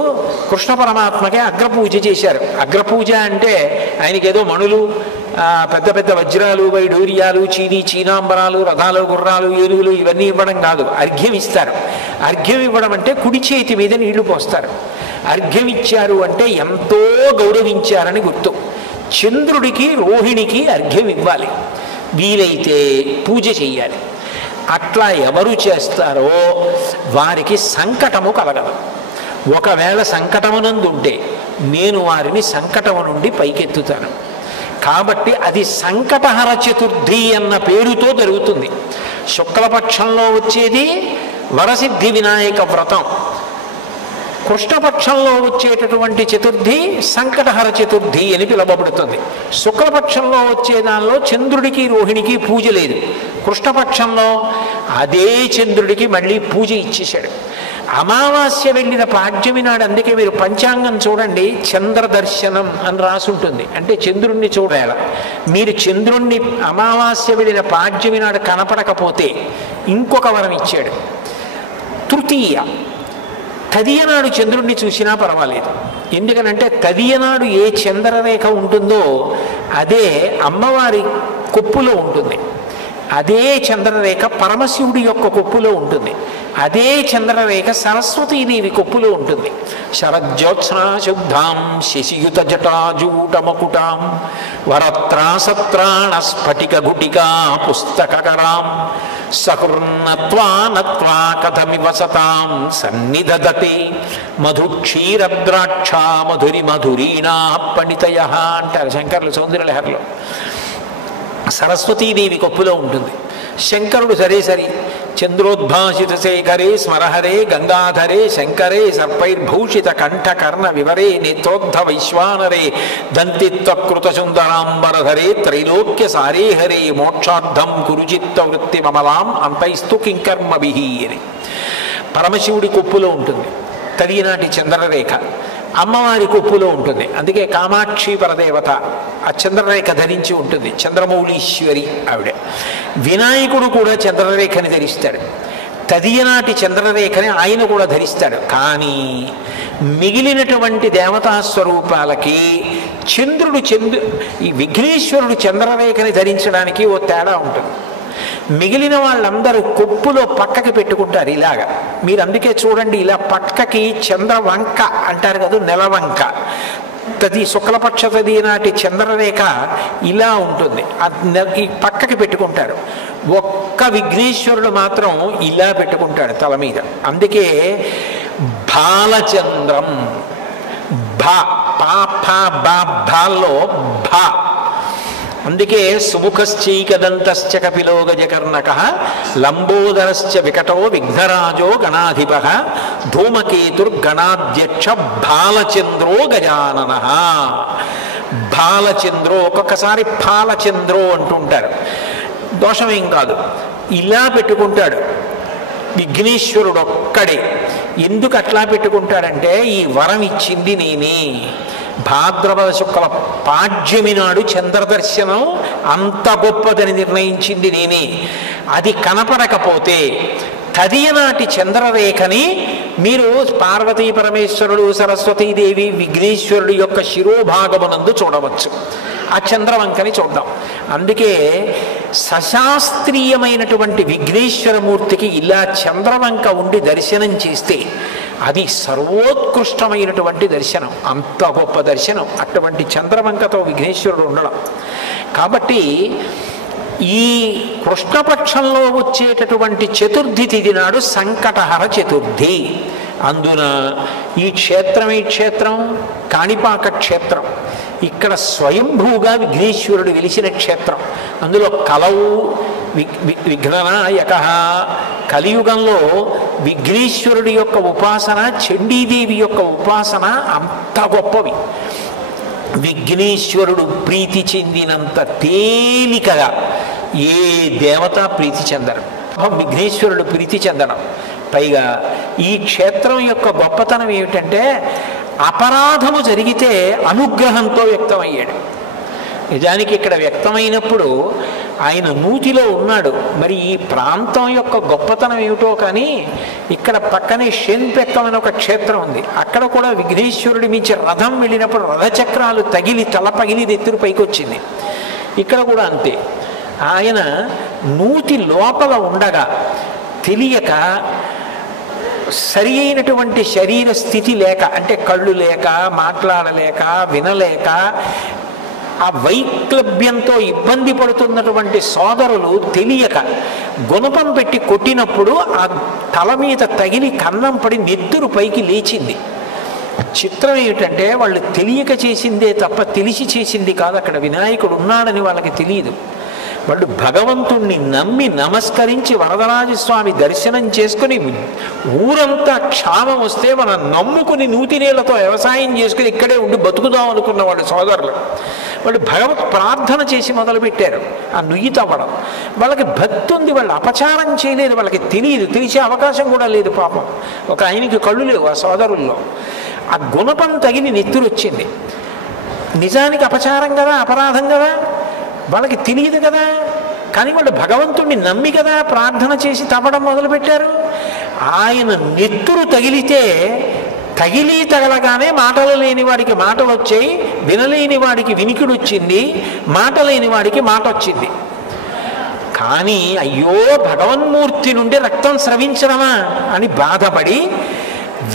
కృష్ణ పరమాత్మకే అగ్రపూజ చేశారు. అగ్రపూజ అంటే ఆయనకి ఏదో మణులు, పెద్ద పెద్ద వజ్రాలు, వైడూర్యాలు, చీనాంబరాలు, రథాలు, గుర్రాలు, ఏనుగులు ఇవన్నీ ఇవ్వడం కాదు, అర్ఘ్యం ఇస్తారు. అర్ఘ్యం ఇవ్వడం అంటే కుడి చేతి మీద నీళ్లు పోస్తారు. అర్ఘ్యం ఇచ్చారు అంటే ఎంతో గౌరవించారని గుర్తు. చంద్రుడికి రోహిణికి అర్ఘ్యం ఇవ్వాలి, వీలైతే పూజ చెయ్యాలి. అట్లా ఎవరు చేస్తారో వారికి సంకటము కలగదు. ఒకవేళ సంకటమునందుంటే నేను వారిని సంకటము నుండి పైకెత్తుతాను. కాబట్టి అది సంకటహర చతుర్థి అన్న పేరుతో జరుగుతుంది. శుక్లపక్షంలో వచ్చేది వరసిద్ధి వినాయక వ్రతం, కృష్ణపక్షంలో వచ్చేటటువంటి చతుర్థి సంకటహర చతుర్థి అని పిలువబడుతుంది. శుక్లపక్షంలో వచ్చే దానిలో చంద్రుడికి రోహిణికి పూజ లేదు. కృష్ణపక్షంలో అదే చంద్రుడికి మళ్ళీ పూజ ఇచ్చేశాడు. అమావాస్య వెళ్ళిన పాడ్యమి నాడు, అందుకే మీరు పంచాంగం చూడండి, చంద్ర దర్శనం అని రాసుంటుంది. అంటే చంద్రుణ్ణి చూడాల. మీరు చంద్రుణ్ణి అమావాస్య వెళ్ళిన పాడ్యమి నాడు కనపడకపోతే ఇంకొక వరం ఇచ్చాడు. తృతీయ తదియనాడు చంద్రుణ్ణి చూసినా పర్వాలేదు. ఎందుకనంటే తదియనాడు ఏ చంద్రరేఖ ఉంటుందో అదే అమ్మవారి కొప్పులో ఉంటుంది. అదే చంద్రరేఖ పరమశివుడి యొక్క కొప్పులో ఉంటుంది. అదే చంద్రరేఖ సరస్వతీదేవి కొప్పులో ఉంటుంది. శరజ్యోత్స్నా శుద్ధాం శశియుత జటాజూటమకుటాం వరత్రాసత్రాణ స్ఫటిక గుటికా పుస్తకరాం సకృన్నత్వా నత్వా కథమివ సతాం సన్నిధదతే మధుక్షీరద్రాక్ష మధురి మధురీణా పండితయ అంటారు శంకరులు సౌందర్యలహరిలో. సరస్వతీదేవి కొప్పులో ఉంటుంది. శంకరుడు సరే చంద్రోద్భాసిత శేఖరే స్మరహరే గంగాధరే శంకరే సర్పైర్భూషిత కంఠకర్ణ వివరే నేత్రోద్ధ వైశ్వానరే దంతిత్వకృత సుందరాంబరధరే త్రైలోక్య సారే హరే మోక్షార్థం కురుచిత్త వృత్తి మమలాం అంతైస్తు కింకర్మభిః అని పరమశివుడి కొప్పులో ఉంటుంది తదినాటి చంద్రరేఖ. అమ్మవారి కొప్పులో ఉంటుంది. అందుకే కామాక్షి పరదేవత ఆ చంద్రరేఖ ధరించి ఉంటుంది. చంద్రమౌళీశ్వరి ఆవిడ. వినాయకుడు కూడా చంద్రరేఖని ధరిస్తాడు. తదియనాటి చంద్రరేఖని ఆయన కూడా ధరిస్తాడు. కానీ మిగిలినటువంటి దేవతా స్వరూపాలకి ఈ విఘ్నేశ్వరుడు చంద్రరేఖని ధరించడానికి ఓ తేడా ఉంటుంది. మిగిలిన వాళ్ళందరూ కొప్పులో పక్కకి పెట్టుకుంటారు ఇలాగా. మీరు అందుకే చూడండి, ఇలా పక్కకి చంద్రవంక అంటారు కదా, నెలవంక. శుక్లపక్ష తది నాటి చంద్రరేఖ ఇలా ఉంటుంది, ఈ పక్కకి పెట్టుకుంటారు. ఒక్క విఘ్నేశ్వరుడు మాత్రం ఇలా పెట్టుకుంటాడు తల మీద. అందుకే బాలచంద్రం భాలో భా. అందుకే సుముఖశ్చైకదంతశ్చ కపిలో గజకర్ణకః లంబోదరశ్చ వికటో విఘ్నరాజో గణాధిపః ధూమకేతుర్గణాధ్యక్ష బాలచంద్రో గజాననః. బాలచంద్రో, ఒక్కొక్కసారి బాలచంద్రో అంటుంటారు, దోషమేం కాదు. ఇలా పెట్టుకుంటాడు విఘ్నేశ్వరుడు ఒక్కడే. ఎందుకు అట్లా పెట్టుకుంటాడంటే ఈ వరం ఇచ్చింది నేనే. భాద్రపద శుక్ల పాడ్యమి నాడు చంద్రదర్శనం అంత గొప్పదని నిర్ణయించింది నేనే. అది కనపడకపోతే తదియనాటి చంద్రరేఖని మీరు పార్వతీ పరమేశ్వరుడు సరస్వతీదేవి విఘ్నేశ్వరుడు యొక్క శిరోభాగమునందు చూడవచ్చు. ఆ చంద్రవంకని చూద్దాం. అందుకే సశాస్త్రీయమైనటువంటి విఘ్నేశ్వరమూర్తికి ఇలా చంద్రవంక ఉండి దర్శనం చేస్తే అది సర్వోత్కృష్టమైనటువంటి దర్శనం, అంత గొప్ప దర్శనం అటువంటి చంద్రవంకతో విఘ్నేశ్వరుడు ఉండడం. కాబట్టి ఈ కృష్ణపక్షంలో వచ్చేటటువంటి చతుర్థి తిథి నాడు సంకటహర చతుర్థి. అందున ఈ క్షేత్రం కాణిపాక క్షేత్రం. ఇక్కడ స్వయంభూగా విఘ్నేశ్వరుడు వెలిసిన క్షేత్రం. అందులో కలవు విఘ్ననాయక. కలియుగంలో విఘ్నేశ్వరుడి యొక్క ఉపాసన, చండీదేవి యొక్క ఉపాసన అంత గొప్పవి. విఘ్నేశ్వరుడు ప్రీతి చెందినంత తేలికగా ఏ దేవత ప్రీతి చెందరు. విఘ్నేశ్వరుడు ప్రీతి చెందడం. పైగా ఈ క్షేత్రం యొక్క గొప్పతనం ఏమిటంటే అపరాధము జరిగితే అనుగ్రహంతో వ్యక్తమయ్యాడు. నిజానికి ఇక్కడ వ్యక్తమైనప్పుడు ఆయన నూతిలో ఉన్నాడు. మరి ఈ ప్రాంతం యొక్క గొప్పతనం ఏమిటో కానీ ఇక్కడ పక్కనే షెన్పెక్కం అనే ఒక క్షేత్రం ఉంది. అక్కడ కూడా విఘ్నేశ్వరుడి మించి రథం వెళ్ళినప్పుడు రథచక్రాలు తగిలి తల పగిలి ఎత్తురు పైకి వచ్చింది. ఇక్కడ కూడా అంతే. ఆయన నూతి లోపల ఉండగా తెలియక సరి అయినటువంటి శరీర స్థితి లేక, అంటే కళ్ళు లేక, మాట్లాడలేక, వినలేక ఆ వైక్లభ్యంతో ఇబ్బంది పడుతున్నటువంటి సోదరులు తెలియక గుణపం పెట్టి కొట్టినప్పుడు ఆ తల మీద తగిలి కన్నం పడి నెత్తురు పైకి లేచింది. చిత్రం ఏమిటంటే వాళ్ళు తెలియక చేసిందే తప్ప తెలిసి చేసింది కాదు. అక్కడ వినాయకుడు ఉన్నాడని వాళ్ళకి తెలియదు. వాళ్ళు భగవంతుణ్ణి నమ్మి నమస్కరించి వరదరాజస్వామి దర్శనం చేసుకుని ఊరంతా క్షామం వస్తే మనం నమ్ముకుని నూతినేళ్లతో వ్యవసాయం చేసుకుని ఇక్కడే ఉండి బతుకుదాం అనుకున్న వాళ్ళు సోదరులు వాళ్ళు భగవత్ ప్రార్థన చేసి మొదలుపెట్టారు ఆ నుయ్యి తవ్వడం. వాళ్ళకి భక్తి ఉంది, వాళ్ళు అపచారం చేయలేదు, వాళ్ళకి తెలియదు, తెలిసే అవకాశం కూడా లేదు. పాపం ఒక ఆయనకి కళ్ళు లేవు ఆ సోదరుల్లో. ఆ గుణపం తగిలి నెత్తురు వచ్చింది. నిజానికి అపచారం కదా, అపరాధం కదా, వాళ్ళకి తెలియదు కదా. కానీ వాళ్ళు భగవంతుణ్ణి నమ్మి కదా ప్రార్థన చేసి తవ్వడం మొదలుపెట్టారు. ఆయన నెత్తురు తగిలితే తగలగానే మాటలు లేని వాడికి మాటలు వచ్చాయి, వినలేని వాడికి వినికిడు వచ్చింది, మాట లేని వాడికి మాట వచ్చింది. కానీ అయ్యో భగవన్మూర్తి నుండి రక్తం స్రవించడమా అని బాధపడి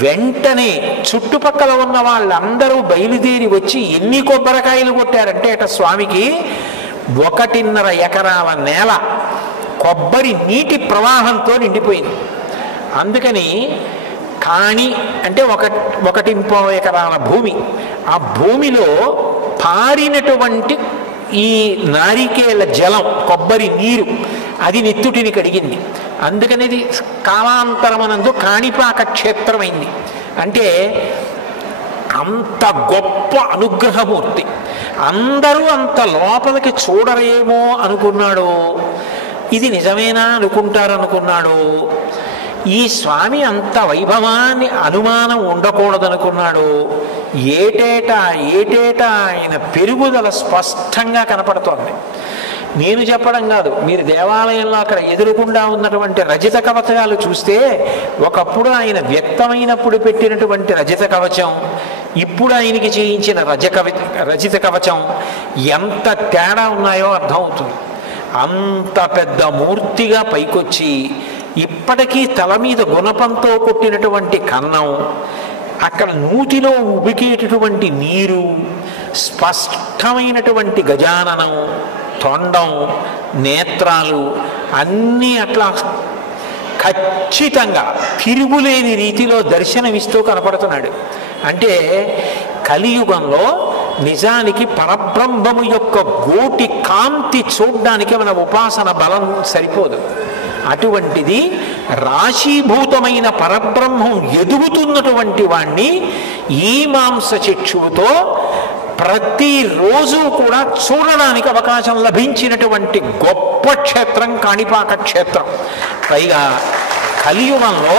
వెంటనే చుట్టుపక్కల ఉన్న వాళ్ళందరూ బయలుదేరి వచ్చి ఎన్ని కొబ్బరికాయలు కొట్టారంటే అట స్వామికి 1.5 ఎకరాల నేల కొబ్బరి నీటి ప్రవాహంతో నిండిపోయింది. అందుకని కాణి అంటే 1.5 ఎకరాల భూమి, ఆ భూమిలో పారినటువంటి ఈ నారికేళ జలం కొబ్బరి నీరు అది నెత్తుటిని కడిగింది. అందుకని ఇది కాలాంతరమనందు కాణిపాక క్షేత్రమైంది. అంటే అంత గొప్ప అనుగ్రహమూర్తి. అందరూ అంత లోపలికి చూడరేమో అనుకున్నాడు, ఇది నిజమేనా అనుకుంటారనుకున్నాడు. ఈ స్వామి అంత వైభవాన్ని అనుమానం ఉండకూడదనుకున్నాడు. ఏటేటా ఆయన పెరుగుదల స్పష్టంగా కనపడుతోంది. నేను చెప్పడం కాదు, మీరు దేవాలయంలో అక్కడ ఎదురుకుండా ఉన్నటువంటి రజిత కవచాలు చూస్తే ఒకప్పుడు ఆయన వ్యక్తమైనప్పుడు పెట్టినటువంటి రజిత కవచం, ఇప్పుడు ఆయనకి చేయించిన రజిత కవచం ఎంత తేడా ఉన్నాయో అర్థమవుతుంది. అంత పెద్ద మూర్తిగా పైకొచ్చి ఇప్పటికీ తల మీద గుణపంతో కొట్టినటువంటి కన్నం, అక్కడ నూతిలో ఉబికేటటువంటి నీరు, స్పష్టమైనటువంటి గజాననం, తొండం, నేత్రాలు అన్నీ అట్లా ఖచ్చితంగా తిరుగులేని రీతిలో దర్శనమిస్తూ కనపడుతున్నాడు. అంటే కలియుగంలో నిజానికి పరబ్రహ్మము యొక్క గోటి కాంతి చూడ్డానికి మన ఉపాసన బలం సరిపోదు. అటువంటిది రాశీభూతమైన పరబ్రహ్మం ఎదుగుతున్నటువంటి వాణ్ణి ఈ మాంస చక్షువుతో ప్రతిరోజు కూడా చూడడానికి అవకాశం లభించినటువంటి గొప్ప క్షేత్రం కాణిపాక క్షేత్రం. పైగా కలియుగంలో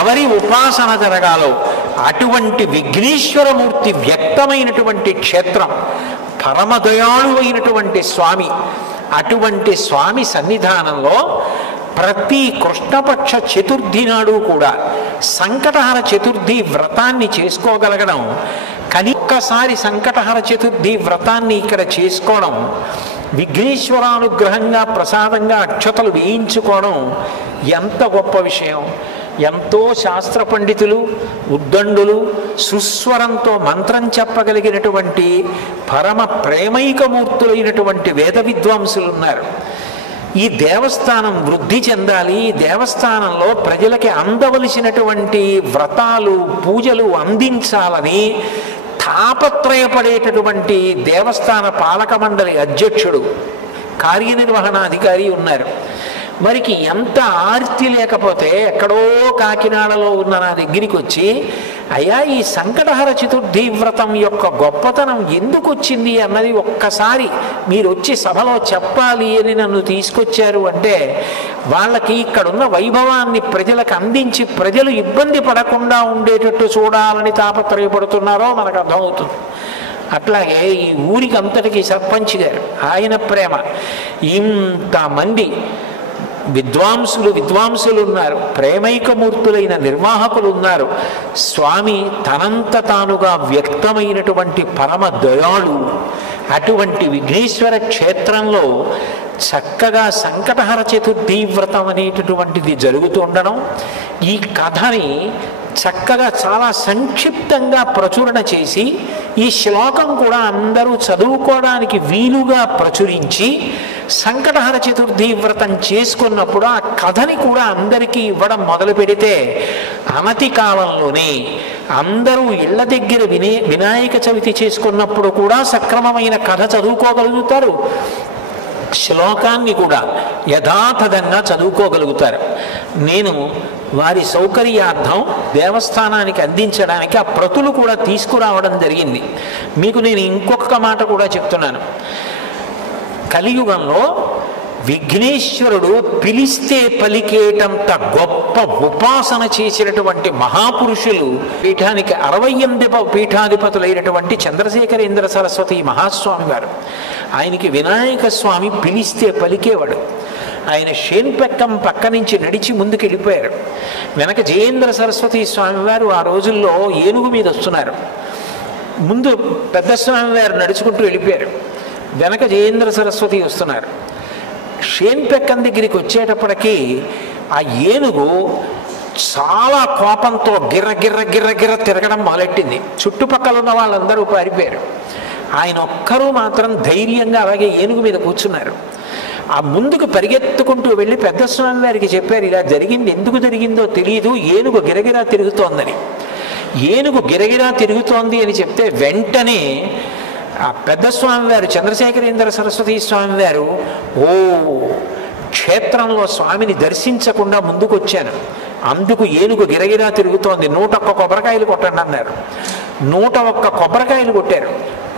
ఎవరి ఉపాసన జరగాలో అటువంటి విఘ్నేశ్వరమూర్తి వ్యక్తమైనటువంటి క్షేత్రం, పరమదయాళు అయినటువంటి స్వామి. అటువంటి స్వామి సన్నిధానంలో ప్రతి కృష్ణపక్ష చతుర్థి నాడు కూడా సంకటహర చతుర్థి వ్రతాన్ని చేసుకోగలగడం, కానీ ఒక్కసారి సంకటహర చతుర్థి వ్రతాన్ని ఇక్కడ చేసుకోవడం, విఘ్నేశ్వరానుగ్రహంగా ప్రసాదంగా అక్షతలు వేయించుకోవడం ఎంత గొప్ప విషయం. ఎంతో శాస్త్ర పండితులు, ఉద్దండులు, సుస్వరంతో మంత్రం చెప్పగలిగినటువంటి పరమ ప్రేమైకమూర్తులైనటువంటి వేద విద్వాంసులు ఉన్నారు. ఈ దేవస్థానం వృద్ధి చెందాలి, ఈ దేవస్థానంలో ప్రజలకి అందవలసినటువంటి వ్రతాలు, పూజలు అందించాలని తాపత్రయపడేటటువంటి దేవస్థాన పాలక మండలి అధ్యక్షుడు, కార్యనిర్వహణాధికారి ఉన్నారు. మరికి ఎంత ఆర్తి లేకపోతే ఎక్కడో కాకినాడలో ఉన్న నా దగ్గరికి వచ్చి, అయ్యా ఈ సంకటహర చతుర్థి వ్రతం యొక్క గొప్పతనం ఎందుకు వచ్చింది అన్నది ఒక్కసారి మీరు వచ్చి సభలో చెప్పాలి అని నన్ను తీసుకొచ్చారు అంటే, వాళ్ళకి ఇక్కడున్న వైభవాన్ని ప్రజలకు అందించి ప్రజలు ఇబ్బంది పడకుండా ఉండేటట్టు చూడాలని తాపత్రయపడుతున్నారో మనకు అర్థమవుతుంది. అట్లాగే ఈ ఊరికి అంతటికీ సర్పంచ్ గారు, ఆయన ప్రేమ, ఇంతమంది విద్వాంసులు ఉన్నారు, ప్రేమైకమూర్తులైన నిర్వాహకులు ఉన్నారు. స్వామి తనంత తానుగా వ్యక్తమైనటువంటి పరమ దయాళు. అటువంటి విఘ్నేశ్వర క్షేత్రంలో చక్కగా సంకటహర చతుర్థి వ్రతం అనేటటువంటిది జరుగుతూ ఉండడం, ఈ కథని చక్కగా చాలా సంక్షిప్తంగా ప్రచురణ చేసి ఈ శ్లోకం కూడా అందరూ చదువుకోవడానికి వీలుగా ప్రచురించి సంకటహర చతుర్థి వ్రతం చేసుకున్నప్పుడు ఆ కథని కూడా అందరికీ ఇవ్వడం మొదలు పెడితే అనతి కాలంలోనే అందరూ ఇళ్ల దగ్గర వినాయక చవితి చేసుకున్నప్పుడు కూడా సక్రమమైన కథ చదువుకోగలుగుతారు, శ్లోకాన్ని కూడా యథాతథంగా చదువుకోగలుగుతారు. నేను వారి సౌకర్యార్థం దేవస్థానానికి అందించడానికి ఆ ప్రతులు కూడా తీసుకురావడం జరిగింది. మీకు నేను ఇంకొక మాట కూడా చెప్తున్నాను. కలియుగంలో విఘ్నేశ్వరుడు పిలిస్తే పలికేటంత గొప్ప ఉపాసన చేసినటువంటి మహాపురుషులు పీఠానికి 68 పీఠాధిపతులైనటువంటి చంద్రశేఖరేంద్ర సరస్వతి మహాస్వామి గారు. ఆయనకి వినాయక స్వామి పిలిస్తే పలికేవాడు. ఆయన షేన్పెక్కం పక్క నుంచి నడిచి ముందుకు వెళ్ళిపోయారు. వెనక జయేంద్ర సరస్వతి స్వామి వారు ఆ రోజుల్లో ఏనుగు మీద వస్తున్నారు. ముందు పెద్ద స్వామి వారు నడుచుకుంటూ వెళ్ళిపోయారు, వెనక జయేంద్ర సరస్వతి వస్తున్నారు. షేన్పెక్కం దగ్గరికి వచ్చేటప్పటికీ ఆ ఏనుగు చాలా కోపంతో గిర్ర గిర్ర గిర్ర గిర్ర తిరగడం మొదలెట్టింది. చుట్టుపక్కల ఉన్న వాళ్ళందరూ పారిపోయారు. ఆయన ఒక్కరూ మాత్రం ధైర్యంగా అలాగే ఏనుగు మీద కూర్చున్నారు. ఆ ముందుకు పరిగెత్తుకుంటూ వెళ్ళి పెద్ద స్వామి వారికి చెప్పారు, ఇలా జరిగింది, ఎందుకు జరిగిందో తెలియదు, ఏనుగు గిరగిరా తిరుగుతోందని. ఏనుగు గిరగిరా తిరుగుతోంది అని చెప్తే వెంటనే ఆ పెద్ద స్వామి వారు చంద్రశేఖరేంద్ర సరస్వతి స్వామి వారు, ఓ క్షేత్రంలో స్వామిని దర్శించకుండా ముందుకు వచ్చాను, అందుకు ఏనుగు గిరగిరా తిరుగుతోంది, 101 కొబ్బరికాయలు కొట్టండి అన్నారు. 101 కొబ్బరికాయలు కొట్టారు.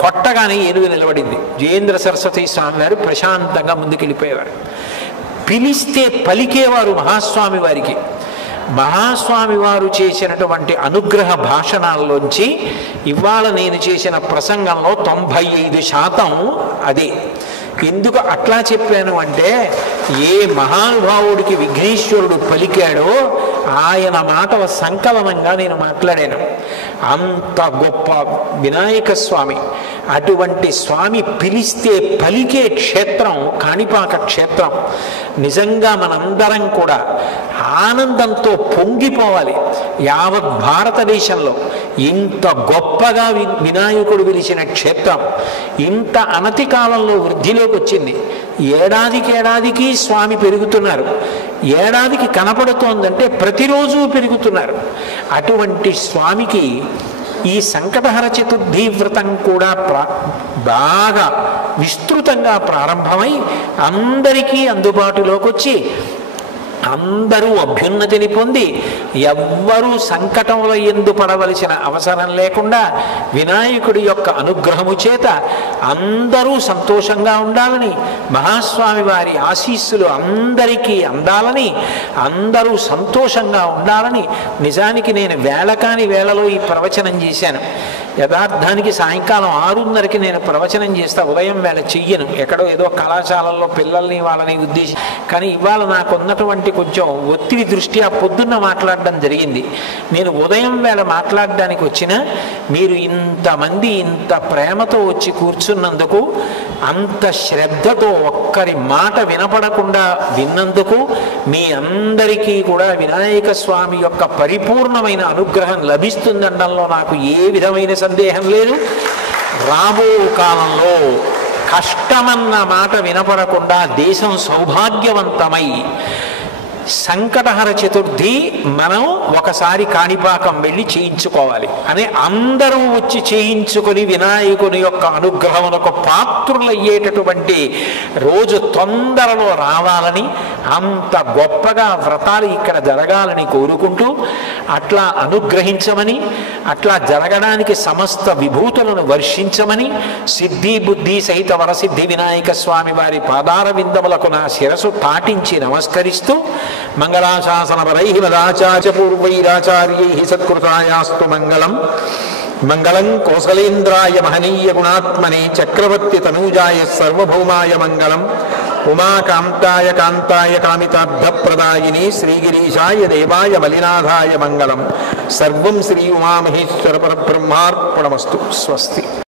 కొట్టగానే ఏనుగు నిలబడింది. జయేంద్ర సరస్వతి స్వామి వారు ప్రశాంతంగా ముందుకెళ్ళిపోయేవారు. పిలిస్తే పలికేవారు మహాస్వామి వారికి. మహాస్వామి వారు చేసినటువంటి అనుగ్రహ భాషణాల్లోంచి ఇవాళ నేను చేసిన ప్రసంగంలో 95% అదే. ఎందుకు అట్లా చెప్పాను అంటే, ఏ మహానుభావుడికి విఘ్నేశ్వరుడు పలికాడో ఆయన మాటల సంకలనంగా నేను మాట్లాడాను. అంత గొప్ప వినాయక స్వామి, అటువంటి స్వామి పిలిస్తే పలికే క్షేత్రం కాణిపాక క్షేత్రం. నిజంగా మనందరం కూడా ఆనందంతో పొంగిపోవాలి. యావత్ భారతదేశంలో ఇంత గొప్పగా వినాయకుడు పిలిచిన క్షేత్రం ఇంత అనతి కాలంలో వృద్ధిలోకి వచ్చింది. ఏడాదికి స్వామి పెరుగుతున్నారు. ఏడాదికి కనపడుతోందంటే ప్రతిరోజు పెరుగుతున్నారు. అటువంటి స్వామికి ఈ సంకటహర చతుర్థి వ్రతం కూడా బాగా విస్తృతంగా ప్రారంభమై అందరికీ అందుబాటులోకి వచ్చి అందరూ అభ్యున్నతిని పొంది ఎవ్వరూ సంకటముల యందు పడవలసిన అవసరం లేకుండా వినాయకుడి యొక్క అనుగ్రహము చేత అందరూ సంతోషంగా ఉండాలని, మహాస్వామి వారి ఆశీస్సులు అందరికీ అందాలని, అందరూ సంతోషంగా ఉండాలని నిజానికి నేను వేళకాని వేళలో ఈ ప్రవచనం చేశాను. యథార్థానికి సాయంకాలం 6:30కి నేను ప్రవచనం చేస్తా, ఉదయం వేళ చెయ్యను. ఎక్కడో ఏదో కళాశాలల్లో పిల్లల్ని వాళ్ళని ఉద్దేశించి. కానీ ఇవాళ నాకు ఉన్నటువంటి కొంచెం ఒత్తిడి దృష్ట్యా పొద్దున్న మాట్లాడడం జరిగింది. నేను ఉదయం వేళ మాట్లాడడానికి వచ్చినా మీరు ఇంతమంది ఇంత ప్రేమతో వచ్చి కూర్చున్నందుకు, అంత శ్రద్ధతో ఒక్కరి మాట వినపడకుండా విన్నందుకు మీ అందరికీ కూడా వినాయక స్వామి యొక్క పరిపూర్ణమైన అనుగ్రహం లభిస్తుందనడంలో నాకు ఏ విధమైన సందేహం లేదు. రాబో కాలంలో కష్టమన్న మాట వినపడకుండా దేశం సౌభాగ్యవంతమై సంకటహర చతుర్థి మనం ఒకసారి కాణిపాకం వెళ్ళి చేయించుకోవాలి అని అందరూ వచ్చి చేయించుకొని వినాయకుని యొక్క అనుగ్రహమునకు పాత్రులయ్యేటటువంటి రోజు తొందరలో రావాలని, అంత గొప్పగా వ్రతాలు ఇక్కడ జరగాలని కోరుకుంటూ అట్లా అనుగ్రహించమని, అట్లా జరగడానికి సమస్త విభూతులను వర్షించమని సిద్ధి బుద్ధి సహిత వరసిద్ధి వినాయక స్వామి వారి పాదార విందములకు నా శిరసు తాటించి నమస్కరిస్తూ మంగళాశాసనపరై మదాచార్యపూర్వైరాచార్యై సత్కృతాయాస్తు మంగళం. మంగళం కోసలేంద్రాయ మహనీయ గుణాత్మనే చక్రవర్తి తనూజాయ సర్వభౌమాయ మంగళం. ఉమాకాంతాయ కాంతాయ కామితార్థప్రదాయిని శ్రీగిరీశాయ దేవాయ మలినాథాయ మంగళం. సర్వం శ్రీ ఉమామహేశ్వర పరబ్రహ్మార్పణమస్తు. స్వస్తి.